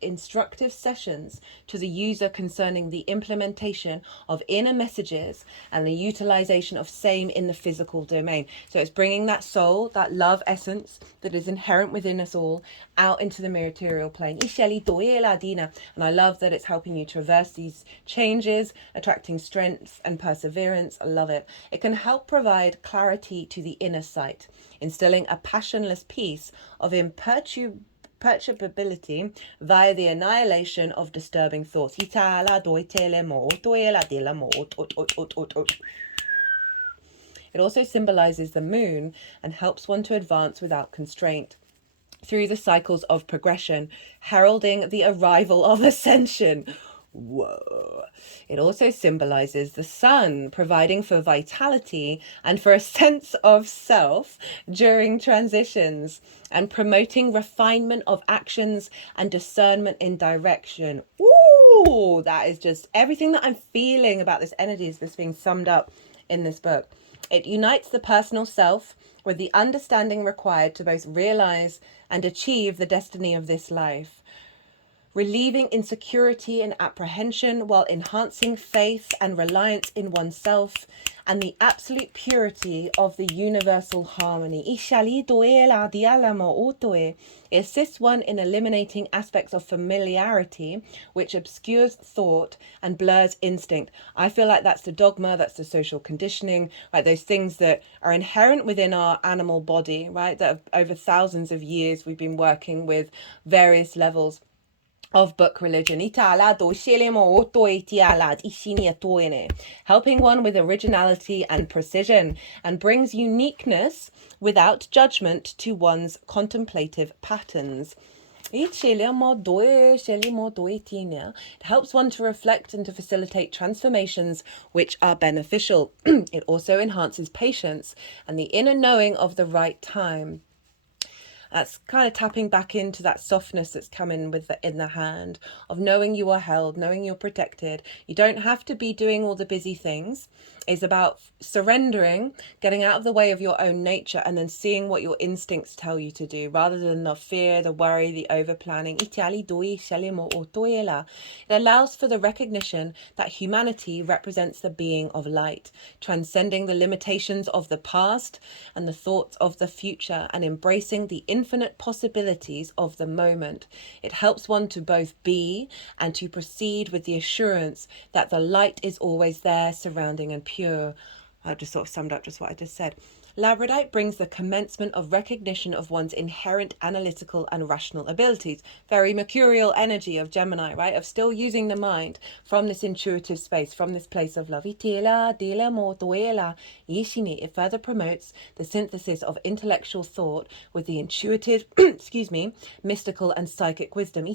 instructive sessions to the user concerning the implementation of inner messages and the utilization of same in the physical domain. So it's bringing that soul, that love essence that is inherent within us all, out into the material plane. And I love that it's helping you traverse these changes, attracting strength and perseverance. I love it. It can help provide clarity to the inner sight, instilling a passionless peace of imperturbability via the annihilation of disturbing thoughts. It also symbolizes the moon and helps one to advance without constraint through the cycles of progression, heralding the arrival of ascension. Whoa. It also symbolizes the sun, providing for vitality and for a sense of self during transitions, and promoting refinement of actions and discernment in direction. Ooh, that is just everything that I'm feeling about this energy is this being summed up in this book. It unites the personal self with the understanding required to both realize and achieve the destiny of this life, relieving insecurity and apprehension while enhancing faith and reliance in oneself and the absolute purity of the universal harmony. It assists one in eliminating aspects of familiarity which obscures thought and blurs instinct. I feel like that's the dogma, that's the social conditioning, right? Those things that are inherent within our animal body, right? That over thousands of years we've been working with various levels of book religion, helping one with originality and precision, and brings uniqueness without judgment to one's contemplative patterns. It helps one to reflect and to facilitate transformations which are beneficial. It also enhances patience and the inner knowing of the right time. That's kind of tapping back into that softness that's coming with in the hand of knowing you are held, knowing you're protected. You don't have to be doing all the busy things. It's about surrendering, getting out of the way of your own nature, and then seeing what your instincts tell you to do rather than the fear, the worry, the over planning. It allows for the recognition that humanity represents the being of light, transcending the limitations of the past and the thoughts of the future, and embracing the infinite possibilities of the moment. It helps one to both be and to proceed with the assurance that the light is always there, surrounding and pure. I just sort of summed up just what I just said. Labradorite brings the commencement of recognition of one's inherent analytical and rational abilities. Very mercurial energy of Gemini, right? Of still using the mind from this intuitive space, from this place of love. It further promotes the synthesis of intellectual thought with the intuitive, mystical and psychic wisdom.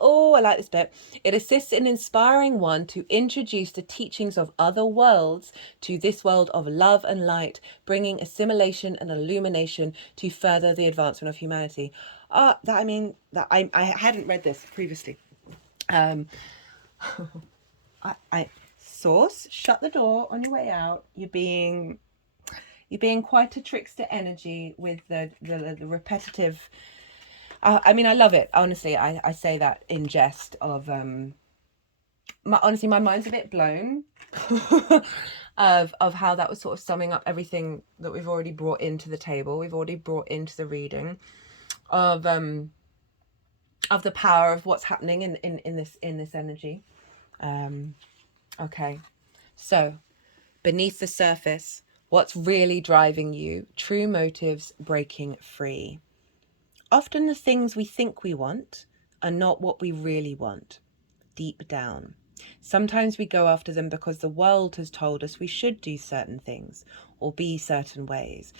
Oh, I like this bit. It assists in inspiring one to introduce the teachings of other worlds to this world of love and light, bringing assimilation and illumination to further the advancement of humanity. I hadn't read this previously. Source, shut the door on your way out. You're being quite a trickster energy with the repetitive. I love it. Honestly, I say that in jest of my mind's a bit blown of how that was sort of summing up everything that we've already brought into the table. We've already brought into the reading of the power of what's happening in this energy. Okay, so beneath the surface, what's really driving you? True motives breaking free. Often the things we think we want are not what we really want, deep down. Sometimes we go after them because the world has told us we should do certain things or be certain ways.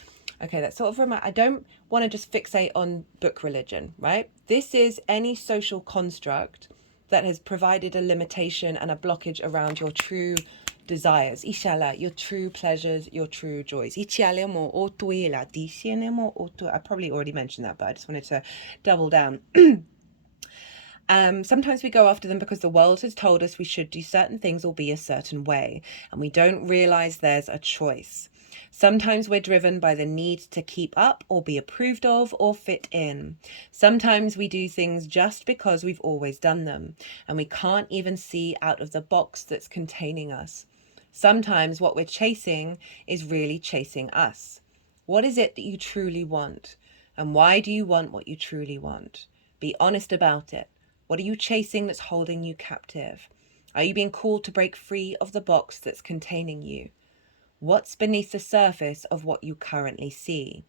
Okay, that's sort of I don't want to just fixate on book religion, right? This is any social construct that has provided a limitation and a blockage around your true desires, your true pleasures, your true joys. I probably already mentioned that, but I just wanted to double down. Sometimes we go after them because the world has told us we should do certain things or be a certain way, and we don't realize there's a choice. Sometimes we're driven by the need to keep up or be approved of or fit in. Sometimes we do things just because we've always done them, and we can't even see out of the box that's containing us. Sometimes what we're chasing is really chasing us. What is it that you truly want? And why do you want what you truly want? Be honest about it. What are you chasing that's holding you captive? Are you being called to break free of the box that's containing you? What's beneath the surface of what you currently see?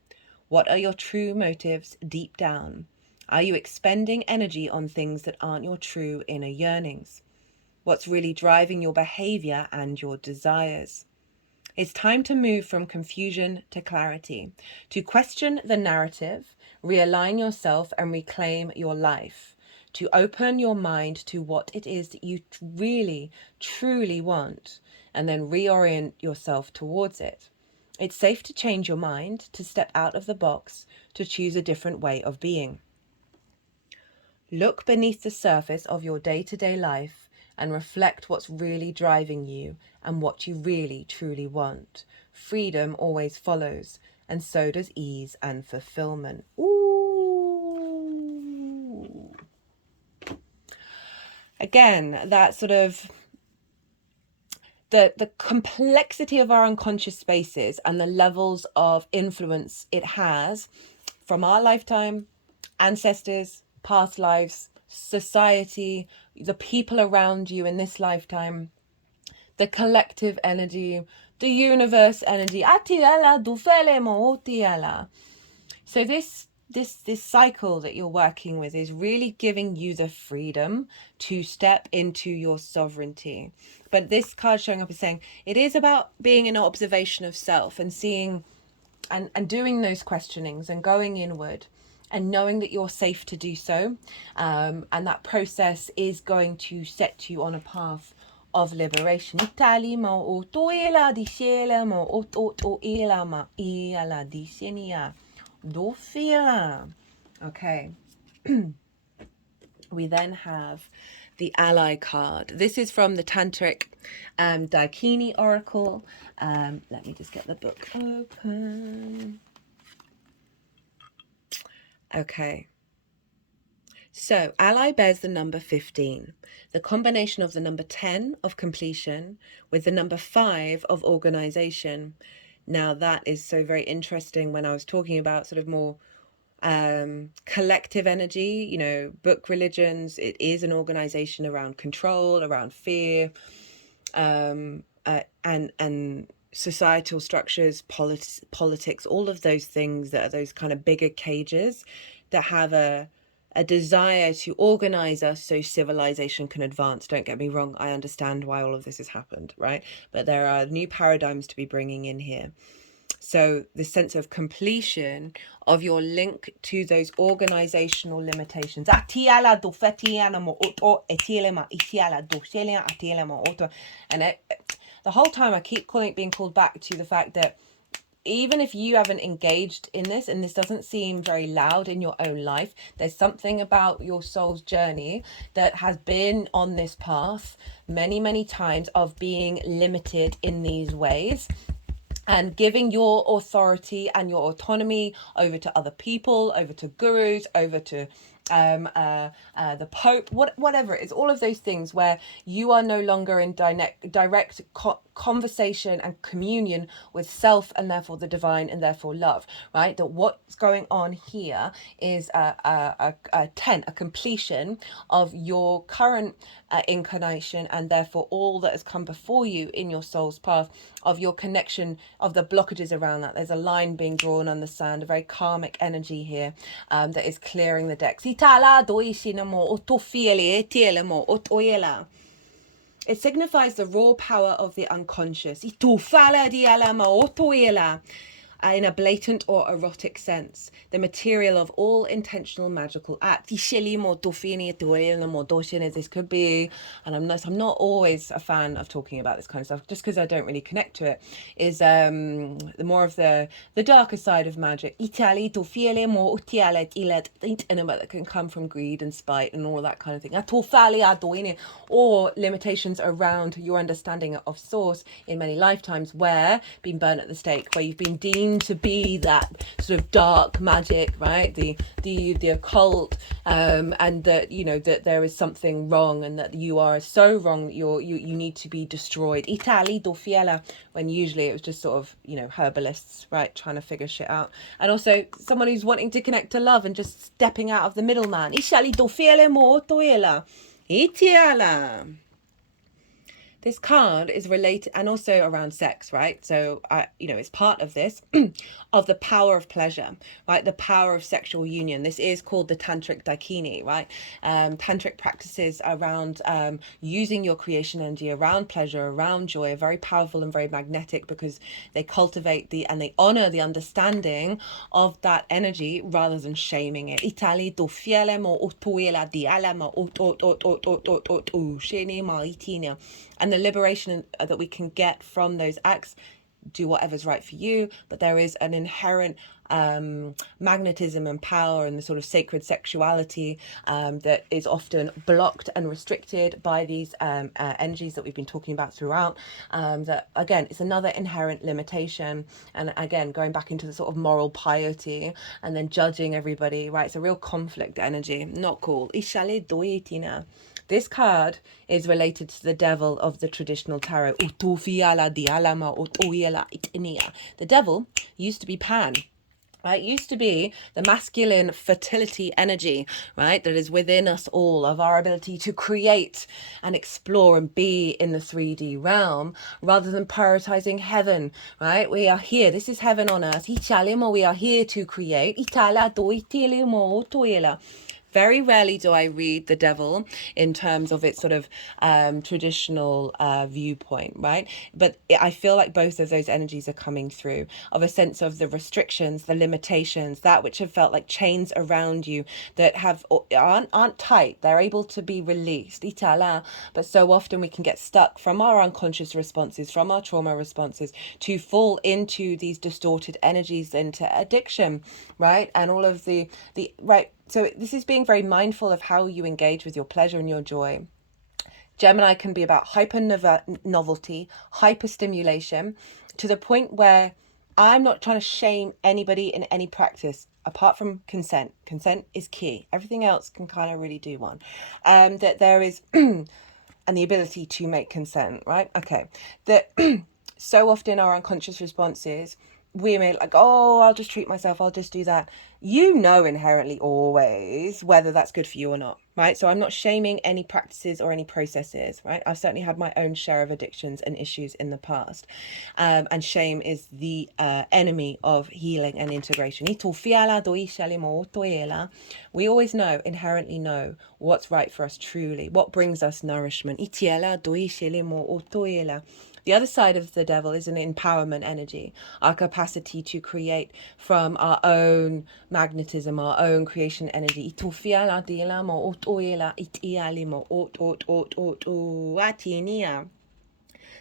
What are your true motives deep down? Are you expending energy on things that aren't your true inner yearnings? What's really driving your behavior and your desires? It's time to move from confusion to clarity, to question the narrative, realign yourself and reclaim your life, to open your mind to what it is that you really, truly want, and then reorient yourself towards it. It's safe to change your mind, to step out of the box, to choose a different way of being. Look beneath the surface of your day-to-day life and reflect what's really driving you and what you really truly want. freedom always follows, and so does ease and fulfillment. Ooh. Again, that sort of the complexity of our unconscious spaces and the levels of influence it has from our lifetime, ancestors, past lives, society, the people around you in this lifetime, the collective energy, the universe energy. So this cycle that you're working with is really giving you the freedom to step into your sovereignty. But this card showing up is saying it is about being an observation of self and seeing and doing those questionings and going inward and knowing that you're safe to do so. And that process is going to set you on a path of liberation. Okay. We then have the ally card. This is from the Tantric Dakini oracle. Let me just get the book open. Okay. So ally bears the number 15, the combination of the number 10 of completion with the number 5 of organization. Now that is so very interesting when I was talking about sort of more collective energy, you know, book religions. It is an organization around control, around fear, and societal structures, politics, all of those things that are those kind of bigger cages that have a desire to organize us so civilization can advance. Don't get me wrong, I understand why all of this has happened, right? But there are new paradigms to be bringing in here. So the sense of completion of your link to those organizational limitations. And the whole time I keep being called back to the fact that even if you haven't engaged in this and this doesn't seem very loud in your own life, there's something about your soul's journey that has been on this path many, many times of being limited in these ways. And giving your authority and your autonomy over to other people, over to gurus, over to the Pope, whatever it is, all of those things where you are no longer in direct conversation and communion with self and therefore the divine and therefore love, right? That what's going on here is a completion of your current incarnation and therefore all that has come before you in your soul's path, of your connection, of the blockages around that. There's a line being drawn on the sand, a very karmic energy here that is clearing the decks. It signifies the raw power of the unconscious in a blatant or erotic sense, the material of all intentional magical acts. This could be, and I'm not always a fan of talking about this kind of stuff just because I don't really connect to it, is the more of the darker side of magic. That can come from greed and spite and all that kind of thing. Or limitations around your understanding of source in many lifetimes, where being burnt at the stake, where you've been deemed to be that sort of dark magic, right? The occult, and that, you know, that there is something wrong and that you are so wrong that you need to be destroyed. When usually it was just sort of, you know, herbalists, right, trying to figure shit out. And also someone who's wanting to connect to love and just stepping out of the middleman. This card is related, and also around sex, right? So, you know, it's part of this, of the power of pleasure, right? The power of sexual union. This is called the Tantric Dakini, right? Tantric practices around using your creation energy around pleasure, around joy, are very powerful and very magnetic because they cultivate and they honor the understanding of that energy rather than shaming it. And the liberation that we can get from those acts do whatever's right for you, but there is an inherent magnetism and power and the sort of sacred sexuality that is often blocked and restricted by these energies that we've been talking about throughout. That again, it's another inherent limitation, and again, going back into the sort of moral piety and then judging everybody, right? It's a real conflict energy, not cool. This card is related to the devil of the traditional tarot. The devil used to be Pan. Right, it used to be the masculine fertility energy, right, that is within us all, of our ability to create and explore and be in the 3D realm, rather than prioritizing heaven, right? We are here. This is heaven on earth. We are here to create. Very rarely do I read the devil in terms of its sort of traditional viewpoint, right? But I feel like both of those energies are coming through, of a sense of the restrictions, the limitations, that which have felt like chains around you that aren't tight. They're able to be released. But so often we can get stuck from our unconscious responses, from our trauma responses, to fall into these distorted energies, into addiction, right? And all of the right. So this is being very mindful of how you engage with your pleasure and your joy. Gemini can be about hyper novelty, hyper stimulation, to the point where I'm not trying to shame anybody in any practice apart from consent. Consent is key. Everything else can kind of really do one. That there is, and the ability to make consent, right? Okay. That so often our unconscious responses, we may like, oh, I'll just treat myself, I'll just do that. You know inherently always whether that's good for you or not, right? So I'm not shaming any practices or any processes, right? I've certainly had my own share of addictions and issues in the past. And shame is the enemy of healing and integration. We always know, inherently know, what's right for us truly, what brings us nourishment. The other side of the devil is an empowerment energy, our capacity to create from our own magnetism, our own creation energy.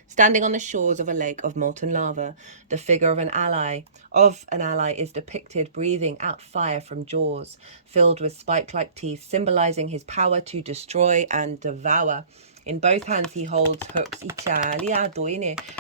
Standing on the shores of a lake of molten lava, the figure of an ally is depicted breathing out fire from jaws filled with spike-like teeth, symbolizing his power to destroy and devour. In both hands he holds hooks,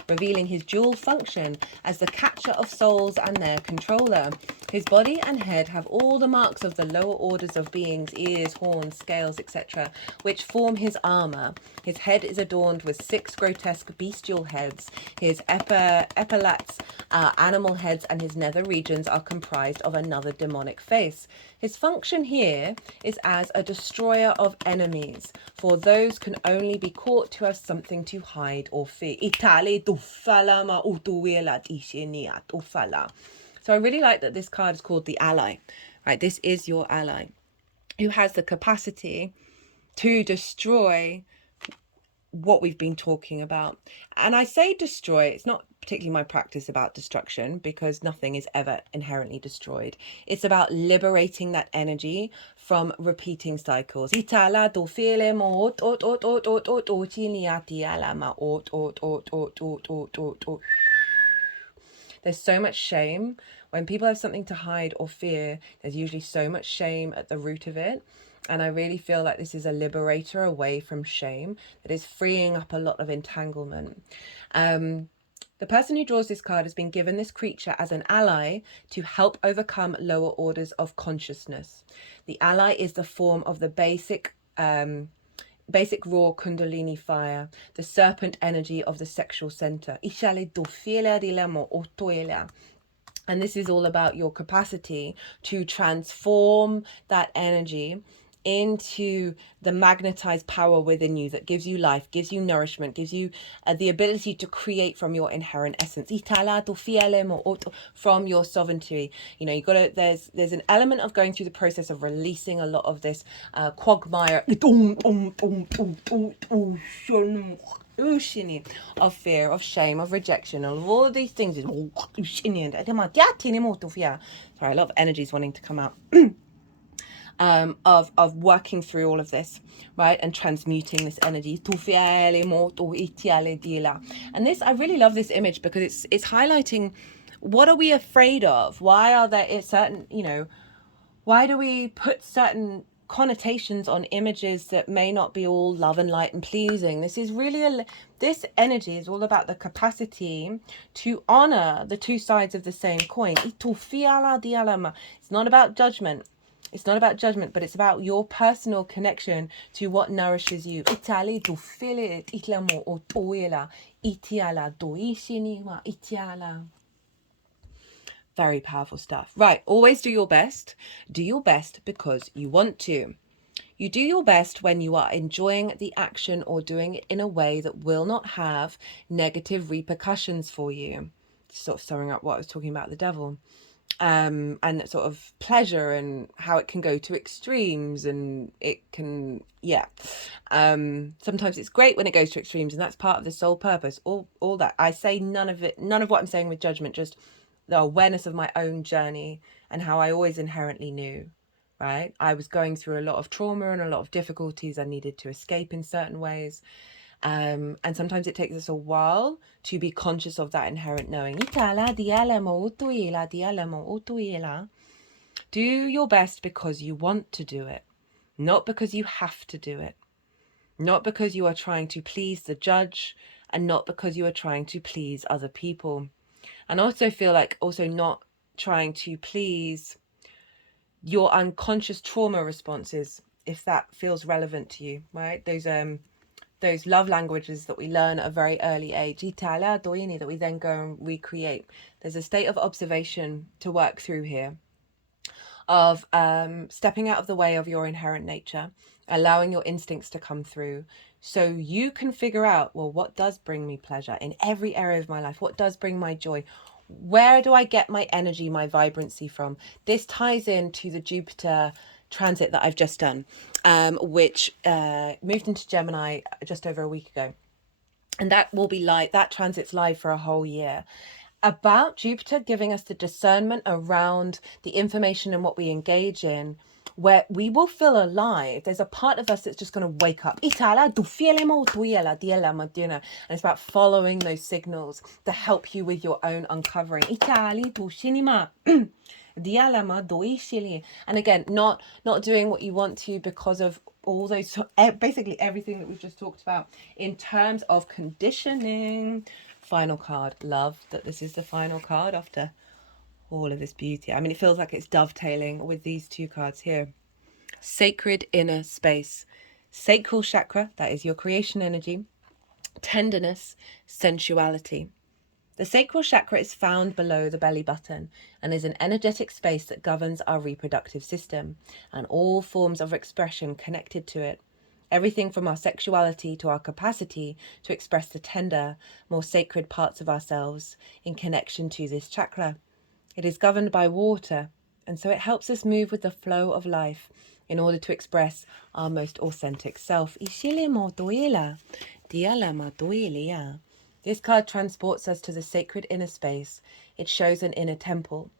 revealing his dual function as the catcher of souls and their controller. His body and head have all the marks of the lower orders of beings, ears, horns, scales, etc., which form his armor. His head is adorned with 6 grotesque bestial heads. His epaulets are animal heads, and his nether regions are comprised of another demonic face. His function here is as a destroyer of enemies, for those can only be caught who have something to hide or fear. So I really like that this card is called the ally, right? This is your ally who has the capacity to destroy what we've been talking about. And I say destroy, it's not particularly my practice about destruction, because nothing is ever inherently destroyed. It's about liberating that energy from repeating cycles. There's so much shame. When people have something to hide or fear, there's usually so much shame at the root of it. And I really feel like this is a liberator away from shame that is freeing up a lot of entanglement. The person who draws this card has been given this creature as an ally to help overcome lower orders of consciousness. The ally is the form of the basic raw kundalini fire, the serpent energy of the sexual center. And this is all about your capacity to transform that energy into the magnetized power within you that gives you life, gives you nourishment, gives you the ability to create from your inherent essence, from your sovereignty. You know, you got to, there's an element of going through the process of releasing a lot of this quagmire of fear, of shame, of rejection, of all of these things. Sorry, a lot of energy is wanting to come out. of working through all of this, right, and transmuting this energy. And this, I really love this image because it's highlighting, what are we afraid of? Why are there certain, why do we put certain connotations on images that may not be all love and light and pleasing? This is really this energy is all about the capacity to honor the two sides of the same coin. It's not about judgment. It's not about judgment, but it's about your personal connection to what nourishes you. Very powerful stuff. Right, always do your best. Do your best because you want to. You do your best when you are enjoying the action or doing it in a way that will not have negative repercussions for you. Sort of summing up what I was talking about, the devil. And sort of pleasure and how it can go to extremes, and it can, sometimes it's great when it goes to extremes, and that's part of the soul purpose. All that I say, none of what I'm saying with judgment, just the awareness of my own journey and how I always inherently knew, right? I was going through a lot of trauma and a lot of difficulties. I needed to escape in certain ways. And sometimes it takes us a while to be conscious of that inherent knowing. Do your best because you want to do it, not because you have to do it, not because you are trying to please the judge, and not because you are trying to please other people. And I also feel like not trying to please your unconscious trauma responses, if that feels relevant to you, right? Those love languages that we learn at a very early age, that we then go and recreate. There's a state of observation to work through here, of stepping out of the way of your inherent nature, allowing your instincts to come through, so you can figure out, well, what does bring me pleasure in every area of my life? What does bring my joy? Where do I get my energy, my vibrancy from? This ties into the Jupiter transit that I've just done, which moved into Gemini just over a week ago. And that will be live, that transit's live for a whole year. About Jupiter giving us the discernment around the information and what we engage in, where we will feel alive. There's a part of us that's just going to wake up. And it's about following those signals to help you with your own uncovering. And again, not doing what you want to because of all those, basically everything that we've just talked about in terms of conditioning. Final card. Love that this is the final card after all of this beauty. I mean, it feels like it's dovetailing with these two cards here. Sacred inner space. Sacral chakra, that is your creation energy. Tenderness, sensuality. The sacral chakra is found below the belly button and is an energetic space that governs our reproductive system and all forms of expression connected to it. Everything from our sexuality to our capacity to express the tender, more sacred parts of ourselves in connection to this chakra. It is governed by water, and so it helps us move with the flow of life in order to express our most authentic self. This card transports us to the sacred inner space. It shows an inner temple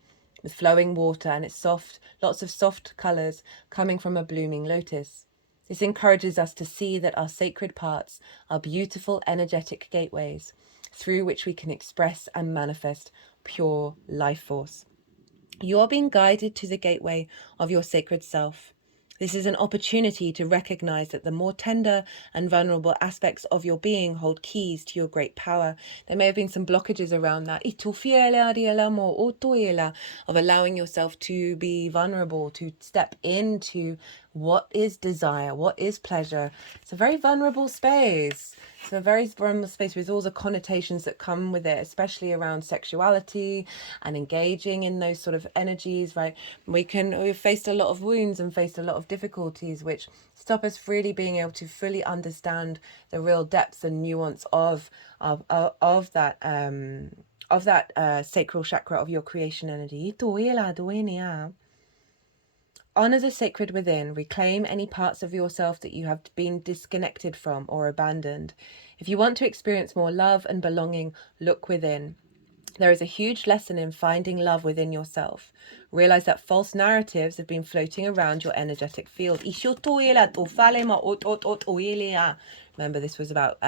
with flowing water, and it's soft, lots of soft colours coming from a blooming lotus. This encourages us to see that our sacred parts are beautiful energetic gateways through which we can express and manifest pure life force. You are being guided to the gateway of your sacred self. This is an opportunity to recognize that the more tender and vulnerable aspects of your being hold keys to your great power. There may have been some blockages around that, of allowing yourself to be vulnerable, to step into what is desire, what is pleasure. It's a very vulnerable space. It's a very vulnerable space with all the connotations that come with it, especially around sexuality and engaging in those sort of energies, right? We've faced a lot of wounds and faced a lot of difficulties which stop us really being able to fully understand the real depths and nuance of that sacral chakra of your creation energy. Honor the sacred within. Reclaim any parts of yourself that you have been disconnected from or abandoned. If you want to experience more love and belonging, look within. There is a huge lesson in finding love within yourself. Realize that false narratives have been floating around your energetic field. Remember, this was about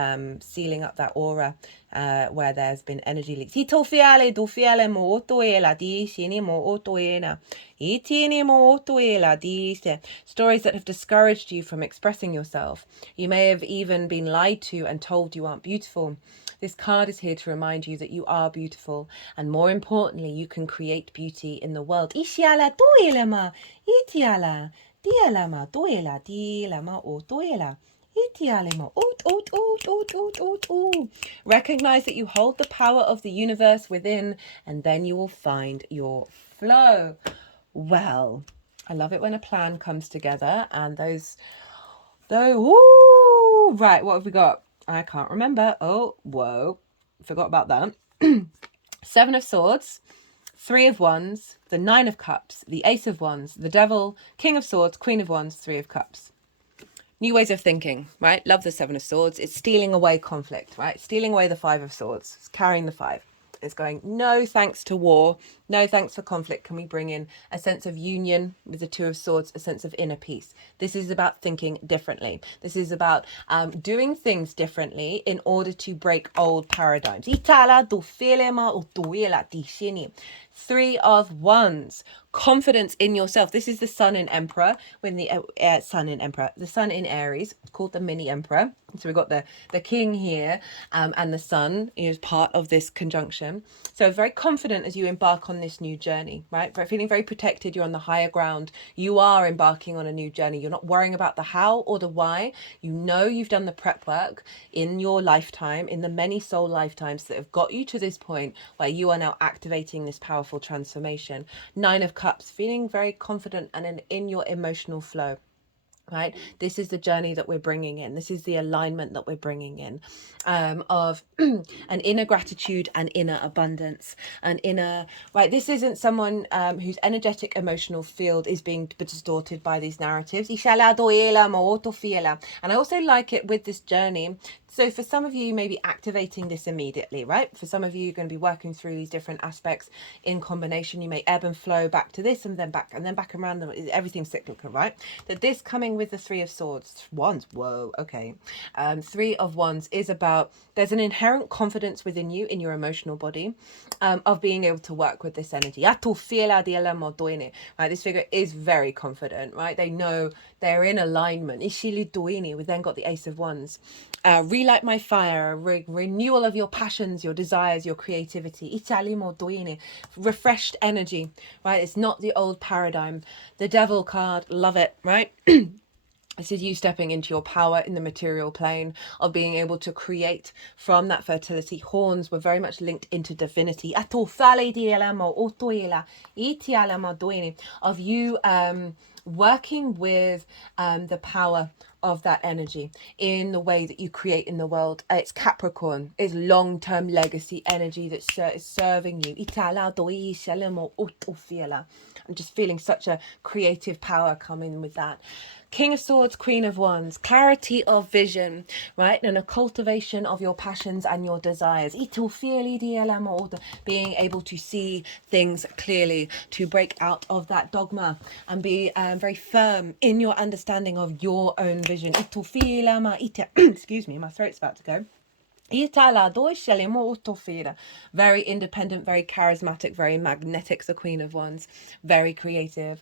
sealing up that aura where there's been energy leaks. Stories that have discouraged you from expressing yourself. You may have even been lied to and told you aren't beautiful. This card is here to remind you that you are beautiful, and more importantly, you can create beauty in the world. Recognize that you hold the power of the universe within, and then you will find your flow. Well, I love it when a plan comes together, and right, what have we got? I can't remember. Oh, whoa. Forgot about that. Seven of Swords, Three of Wands, the Nine of Cups, the Ace of Wands, the Devil, King of Swords, Queen of Wands, Three of Cups. New ways of thinking, right? Love the Seven of Swords. It's stealing away conflict, right? Stealing away the Five of Swords. It's carrying the five. It's going, no thanks to war, no thanks for conflict. Can we bring in a sense of union with the Two of Swords, a sense of inner peace? This is about thinking differently. This is about doing things differently in order to break old paradigms. Three of Wands, confidence in yourself. This is the Sun in Emperor, when the Sun in Aries, called the mini Emperor. So we've got the King here, and the Sun is part of this conjunction. So very confident as you embark on this new journey, right? Feeling very protected. You're on the higher ground. You are embarking on a new journey. You're not worrying about the how or the why. You know you've done the prep work in your lifetime, in the many soul lifetimes that have got you to this point where you are now activating this powerful transformation. Nine of Cups, feeling very confident and in your emotional flow. Right, this is the journey that we're bringing in. This is the alignment that we're bringing in, of an inner gratitude and inner abundance and inner, right, this isn't someone whose energetic emotional field is being distorted by these narratives. And I also like it with this journey. So for some of you, you may be activating this immediately, right? For some of you, you're going to be working through these different aspects in combination. You may ebb and flow back to this and then back around them. Everything's cyclical, right? That this coming with the Three of Swords, Wands, whoa, okay. Three of Wands is about, there's an inherent confidence within you, in your emotional body, of being able to work with this energy. Right, this figure is very confident, right? They know they're in alignment. We've then got the Ace of Wands. Relight my fire, renewal of your passions, your desires, your creativity. Refreshed energy, right? It's not the old paradigm. The Devil card, love it, right? This is you stepping into your power in the material plane of being able to create from that fertility. Horns were very much linked into divinity. Of you working with the power of that energy in the way that you create in the world. It's Capricorn. It's long-term legacy energy that is serving you. I'm just feeling such a creative power coming with that. King of Swords, Queen of Wands, clarity of vision, right? And a cultivation of your passions and your desires. Being able to see things clearly, to break out of that dogma and be very firm in your understanding of your own vision. Excuse me, my throat's about to go. Very independent, very charismatic, very magnetic, the Queen of Wands, very creative,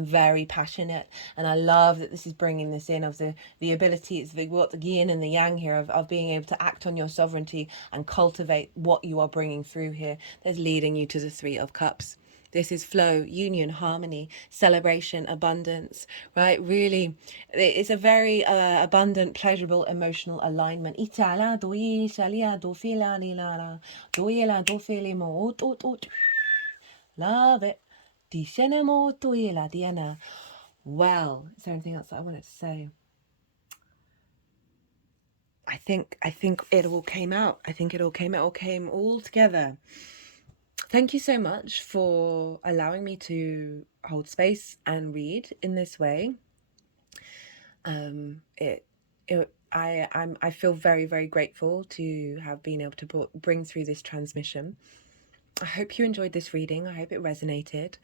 very passionate. And I love that this is bringing this in of the ability, it's the yin and the yang here of being able to act on your sovereignty and cultivate what you are bringing through here. That's leading you to the Three of Cups. This is flow, union, harmony, celebration, abundance, right? Really, it's a very abundant, pleasurable, emotional alignment. Love it. Well, is there anything else that I wanted to say? I think it all came out. It all came all together. Thank you so much for allowing me to hold space and read in this way. I feel very, very grateful to have been able to bring through this transmission. I hope you enjoyed this reading. I hope it resonated.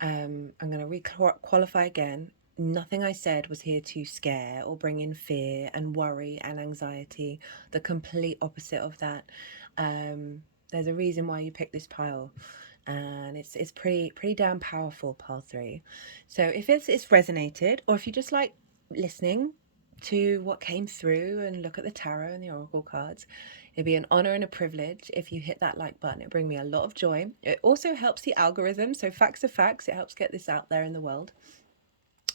I'm going to re-qualify again. Nothing I said was here to scare or bring in fear and worry and anxiety. The complete opposite of that. There's a reason why you picked this pile, and it's pretty damn powerful, pile 3. So if it's resonated, or if you just like listening to what came through and look at the tarot and the oracle cards, it'd be an honor and a privilege if you hit that like button. It'd bring me a lot of joy. It also helps the algorithm, so facts are facts. It helps get this out there in the world.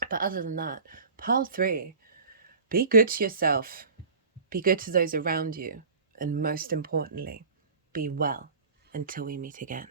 But other than that, pile 3, be good to yourself, be good to those around you, and most importantly, be well until we meet again.